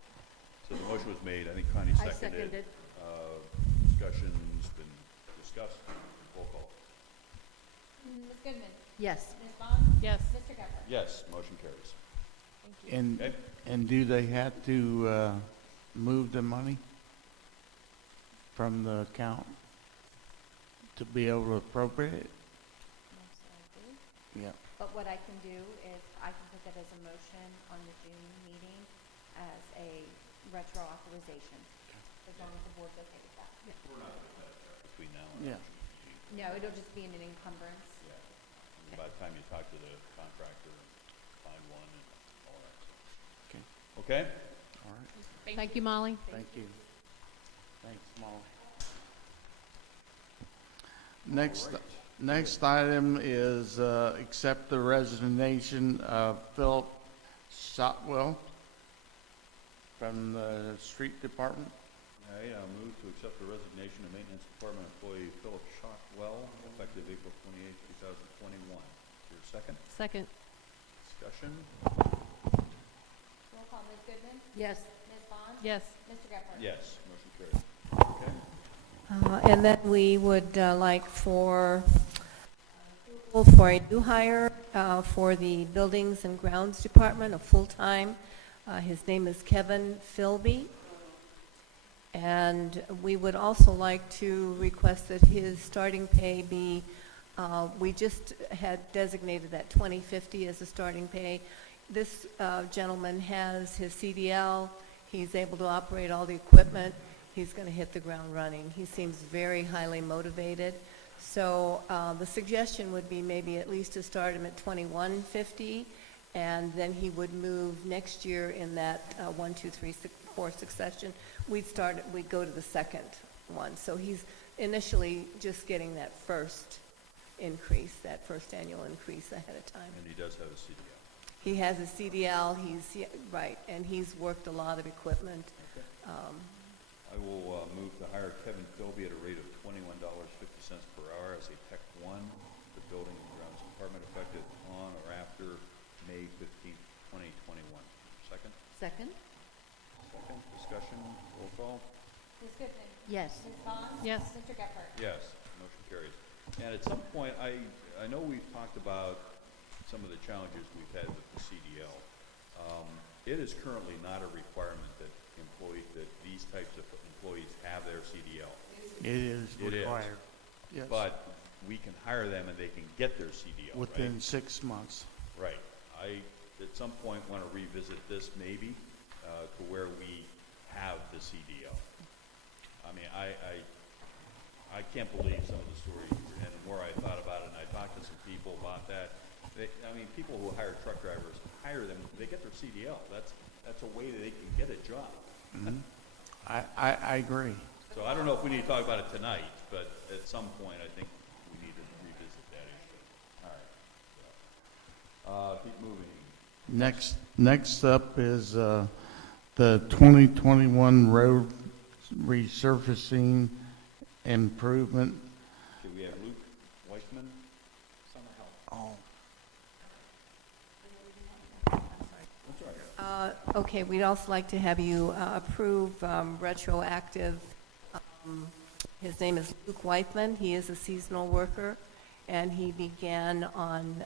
So the motion was made, I think Connie I seconded. seconded. Discussion's been discussed, roll call. Ms. Goodman? Yes. Ms. Vaughn? Yes. Mr. Gephardt? Yes, motion carries. Thank you. Okay. And do they have to move the money from the account to be able to appropriate it? Most likely. Yeah. But what I can do is I can put that as a motion on the June meeting as a retro authorization, as long as the board's okay with that. Between now and. Yeah. No, it'll just be an encumbrance. Yeah. And by the time you talk to the contractor and find one and all that stuff. Okay. Okay? All right. Thank you, Molly. Thank you. Thanks, Molly. Next item is accept the resignation of Philip Shotwell from the street department. Okay, I'll move to accept the resignation of Maintenance Department employee Philip Shotwell, effective April 28th, 2021. Is there a second? Second. Discussion? Roll call, Ms. Goodman? Yes. Ms. Vaughn? Yes. Mr. Gephardt? Yes, motion carries. Okay. And then we would like for approval for a new hire for the Buildings and Grounds Department, a full-time. His name is Kevin Philby. And we would also like to request that his starting pay be, we just had designated that $20.50 as a starting pay. This gentleman has his CDL, he's able to operate all the equipment, he's going to hit the ground running. He seems very highly motivated. So the suggestion would be maybe at least to start him at $21.50, and then he would move next year in that 1, 2, 3, 4 succession. We'd go to the second one. So he's initially just getting that first increase, that first annual increase ahead of time. And he does have a CDL. He has a CDL, right, and he's worked a lot of equipment. Okay. I will move to hire Kevin Philby at a rate of $21.50 per hour as a Tech 1, the Building and Grounds Department, effective on or after May 15th, 2021. Second? Second? Second, discussion, roll call. Ms. Goodman? Yes. Ms. Vaughn? Yes. Mr. Gephardt? Yes, motion carries. And at some point, I know we've talked about some of the challenges we've had with the CDL. It is currently not a requirement that that these types of employees have their CDL. It is It is. required. Yes. But we can hire them and they can get their CDL, Within right? 6 months. Right. I, at some point, want to revisit this maybe, to where we have the CDL. I mean, I can't believe some of the stories, and the more I thought about it, and I talked to some people about that, people who hire truck drivers, hire them, they get their CDL. That's a way that they can get a job. Mhm. I agree. So I don't know if we need to talk about it tonight, but at some point, I think we need to revisit that issue. All right. Keep moving. Next up is the 2021 road resurfacing improvement. Okay, we have Luke Weichman. Summer help. Oh. That's all right. Okay, we'd also like to have you approve retroactive. His name is Luke Whiteman. He is a seasonal worker, and he began on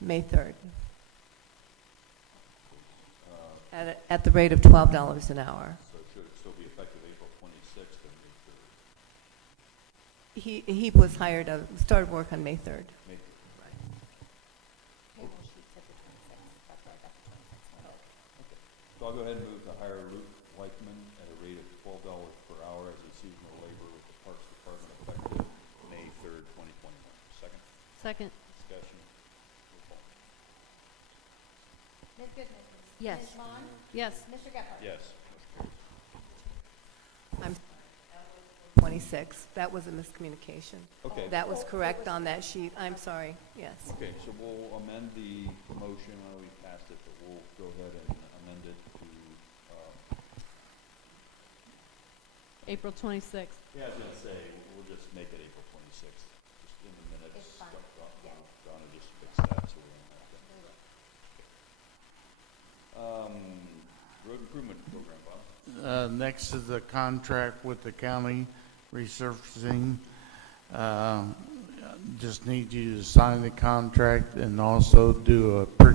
May 3rd at the rate of $12 an hour. So should it still be effective April 26th and May 3rd? He was hired, started work on May 3rd. May 3rd. Payroll sheet said the 26th, that's why I got the 26th one. So I'll go ahead and move to hire Luke Weichman at a rate of $12 per hour as a seasonal labor with the Parks Department effective May 3rd, 2021. Second Second. discussion. Roll call. Ms. Goodman? Yes. Ms. Vaughn? Yes. Mr. Gephardt? Yes. I'm 26. That was a miscommunication. Okay. That was correct on that sheet. I'm sorry, yes. Okay, so we'll amend the motion. I know we passed it, but we'll go ahead and amend it to, April 26th. yeah, I was gonna say, we'll just make it April 26th, just in the minutes. It's fine. Yeah. Donna just fix that, so we don't have to. Road improvement program, Bob. Next is the contract with the county resurfacing. Just need you to sign the contract and also do a A little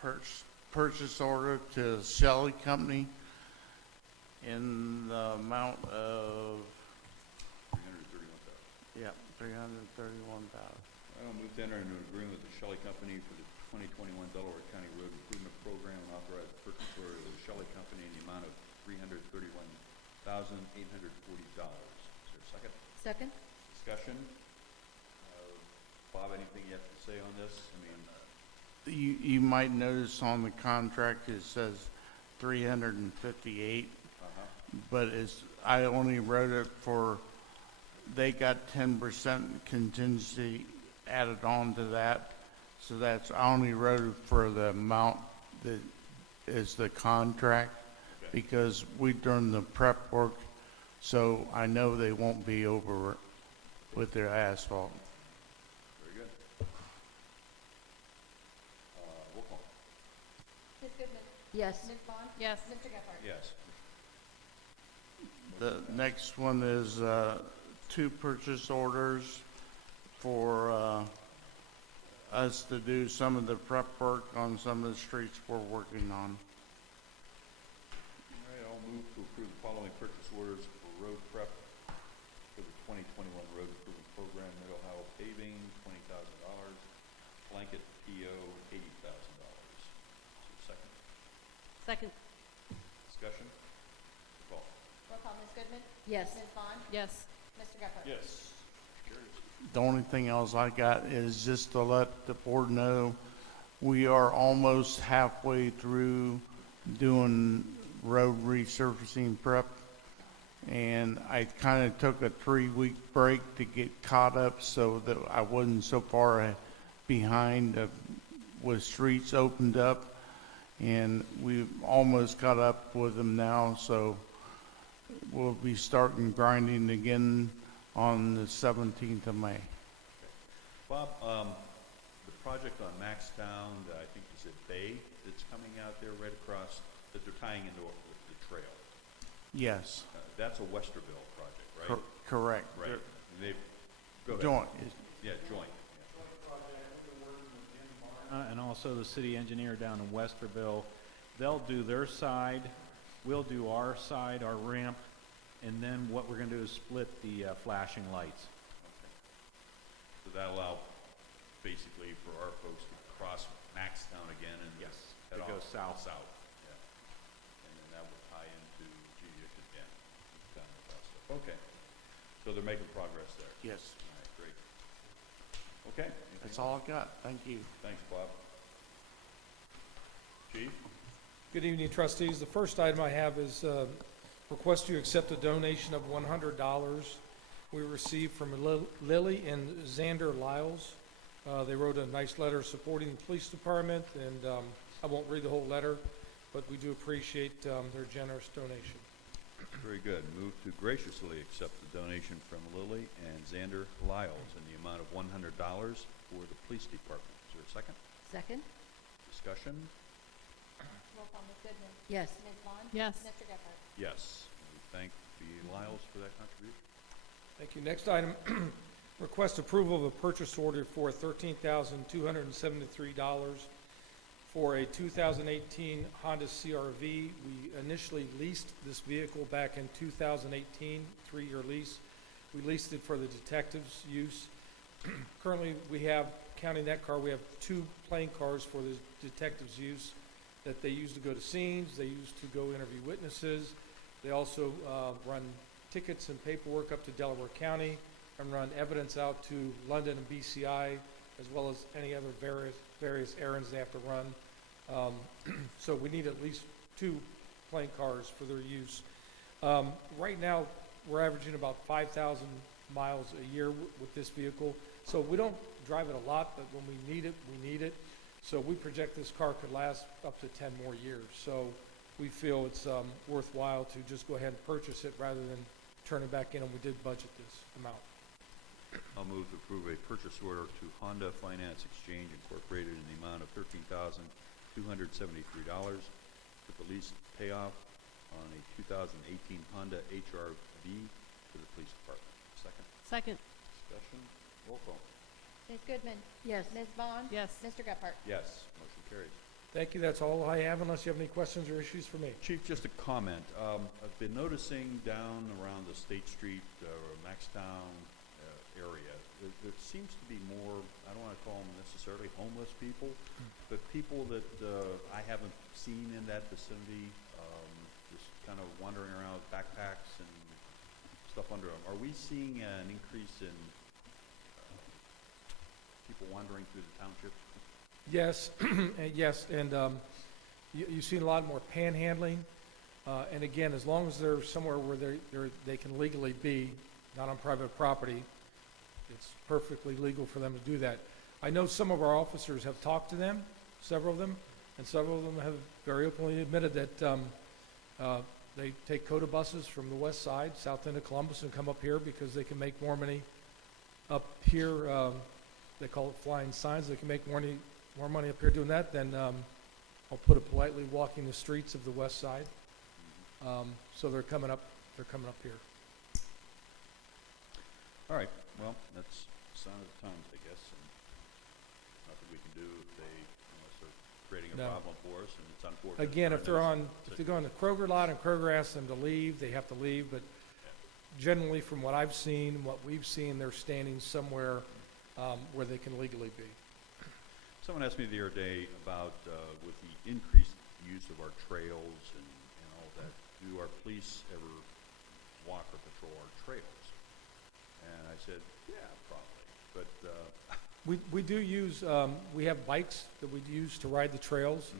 close. purchase order to Shelley Company in the amount of, 331,000. yeah, $331,000. I'll move to enter into an agreement with the Shelley Company for the 2021 Delaware County Road Improvement Program and authorize the purchase order of the Shelley Company in the amount of $331,840. Is there a second? Second? Discussion? Bob, anything you have to say on this? I mean, You might notice on the contract it says 358, but I only wrote it for, they got 10% contingency added on to that. So I only wrote it for the amount that is the contract, because we've done the prep work, so I know they won't be over with their asphalt. very good. Roll call. Ms. Goodman? Yes. Ms. Vaughn? Yes. Mr. Gephardt? Yes. The next one is 2 purchase orders for us to do some of the prep work on some of the streets we're working on. All right, I'll move to approve the following purchase orders for road prep for the 2021 Road Improvement Program, Mid-Ohio paving, $20,000, blanket PO, $80,000. Second, Second. discussion? Roll call. Roll call, Ms. Goodman? Yes. Ms. Vaughn? Yes. Mr. Gephardt? Yes. Carries. The only thing else I got is just to let the board know, we are almost halfway through doing road resurfacing prep. And I kind of took a 3-week break to get caught up so that I wasn't so far behind with streets opened up. And we've almost caught up with them now, so we'll be starting grinding again on the 17th of May. Bob, the project on Maxtown, I think you said Bay, that's coming out there right across, that they're tying into the trail. Yes, That's a Westerville project, right? correct. Right. And they've, go ahead. Joint. Yeah, joint. And also the city engineer down in Westerville. They'll do their side, we'll do our side, our ramp, and then what we're gonna do is split the flashing lights. So that allow basically for our folks to cross Maxtown again and Yes, head to go off south. South, yeah. And then that would tie into G again. Down the south stuff. Okay. So they're making progress there. Yes, All right, great. Okay. anything that's else? all I've got. Thank you. Thanks, Bob. Chief? Good evening, trustees. The first item I have is request you accept a donation of $100 we received from Lily and Xander Lyles. They wrote a nice letter supporting the police department, and I won't read the whole letter, but we do appreciate their generous donation. Very good. Move to graciously accept the donation from Lily and Xander Lyles in the amount of $100 for the police department. Is there a second? Second? Discussion? Roll call, Ms. Goodman. Yes. Ms. Vaughn. Yes. Mr. Gephardt. Yes. We thank the Lyles for that contribution. Thank you. Next item, request approval of a purchase order for $13,273 for a 2018 Honda CRV. We initially leased this vehicle back in 2018, 3-year lease. We leased it for the detectives' use. Currently, we have, counting that car, we have 2 plain cars for the detectives' use that they use to go to scenes, they use to go interview witnesses. They also run tickets and paperwork up to Delaware County and run evidence out to London and BCI, as well as any other various errands they have to run. So we need at least 2 plain cars for their use. Right now, we're averaging about 5,000 miles a year with this vehicle. So we don't drive it a lot, but when we need it, we need it. So we project this car could last up to 10 more years. So we feel it's worthwhile to just go ahead and purchase it rather than turn it back in, and we did budget this amount. I'll move to approve a purchase order to Honda Finance Exchange Incorporated in the amount of $13,273 with the lease payoff on a 2018 Honda HR-V for the police department. Second. Second. Discussion. Roll call. Ms. Goodman. Yes. Ms. Vaughn. Yes. Mr. Gephardt. Yes. Motion carries. Thank you. That's all I have, unless you have any questions or issues for me. Chief, just a comment. I've been noticing down around the State Street, Maxtown area, there seems to be more, I don't want to call them necessarily homeless people, but people that I haven't seen in that vicinity, just kind of wandering around with backpacks and stuff under them. Are we seeing an increase in people wandering through the township? Yes, yes, and you've seen a lot more panhandling. And again, as long as they're somewhere where they can legally be, not on private property, it's perfectly legal for them to do that. I know some of our officers have talked to them, several of them, and several of them have very openly admitted that they take COTA buses from the west side, south end of Columbus, and come up here because they can make more money up here. They call it flying signs. They can make more money up here doing that than, I'll put it politely, walking the streets of the west side. So they're coming up here. All right, well, that's the sign of the times, I guess, and nothing we can do unless they're creating a No. problem for us, and it's unfortunate. Again, for if they're our on the Kroger lot and Kroger asks them to leave, they have to leave, but generally, from what I've seen, what we've seen, they're standing somewhere where they can legally be. Someone asked me the other day about, with the increased use of our trails and all that, do our police ever walk or patrol our trails? And I said, yeah, probably, but, We do use, we have bikes that we use to ride the trails,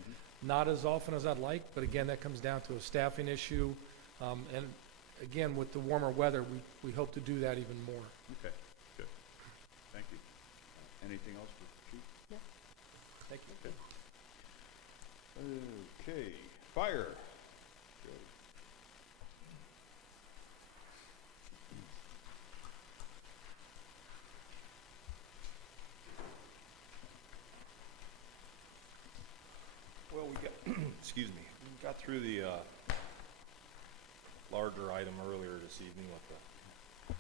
not as often as I'd like, but again, that comes down to a staffing issue. And again, with the warmer weather, we hope to do that even more. okay, good. Thank you. Anything else for Chief? No. Thank you. Okay, fire. Jody. Well, we got, excuse me, we got through the large this evening with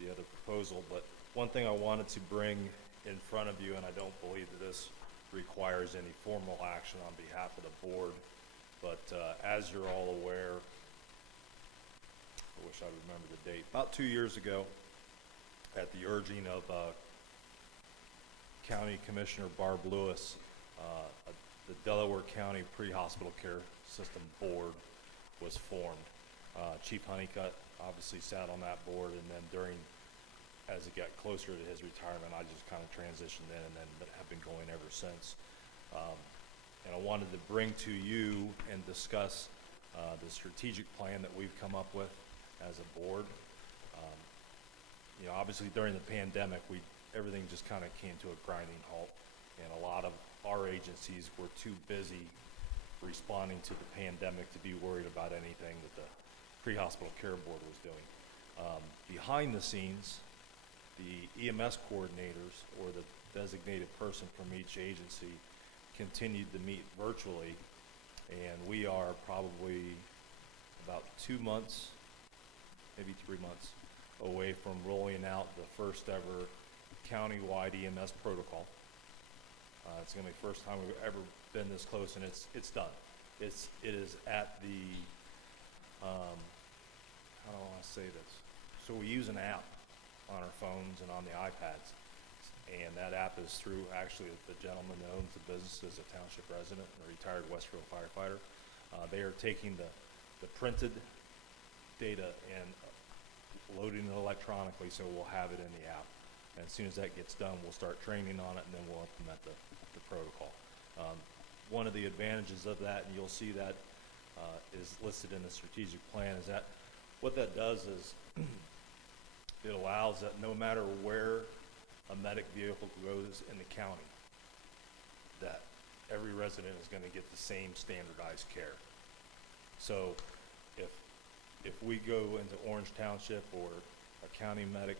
the other proposal, but one thing I wanted to bring in front of you, and I don't believe that this requires any formal action on behalf of the board, but as you're all aware, I wish I remember the date, about 2 years ago, at the urging of County Commissioner Barb Lewis, the Delaware County Pre-Hospital Care System Board was formed. Chief Honeycutt obviously sat on that board, and then as it got closer to his retirement, I just kind of transitioned in and then have been going ever since. And I wanted to bring to you and discuss the strategic plan that we've come up with as a board. Obviously during the pandemic, everything just kind of came to a grinding halt, and a lot of our agencies were too busy responding to the pandemic to be worried about anything that the Pre-Hospital Care Board was doing. Behind the scenes, the EMS coordinators, or the designated person from each agency, continued to meet virtually, and we are probably about 2 months, maybe 3 months, away from rolling out the first ever county-wide EMS protocol. It's going to be the first time we've ever been this close, and it's done. It is at the, how do I want to say this? So we use an app on our phones and on the iPads, and that app is through actually the gentleman that owns the business is a township resident, a retired Westfield firefighter. They are taking the printed data and loading it electronically, so we'll have it in the app. And as soon as that gets done, we'll start training on it, and then we'll implement the protocol. One of the advantages of that, and you'll see that is listed in the strategic plan, is that what that does is it allows that no matter where a medic vehicle goes in the county, that every resident is going to get the same standardized care. So if we go into Orange Township, or a county medic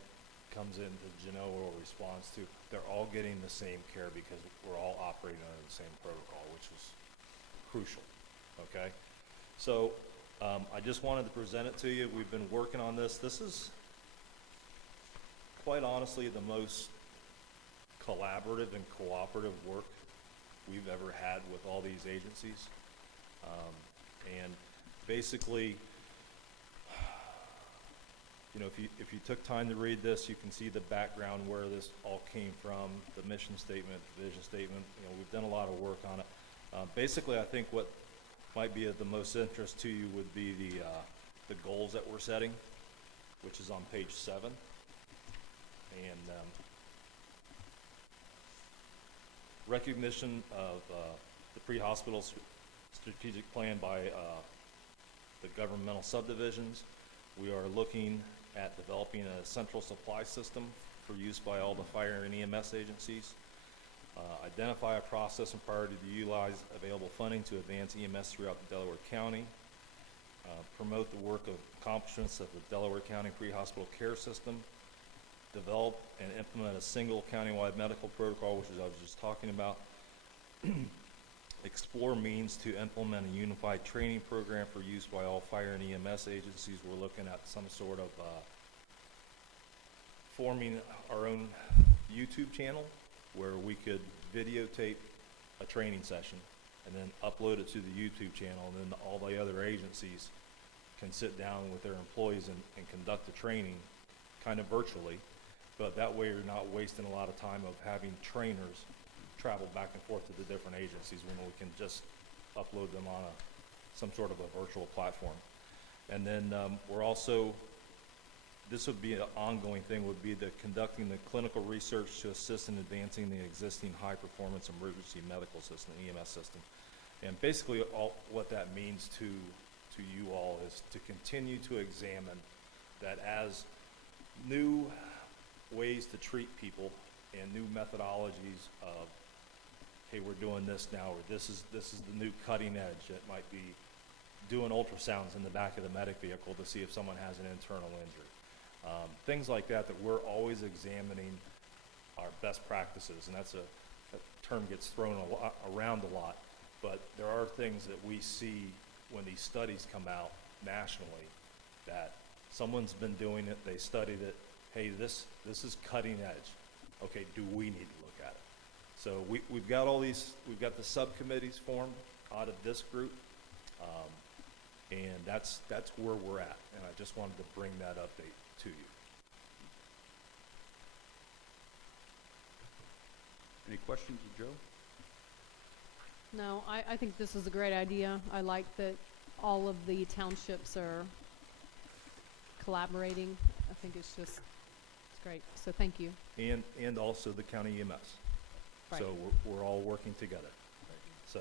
comes into Genoa or responds to, they're all getting the same care because we're all operating under the same protocol, which is crucial, okay? So I just wanted to present it to you. We've been working on this. This is, quite honestly, the most collaborative and cooperative work we've ever had with all these agencies. And basically, if you took time to read this, you can see the background where this all came from, the mission statement, the vision statement. We've done a lot of work on it. Basically, I think what might be of the most interest to you would be the goals that we're setting, which is on page 7. And recognition of the pre-hospital strategic plan by the governmental subdivisions. We are looking at developing a central supply system for use by all the fire and EMS agencies. Identify a process and priority to utilize available funding to advance EMS throughout the Delaware County. Promote the work of accomplishments of the Delaware County Pre-Hospital Care System. Develop and implement a single countywide medical protocol, which is I was just talking about. Explore means to implement a unified training program for use by all fire and EMS agencies. We're looking at some sort of forming our own YouTube channel where we could videotape a training session and then upload it to the YouTube channel, and then all the other agencies can sit down with their employees and conduct the training kind of virtually. But that way you're not wasting a lot of time of having trainers travel back and forth to the different agencies when we can just upload them on some sort of a virtual platform. And then we're also, this would be an ongoing thing, would be conducting the clinical research to assist in advancing the existing high-performance emergency medical system, EMS system. And basically what that means to you all is to continue to examine that as new ways to treat people and new methodologies of, hey, we're doing this now, or this is the new cutting edge. It might be doing ultrasounds in the back of the medic vehicle to see if someone has an internal injury. Things like that we're always examining our best practices, and that's a term gets thrown around a lot, but there are things that we see when these studies come out nationally that someone's been doing it, they studied it, hey, this is cutting edge. Okay, do we need to look at it? So we've got we've got the subcommittees formed out of this group, and that's where we're at, and I just wanted to bring that update to you. Any questions of Joe? No, I think this is a great idea. I like that all of the townships are collaborating. I think it's great. So thank you. And also the county EMS. Right. So we're all working together. So,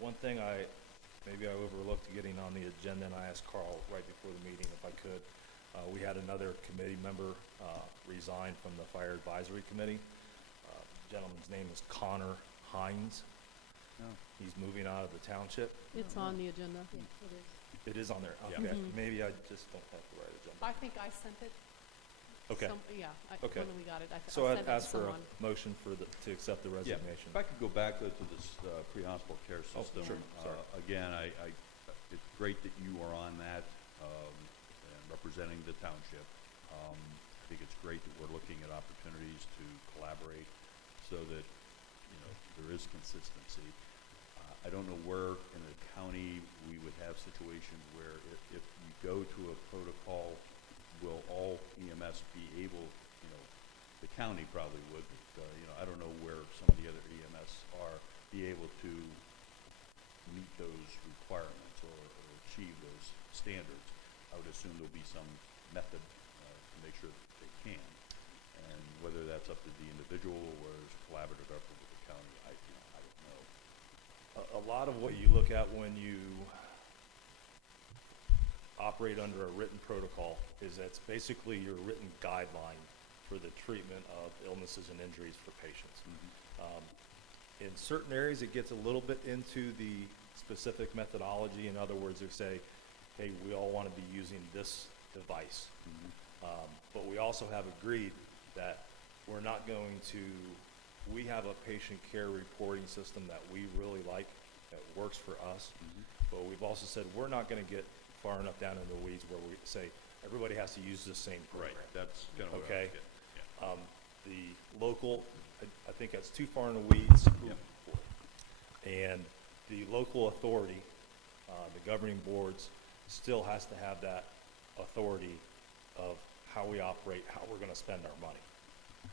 one thing maybe I overlooked getting on the agenda, and I asked Carl right before the meeting if I could. We had another committee member resign from the Fire Advisory Committee. Gentleman's name is Connor Hines. No. He's moving out of the township. It's on the agenda. It is on there. Yeah. Okay, Mhm. maybe I just don't have the right agenda. I think I sent it. Okay. Okay. When we got it, I So sent I'd it to ask for a someone. motion to accept the Yeah, resignation. if I could go back to this pre-hospital care Oh, system. sure, sorry. Again, it's great that you are on that, and representing the township. I think it's great that we're looking at opportunities to collaborate so that, there is consistency. I don't know where in the county we would have situations where if you go to a protocol, will all EMS be able, the county probably would, but, I don't know where some of the other EMS are, be able to meet those requirements or achieve those standards. I would assume there'll be some method to make sure that they can. And whether that's up to the individual or is collaborative effort with the county, I don't know. A lot of what you look at when you operate under a written protocol is that's basically your written guideline for the treatment of illnesses and injuries for patients. In certain areas, it gets a little bit into the specific methodology. In other words, they say, hey, we all want to be using this device. But we also have agreed that we're not going to, we have a patient care reporting system that we really like, that works for us. But we've also said we're not going to get far enough down in the weeds where we say everybody has to use the same program. Right, that's kind of what I was Okay. getting. Yeah. The local, I think that's too far in the weeds. Yep. And the local authority, the governing boards, still has to have that authority of how we operate, how we're gonna spend our money,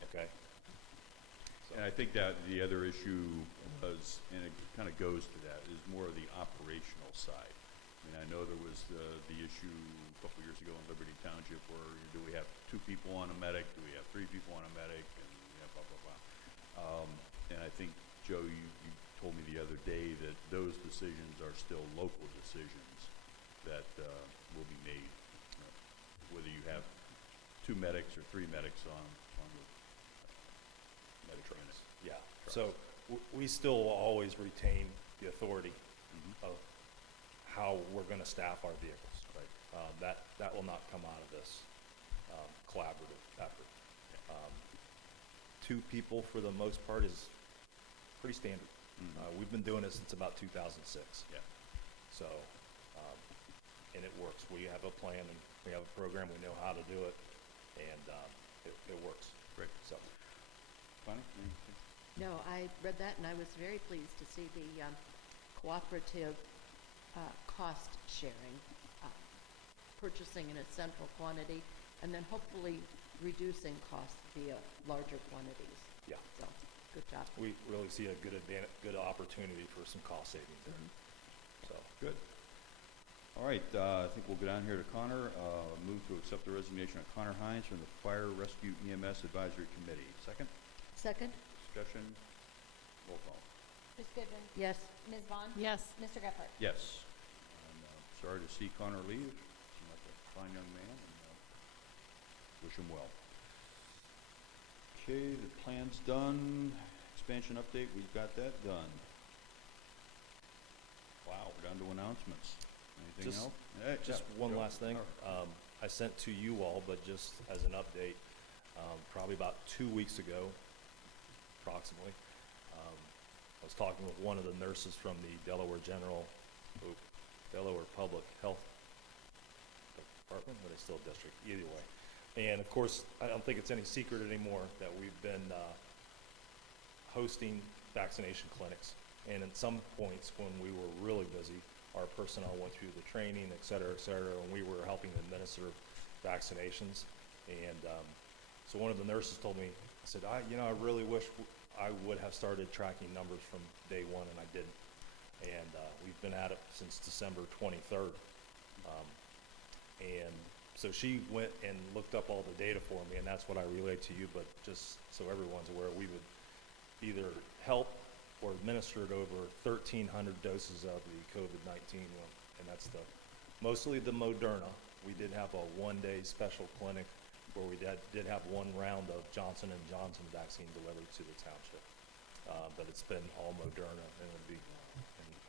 okay? And I think that the other issue was, and it kind of goes to that, is more of the operational side. I mean, I know there was the issue a couple years ago in Liberty Township where do we have 2 people on a medic, do we have 3 people on a medic, and blah, blah, blah. And I think, Joe, you told me the other day that those decisions are still local decisions that will be made, whether you have 2 medics or 3 medics on the medic unit. Yeah, Trucks. so we still will always retain the authority of how we're gonna staff our vehicles. Right. That will not come out of this collaborative effort. 2 people for the most part is pretty standard. We've been doing it since about 2006. Yeah. So, and it works. We have a plan and we have a program, we know how to do it, and it works. Great. So, Connie, anything? No, I read that and I was very pleased to see the cooperative cost sharing, purchasing in a central quantity, and then hopefully reducing costs via larger quantities. yeah, So, good job. we really see a good opportunity for some cost savings there. So, Good. All right, I think we'll go down here to Connor. Move to accept the resignation of Connor Hines from the Fire Rescue EMS Advisory Committee. Second, Second? discussion, roll call. Ms. Goodwin? Yes. Ms. Vaughn? Yes. Mr. Gephardt? Yes. And sorry to see Connor leave. Seemed like a fine young man, and wish him well. Okay, the plan's done. Expansion update, we've got that done. Wow, we're down to announcements. Anything Just- else? just Yeah, one go. last thing. All right. I sent to you all, but just as an update, probably about 2 weeks ago, approximately, I was talking with one of the nurses from the Delaware Public Health department, but it's still a district, either way. And of course, I don't think it's any secret anymore that we've been hosting vaccination clinics. And at some points when we were really busy, our personnel went through the training, et cetera, and we were helping administer vaccinations. And so one of the nurses told me, I said, I really wish I would have started tracking numbers from day one, and I didn't. And we've been at it since December 23rd. And so she went and looked up all the data for me, and that's what I relayed to you. But just so everyone's aware, we would either help or administered over 1,300 doses of the COVID-19 one, and that's mostly the Moderna. We did have a one-day special clinic where we did have one round of Johnson & Johnson vaccine delivered to the township. But it's been all Moderna, and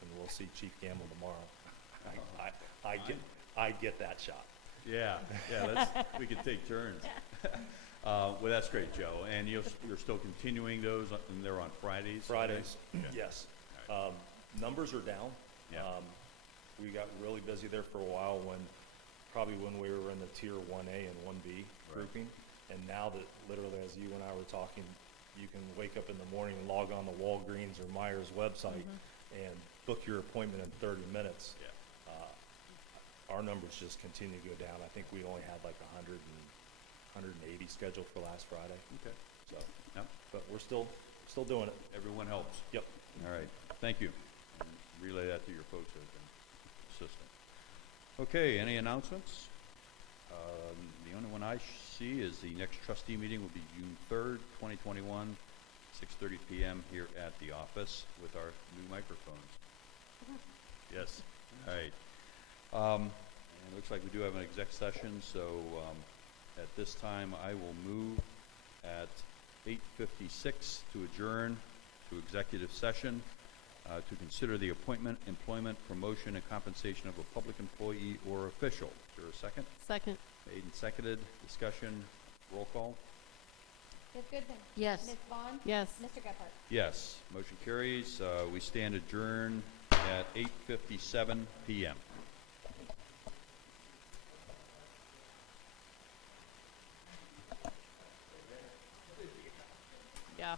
and we'll see Chief Gamble tomorrow. I get that shot. Yeah, we could take turns. Well, that's great, Joe. And you're still continuing those, and they're on Fridays? Fridays, Okay. yes. Numbers are down. Yeah. We got really busy there for a while probably when we were in the tier 1A and 1B grouping. And now that literally, as you and I were talking, you can wake up in the morning and log on to Walgreens or Myers website and book your appointment in 30 minutes. Yeah. Our numbers just continue to go down. I think we only had like 180 scheduled for last Friday. Okay. So, Yep. but we're still doing it. Everyone helps. Yep. All right, thank you. And relay that to your folks who have been assisting. Okay, any announcements? The only one I see is the next trustee meeting will be June 3rd, 2021, 6:30 p.m. here at the office with our new microphones. Yes, all right. And it looks like we do have an exec session, so at this time I will move at 8:56 to adjourn to executive session to consider the appointment, employment, promotion, and compensation of a public employee or official. Is there a second? Second. Made and seconded. Discussion. Roll call. Ms. Goodman? Yes. Ms. Vaughn? Yes. Mr. Gephardt? Yes. Motion carries. We stand adjourned at 8:57 p.m. Yeah.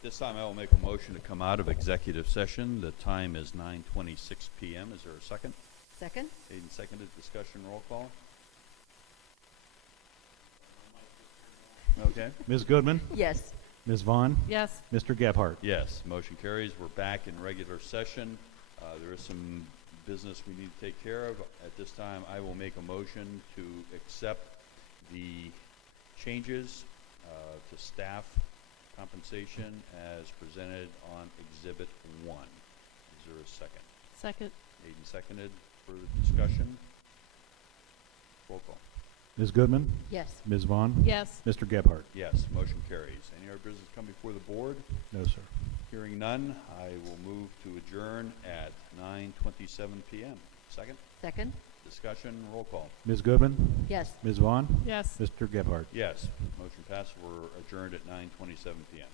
At this time, I will make a motion to come out of executive session. The time is 9:26 PM. Is there a second? Second? Made and seconded. Discussion, roll call. Okay. Ms. Goodman? Yes. Ms. Vaughn? Yes. Mr. Gebhardt? Yes, motion carries. We're back in regular session. There is some business we need to take care of. At this time, I will make a motion to accept the changes to staff compensation as presented on Exhibit 1. Is there a second? Second. Made and seconded. Further discussion? Roll call. Ms. Goodman? Yes. Ms. Vaughn? Yes. Mr. Gebhardt? Yes, motion carries. Any other business come before the board? No, sir. Hearing none, I will move to adjourn at 9:27 PM. Second? Second? Discussion, roll call. Ms. Goodman? Yes. Ms. Vaughn? Yes. Mr. Gebhardt? Yes, motion passed. We're adjourned at 9:27 PM.